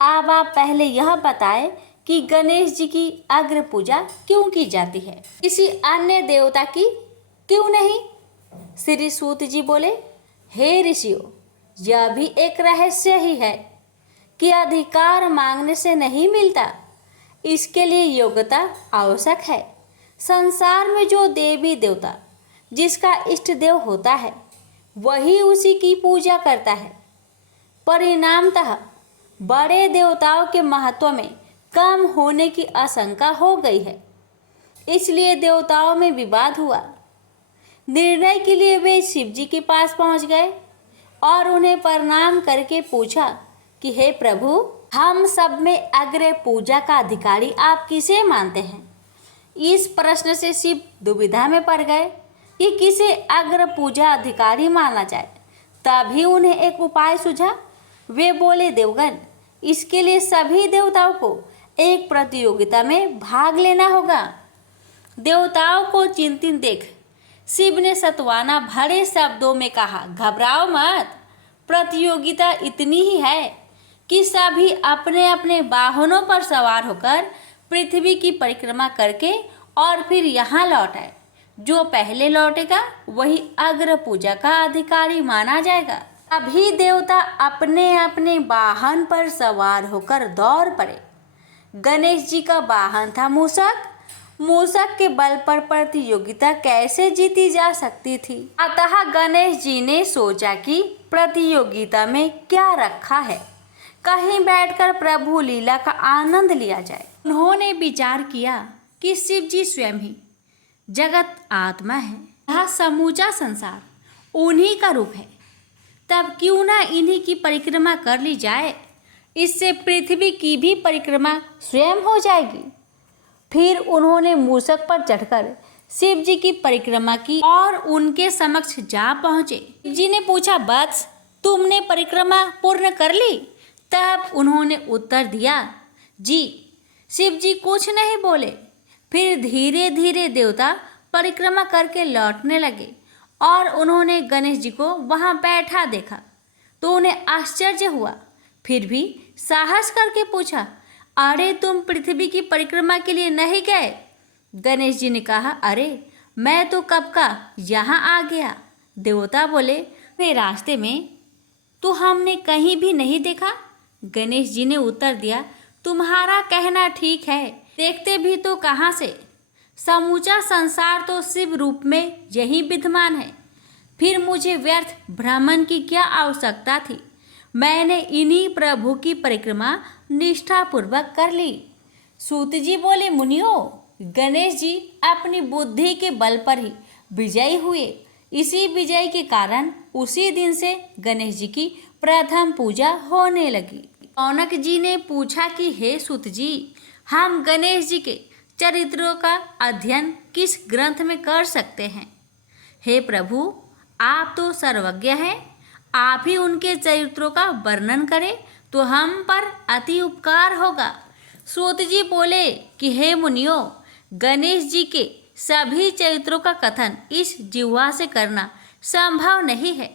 अब आप पहले यह बताएं कि गणेश जी की अग्र पूजा क्यों की जाती है, किसी अन्य देवता की क्यों नहीं? श्री सूत जी बोले, हे ऋषियों, यह भी एक रहस्य ही है कि अधिकार मांगने से नहीं मिलता, इसके लिए योग्यता आवश्यक है। संसार में जो देवी देवता जिसका इष्ट देव होता है वही उसी की पूजा करता है। परिणामतः बड़े देवताओं के महत्व में कम होने की आशंका हो गई है, इसलिए देवताओं में विवाद हुआ। निर्णय के लिए वे शिव जी के पास पहुंच गए और उन्हें प्रणाम करके पूछा कि हे प्रभु, हम सब में अग्र पूजा का अधिकारी आप किसे मानते हैं? इस प्रश्न से शिव दुविधा में पड़ गए कि किसे अग्र पूजा अधिकारी माना जाए। तभी उन्हें एक उपाय सूझा। वे बोले, देवगण, इसके लिए सभी देवताओं को एक प्रतियोगिता में भाग लेना होगा। देवताओं को चिंतित देख शिव ने सत्वाना भरे शब्दों में कहा, घबराओ मत, प्रतियोगिता इतनी ही है कि सभी अपने अपने वाहनों पर सवार होकर पृथ्वी की परिक्रमा करके और फिर यहाँ लौट आए। जो पहले लौटेगा वही अग्र पूजा का अधिकारी माना जाएगा। अभी देवता अपने अपने वाहन पर सवार होकर दौड़ पड़े। गणेश जी का वाहन था मूषक। मूषक के बल पर प्रतियोगिता कैसे जीती जा सकती थी? अतः गणेश जी ने सोचा कि प्रतियोगिता में क्या रखा है, कहीं बैठकर प्रभु लीला का आनंद लिया जाए। उन्होंने विचार किया कि शिव जी स्वयं ही जगत आत्मा है, यह समूचा संसार उन्हीं का रूप है, तब क्यों ना इन्हीं की परिक्रमा कर ली जाए। इससे पृथ्वी की भी परिक्रमा स्वयं हो जाएगी। फिर उन्होंने मूषक पर चढ़कर शिव जी की परिक्रमा की और उनके समक्ष जा पहुँचे। शिव जी ने पूछा, वत्स, तुमने परिक्रमा पूर्ण कर ली? तब उन्होंने उत्तर दिया, जी। शिव जी कुछ नहीं बोले। फिर धीरे धीरे देवता परिक्रमा करके लौटने लगे और उन्होंने गणेश जी को वहाँ बैठा देखा तो उन्हें आश्चर्य हुआ। फिर भी साहस करके पूछा, अरे तुम पृथ्वी की परिक्रमा के लिए नहीं गए? गणेश जी ने कहा, अरे मैं तो कब का यहाँ आ गया। देवता बोले, वे रास्ते में तो हमने कहीं भी नहीं देखा। गणेश जी ने उत्तर दिया, तुम्हारा कहना ठीक है, देखते भी तो कहाँ से, समूचा संसार तो शिव रूप में यही विद्यमान है। फिर मुझे व्यर्थ भ्रमण की क्या आवश्यकता थी? मैंने इन्हीं प्रभु की परिक्रमा निष्ठापूर्वक कर ली। सूत जी बोले, मुनियो, गणेश जी अपनी बुद्धि के बल पर ही विजयी हुए। इसी विजय के कारण उसी दिन से गणेश जी की प्रथम पूजा होने लगी। रौनक जी ने पूछा कि हे सूत जी, हम गणेश जी के चरित्रों का अध्ययन किस ग्रंथ में कर सकते हैं? हे प्रभु, आप तो सर्वज्ञ हैं, आप ही उनके चरित्रों का वर्णन करें तो हम पर अति उपकार होगा। सूत जी बोले कि हे मुनियो, गणेश जी के सभी चरित्रों का कथन इस जिह्वा से करना संभव नहीं है।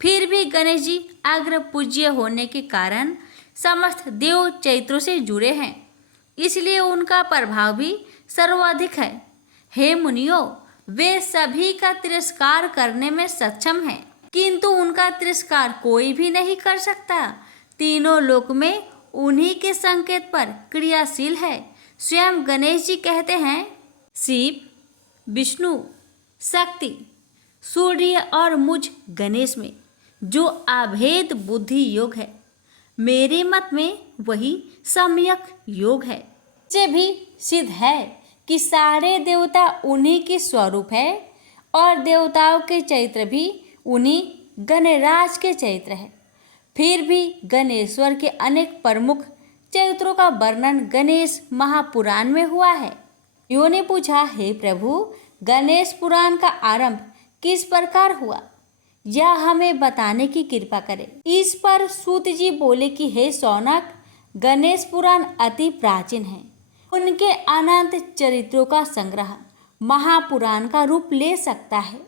फिर भी गणेश जी अग्र पूज्य होने के कारण समस्त देव चरित्रों से जुड़े हैं, इसलिए उनका प्रभाव भी सर्वाधिक है। हे मुनियो, वे सभी का तिरस्कार करने में सक्षम हैं, किंतु उनका तिरस्कार कोई भी नहीं कर सकता। तीनों लोक में उन्हीं के संकेत पर क्रियाशील है। स्वयं गणेश जी कहते हैं, शिव, विष्णु, शक्ति, सूर्य और मुझ गणेश में जो अभेद बुद्धि योग है, मेरे मत में वही सम्यक योग है। इससे भी सिद्ध है कि सारे देवता उन्हीं के स्वरूप है और देवताओं के चरित्र भी उन्हीं गणराज के चरित्र है। फिर भी गणेश्वर के अनेक प्रमुख चरित्रों का वर्णन गणेश महापुराण में हुआ है। यों ने पूछा, हे प्रभु, गणेश पुराण का आरंभ किस प्रकार हुआ, यह हमें बताने की कृपा करें। इस पर सूत जी बोले कि हे शौनक, गणेश पुराण अति प्राचीन है। उनके अनंत चरित्रों का संग्रह महापुराण का रूप ले सकता है।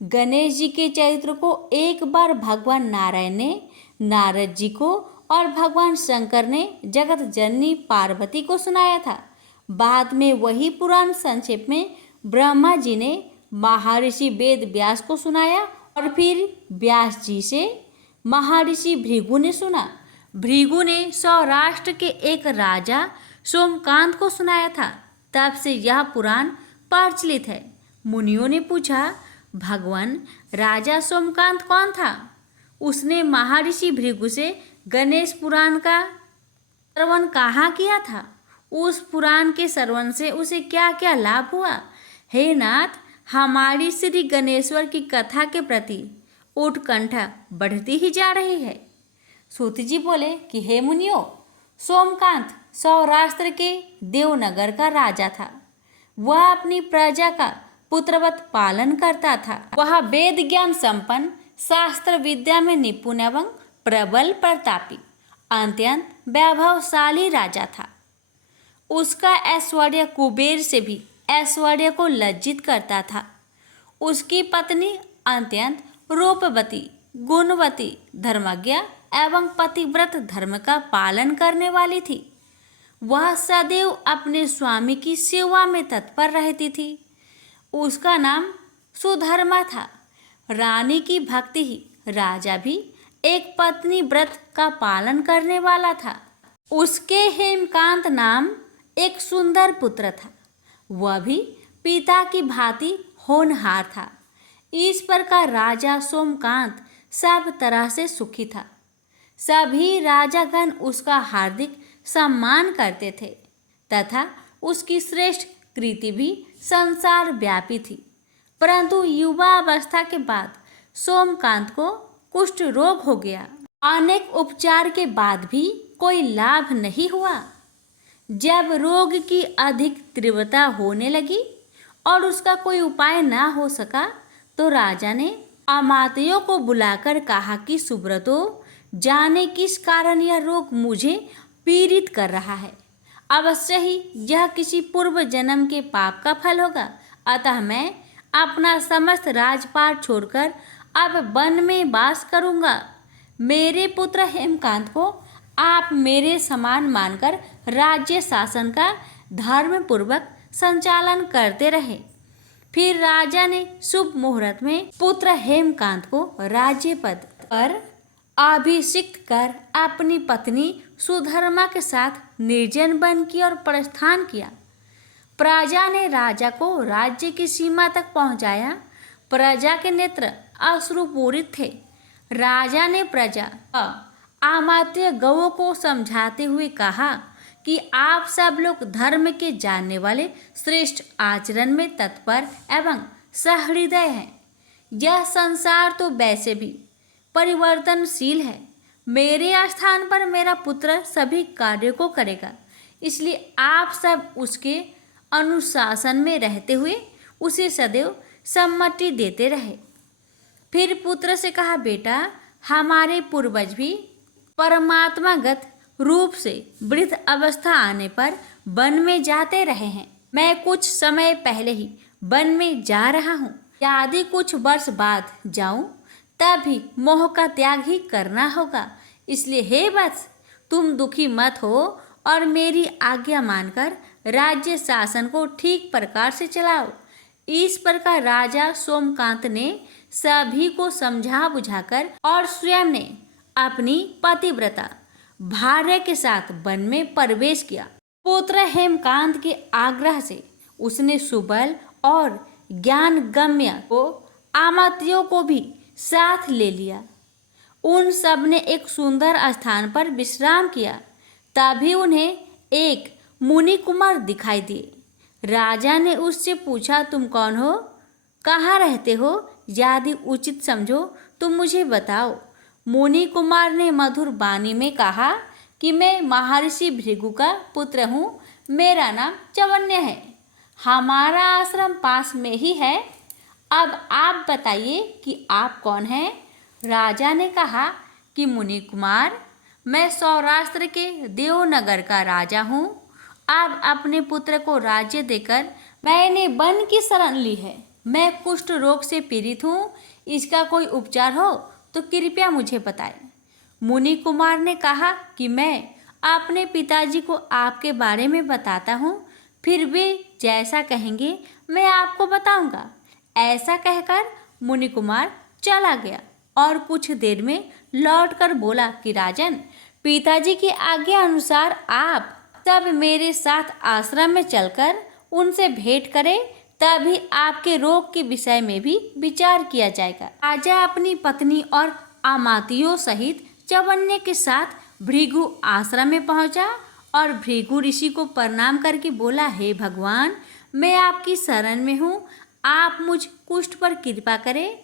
गणेश जी के चरित्र को एक बार भगवान नारायण ने नारद जी को और भगवान शंकर ने जगत जननी पार्वती को सुनाया था। बाद में वही पुराण संक्षेप में ब्रह्मा जी ने महर्षि वेद व्यास को सुनाया और फिर व्यास जी से महर्षि भृगु ने सुना। भृगु ने सौराष्ट्र के एक राजा सोमकांत को सुनाया था। तब से यह पुराण प्रचलित है। मुनियों ने पूछा, भगवान राजा सोमकांत कौन था? उसने महर्षि भृगु से गणेश पुराण का श्रवण कहाँ किया था? उस पुराण के श्रवण से उसे क्या क्या लाभ हुआ? हे नाथ, हमारी श्री गणेश्वर की कथा के प्रति उत्कंठा बढ़ती ही जा रही है। सूत जी बोले कि हे मुनियो, सोमकांत सौराष्ट्र के देवनगर का राजा था। वह अपनी प्रजा का पुत्रवत पालन करता था। वह वेद ज्ञान संपन्न, शास्त्र विद्या में निपुण एवं प्रबल प्रतापी, अत्यंत वैभवशाली राजा था। उसका ऐश्वर्य कुबेर से भी ऐश्वर्य को लज्जित करता था। उसकी पत्नी अत्यंत रूपवती, गुणवती, धर्मज्ञ एवं पतिव्रत धर्म का पालन करने वाली थी। वह सदैव अपने स्वामी की सेवा में तत्पर रहती थी। उसका नाम सुधर्मा था। रानी की भक्ति ही राजा भी एक पत्नी व्रत का पालन करने वाला था। उसके हेमकांत नाम एक सुंदर पुत्र था। वह भी पिता की भांति होनहार था। इस प्रकार राजा सोमकांत सब तरह से सुखी था। सभी राजागण उसका हार्दिक सम्मान करते थे तथा उसकी श्रेष्ठ कृति भी संसार व्यापी थी। परंतु युवा अवस्था के बाद सोमकांत को कुष्ठ रोग हो गया। अनेक उपचार के बाद भी कोई लाभ नहीं हुआ। जब रोग की अधिक तीव्रता होने लगी और उसका कोई उपाय न हो सका तो राजा ने अमात्यों को बुलाकर कहा कि सुब्रतो, जाने किस कारण यह रोग मुझे पीड़ित कर रहा है। अवश्य ही यह किसी पूर्व जन्म के पाप का फल होगा। अतः मैं अपना समस्त राजपाट छोड़कर अब वन में वास करूंगा। मेरे पुत्र हेमकांत को आप मेरे समान मानकर राज्य शासन का धर्म पूर्वक संचालन करते रहे। फिर राजा ने शुभ मुहूर्त में पुत्र हेमकांत को राज्य पद पर अभिषिक्त कर अपनी पत्नी सुधर्मा के साथ निर्जन वन की ओर प्रस्थान किया। प्रजा ने राजा को राज्य की सीमा तक पहुंचाया। प्रजा के नेत्र अश्रुपूरित थे। राजा ने प्रजा अमात्य गौओं को समझाते हुए कहा कि आप सब लोग धर्म के जानने वाले, श्रेष्ठ आचरण में तत्पर एवं सहृदय हैं। यह संसार तो वैसे भी परिवर्तनशील है। मेरे स्थान पर मेरा पुत्र सभी कार्यों को करेगा, इसलिए आप सब उसके अनुशासन में रहते हुए उसे सदैव सम्मति देते रहे। फिर पुत्र से कहा, बेटा, हमारे पूर्वज भी परमात्मागत रूप से वृद्ध अवस्था आने पर वन में जाते रहे हैं। मैं कुछ समय पहले ही वन में जा रहा हूँ। यदि कुछ वर्ष बाद जाऊं तब भी मोह का त्याग ही करना होगा। इसलिए हे वत्स, तुम दुखी मत हो और मेरी आज्ञा मानकर राज्य शासन को ठीक प्रकार से चलाओ। इस प्रकार राजा सोमकांत ने सभी को समझा बुझाकर और स्वयं ने अपनी पतिव्रता भार्या के साथ वन में प्रवेश किया। पुत्र हेमकांत के आग्रह से उसने सुबल और ज्ञानगम्य को आमात्यों को भी साथ ले लिया। उन सब ने एक सुंदर स्थान पर विश्राम किया। तभी उन्हें एक मुनि कुमार दिखाई दिए। राजा ने उससे पूछा, तुम कौन हो, कहाँ रहते हो? यदि उचित समझो तो मुझे बताओ। मुनि कुमार ने मधुर वाणी में कहा कि मैं महर्षि भृगु का पुत्र हूँ। मेरा नाम चवन्य है। हमारा आश्रम पास में ही है। अब आप बताइए कि आप कौन हैं? राजा ने कहा कि मुनि कुमार, मैं सौराष्ट्र के देवनगर का राजा हूँ। अब अपने पुत्र को राज्य देकर मैंने वन की शरण ली है। मैं कुष्ठ रोग से पीड़ित हूँ। इसका कोई उपचार हो तो कृपया मुझे बताएं। मुनि कुमार ने कहा कि मैं अपने पिताजी को आपके बारे में बताता हूँ, फिर वे जैसा कहेंगे मैं आपको बताऊंगा। ऐसा कहकर मुनि कुमार चला गया और कुछ देर में लौटकर बोला कि राजन, पिताजी की आज्ञा अनुसार आप सब मेरे साथ आश्रम में चलकर उनसे भेंट करें, तभी आपके रोग के विषय में भी विचार किया जाएगा। राजा अपनी पत्नी और अमात्यों सहित चवन्य के साथ भृगु आश्रम में पहुंचा और भृगु ऋषि को प्रणाम करके बोला, हे भगवान, मैं आपकी शरण में हूँ, आप मुझ कुष्ठ पर कृपा करें।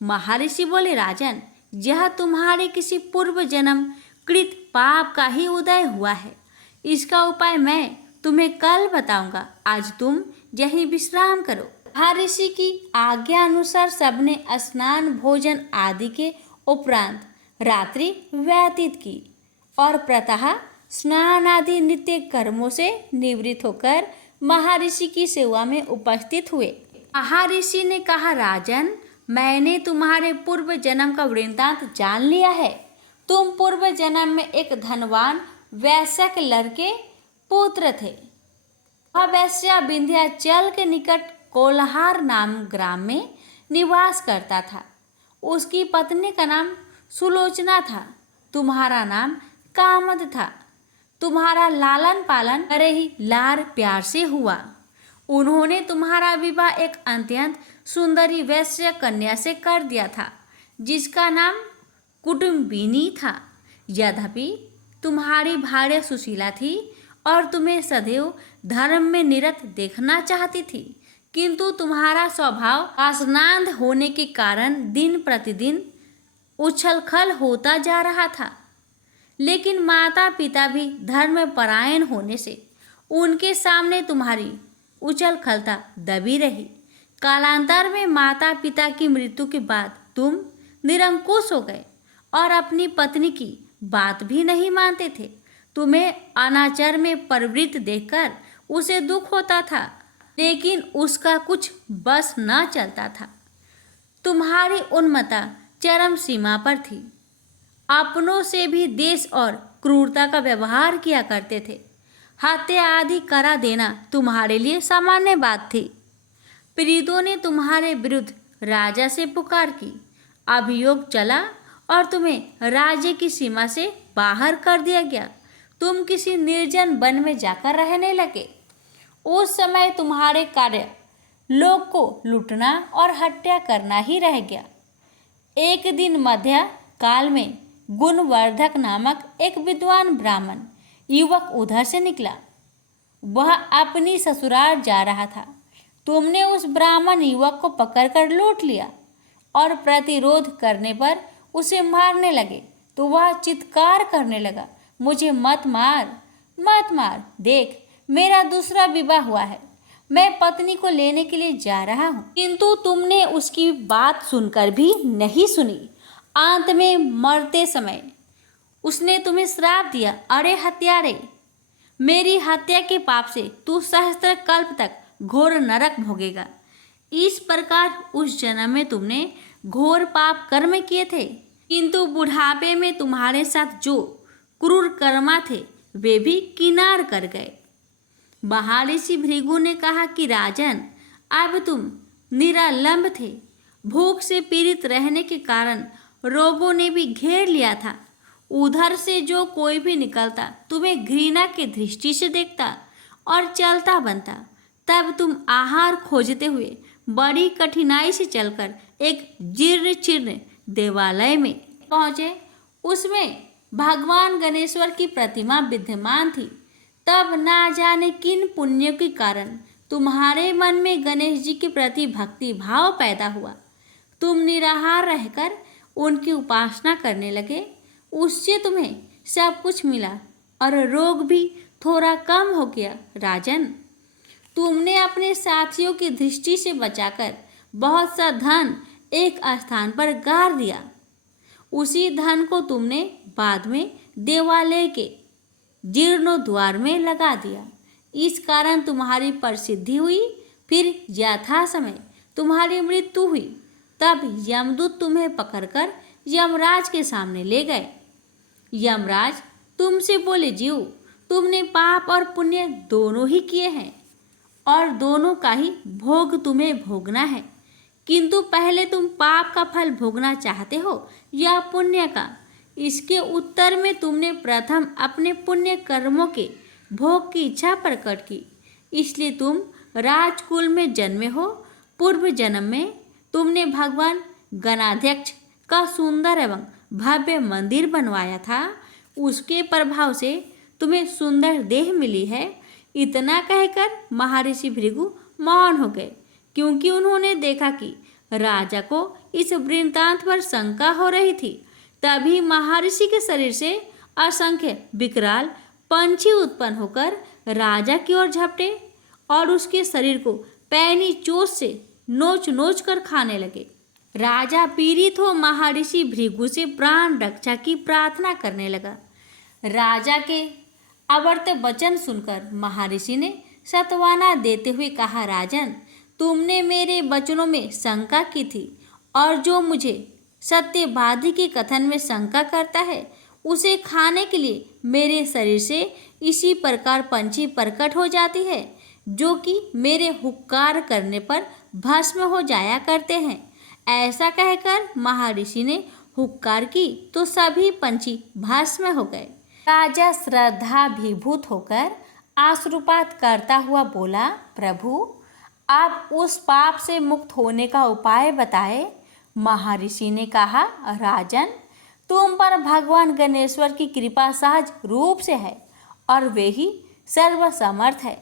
महर्षि बोले, राजन, यह तुम्हारे किसी पूर्व जन्म कृत पाप का ही उदय हुआ है। इसका उपाय मैं तुम्हें कल बताऊंगा। आज तुम यहीं विश्राम करो। महर्षि की आज्ञा अनुसार सबने स्नान, भोजन आदि के उपरांत रात्रि व्यतीत की और प्रातः स्नान आदि नित्य कर्मों से निवृत्त होकर महर्षि की सेवा में उपस्थित हुए। महर्षि ने कहा, राजन, मैंने तुम्हारे पूर्व जन्म का वृत्तांत जान लिया है। तुम पूर्व जन्म में एक धनवान वैश्य के लड़के पुत्र थे। वह वैश्य विंध्याचल के निकट कोल्हार नाम ग्राम में निवास करता था। उसकी पत्नी का नाम सुलोचना था। तुम्हारा नाम कामद था। तुम्हारा लालन पालन बड़े ही लाड़ प्यार से हुआ। उन्होंने तुम्हारा विवाह एक अत्यंत सुंदरी वैश्य कन्या से कर दिया था, जिसका नाम कुटुम्बिनी था। यद्यपि तुम्हारी भार्या सुशीला थी और तुम्हें सदैव धर्म में निरत देखना चाहती थी, किंतु तुम्हारा स्वभाव वासनांध होने के कारण दिन प्रतिदिन उछलखल होता जा रहा था। लेकिन माता पिता भी धर्मपरायण होने से उनके सामने तुम्हारी उछलखलता दबी रही। कालांतर में माता पिता की मृत्यु के बाद तुम निरंकुश हो गए और अपनी पत्नी की बात भी नहीं मानते थे। तुम्हें अनाचार में प्रवृत्त देखकर उसे दुख होता था, लेकिन उसका कुछ बस न चलता था। तुम्हारी उन्मत्ता चरम सीमा पर थी। अपनों से भी देश और क्रूरता का व्यवहार किया करते थे। हत्या आदि करा देना तुम्हारे लिए सामान्य बात थी। पीड़ितों ने तुम्हारे विरुद्ध राजा से पुकार की। अभियोग चला और तुम्हें राज्य की सीमा से बाहर कर दिया गया। तुम किसी निर्जन वन में जाकर रहने लगे। उस समय तुम्हारे कार्य लोग को लूटना और हत्या करना ही रह गया। एक दिन मध्य काल में गुणवर्धक नामक एक विद्वान ब्राह्मण युवक उधर से निकला। वह अपनी ससुराल जा रहा था। तुमने उस ब्राह्मण युवक को पकड़कर लूट लिया और प्रतिरोध करने पर उसे मारने लगे तो वह चित्कार करने लगा, मुझे मत मार, मत मार, देख मेरा दूसरा विवाह हुआ है, मैं पत्नी को लेने के लिए जा रहा हूँ। किंतु तुमने उसकी बात सुनकर भी नहीं सुनी। अंत में मरते समय उसने तुम्हें श्राप दिया, अरे हत्यारे, मेरी हत्या के पाप से तू सहस्त्र कल्प तक घोर नरक भोगेगा। इस प्रकार उस जन्म में तुमने घोर पाप कर्म किए थे, किंतु बुढ़ापे में तुम्हारे साथ जो क्रूर कर्मा थे वे भी किनार कर गए। महर्षि भृगु ने कहा कि राजन, अब तुम निरालंब थे, भूख से पीड़ित रहने के कारण रोगों ने भी घेर लिया था। उधर से जो कोई भी निकलता तुम्हें घृणा की दृष्टि से देखता और चलता बनता। तब तुम आहार खोजते हुए बड़ी कठिनाई से चलकर एक जीर्ण चीर्ण देवालय में पहुँचे। उसमें भगवान गणेश्वर की प्रतिमा विद्यमान थी। तब ना जाने किन पुण्यों के कारण तुम्हारे मन में गणेश जी के प्रति भक्ति भाव पैदा हुआ। तुम निराहार रहकर उनकी उपासना करने लगे। उससे तुम्हें सब कुछ मिला और रोग भी थोड़ा कम हो गया। राजन, तुमने अपने साथियों की दृष्टि से बचाकर बहुत सा धन एक स्थान पर गाड़ दिया। उसी धन को तुमने बाद में देवालय के जीर्णोद्वार में लगा दिया। इस कारण तुम्हारी प्रसिद्धि हुई। फिर यथा समय तुम्हारी मृत्यु हुई। तब यमदूत तुम्हें पकड़कर यमराज के सामने ले गए। यमराज तुमसे बोले, जीव, तुमने पाप और पुण्य दोनों ही किए हैं और दोनों का ही भोग तुम्हें भोगना है। किंतु पहले तुम पाप का फल भोगना चाहते हो या पुण्य का? इसके उत्तर में तुमने प्रथम अपने पुण्य कर्मों के भोग की इच्छा प्रकट की, इसलिए तुम राजकुल में जन्मे हो। पूर्व जन्म में तुमने भगवान गणाध्यक्ष का सुंदर एवं भव्य मंदिर बनवाया था। उसके प्रभाव से तुम्हें सुंदर देह मिली है। इतना कहकर महर्षि भृगु मौन हो गए, क्योंकि उन्होंने देखा कि राजा को इस वृत्तांत पर शंका हो रही थी। तभी महर्षि के शरीर से असंख्य विकराल पंछी उत्पन्न होकर राजा की ओर झपटे और उसके शरीर को पैनी चोट से नोच नोच कर खाने लगे। राजा पीड़ित हो महर्षि भृगु से प्राण रक्षा की प्रार्थना करने लगा। राजा के अवर्त वचन सुनकर महर्षि ने सत्वाना देते हुए कहा, राजन, तुमने मेरे वचनों में शंका की थी और जो मुझे सत्यवादी के कथन में शंका करता है उसे खाने के लिए मेरे शरीर से इसी प्रकार पंछी प्रकट हो जाती है, जो कि मेरे हुक्कार करने पर भस्म हो जाया करते हैं। ऐसा कहकर महर्षि ने हुक्कार की तो सभी पंछी भस्म हो गए। राजा श्रद्धाभिभूत होकर आश्रुपात करता हुआ बोला, प्रभु, आप उस पाप से मुक्त होने का उपाय बताए। महर्षि ने कहा, राजन, तुम पर भगवान गणेश्वर की कृपा सहज रूप से है और वे ही सर्वसमर्थ है,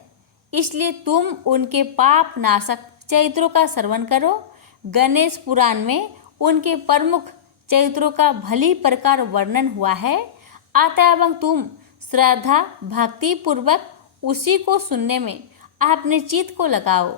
इसलिए तुम उनके पाप नाशक चरित्रों का श्रवण करो। गणेश पुराण में उनके प्रमुख चरित्रों का भली प्रकार वर्णन हुआ है। अतएव तुम श्रद्धा भक्ति पूर्वक उसी को सुनने में अपने चित्त को लगाओ।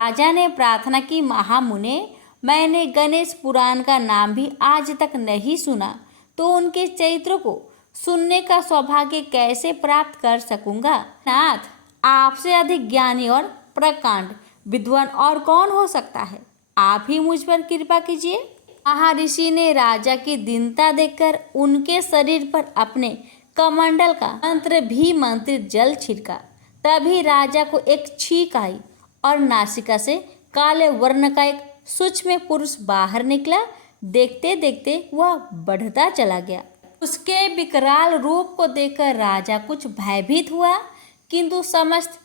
राजा ने प्रार्थना की, महामुने, मैंने गणेश पुराण का नाम भी आज तक नहीं सुना, तो उनके चरित्रों को सुनने का सौभाग्य कैसे प्राप्त कर सकूंगा? नाथ, आपसे अधिक ज्ञानी और प्रकांड विद्वान और कौन हो सकता है? आप ही मुझ पर कृपा कीजिए। महर्षि ने राजा की दीनता देखकर उनके शरीर पर अपने कमंडल का मंत्र भी मंत्रित जल छिड़का। तभी राजा को एक छींक आई और नासिका से काले वर्ण का एक सूक्ष्म पुरुष बाहर निकला। देखते देखते वह बढ़ता चला गया। उसके विकराल रूप को देखकर राजा कुछ भयभीत हुआ, किंतु समस्त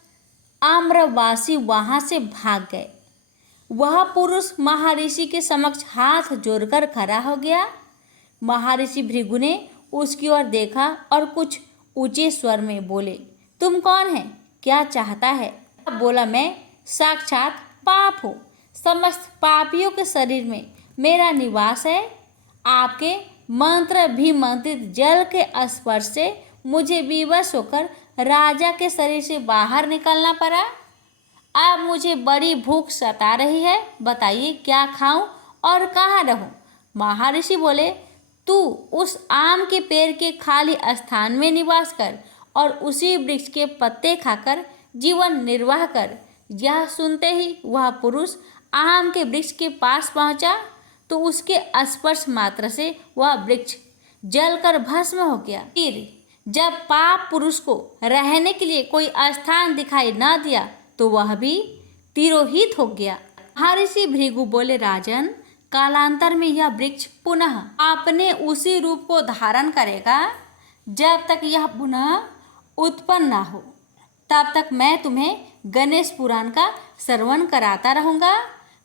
आम्रवासी वहां से भाग गए। वह पुरुष महर्षि के समक्ष हाथ जोड़कर खड़ा हो गया। महर्षि भृगु ने उसकी ओर देखा और कुछ ऊंचे स्वर में बोले, तुम कौन है, क्या चाहता है? बोला, मैं साक्षात पाप हूँ, समस्त पापियों के शरीर में मेरा निवास है। आपके मंत्र भी मंत्रित जल के स्पर्श से मुझे विवश होकर राजा के शरीर से बाहर निकलना पड़ा। अब मुझे बड़ी भूख सता रही है, बताइए क्या खाऊं और कहाँ रहूं? महर्षि बोले, तू उस आम के पेड़ के खाली स्थान में निवास कर और उसी वृक्ष के पत्ते खाकर जीवन निर्वाह कर। यह सुनते ही वह पुरुष आम के वृक्ष के पास पहुंचा तो उसके स्पर्श मात्र से वह वृक्ष जलकर भस्म हो गया। फिर जब पाप पुरुष को रहने के लिए कोई स्थान दिखाई न दिया तो वह भी तिरोहित हो गया। महर्षि भृगु बोले, राजन, कालांतर में यह वृक्ष पुनः अपने उसी रूप को धारण करेगा। जब तक यह पुनः उत्पन्न ना हो तब तक मैं तुम्हें गणेश पुराण का श्रवण कराता रहूँगा।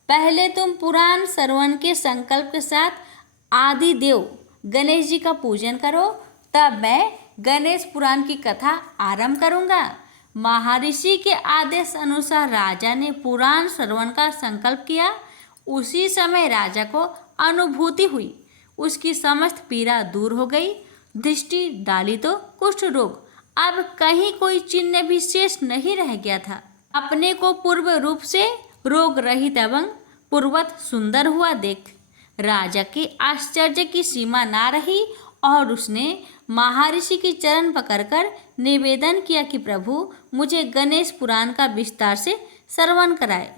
पहले तुम पुराण श्रवण के संकल्प के साथ आदि देव गणेश जी का पूजन करो, तब मैं गणेश पुराण की कथा आरंभ करूँगा। महर्षि के आदेश अनुसार राजा ने पुराण श्रवण का संकल्प किया। उसी समय राजा को अनुभूति हुई, उसकी समस्त पीड़ा दूर हो गई। दृष्टि डाली तो कुष्ठ रोग अब कहीं कोई चिन्ह भी शेष नहीं रह गया था। अपने को पूर्व रूप से रोग रहित एवं पूर्वत सुंदर हुआ देख राजा के आश्चर्य की सीमा ना रही और उसने महर्षि की चरण पकड़कर निवेदन किया कि प्रभु, मुझे गणेश पुराण का विस्तार से श्रवण कराए।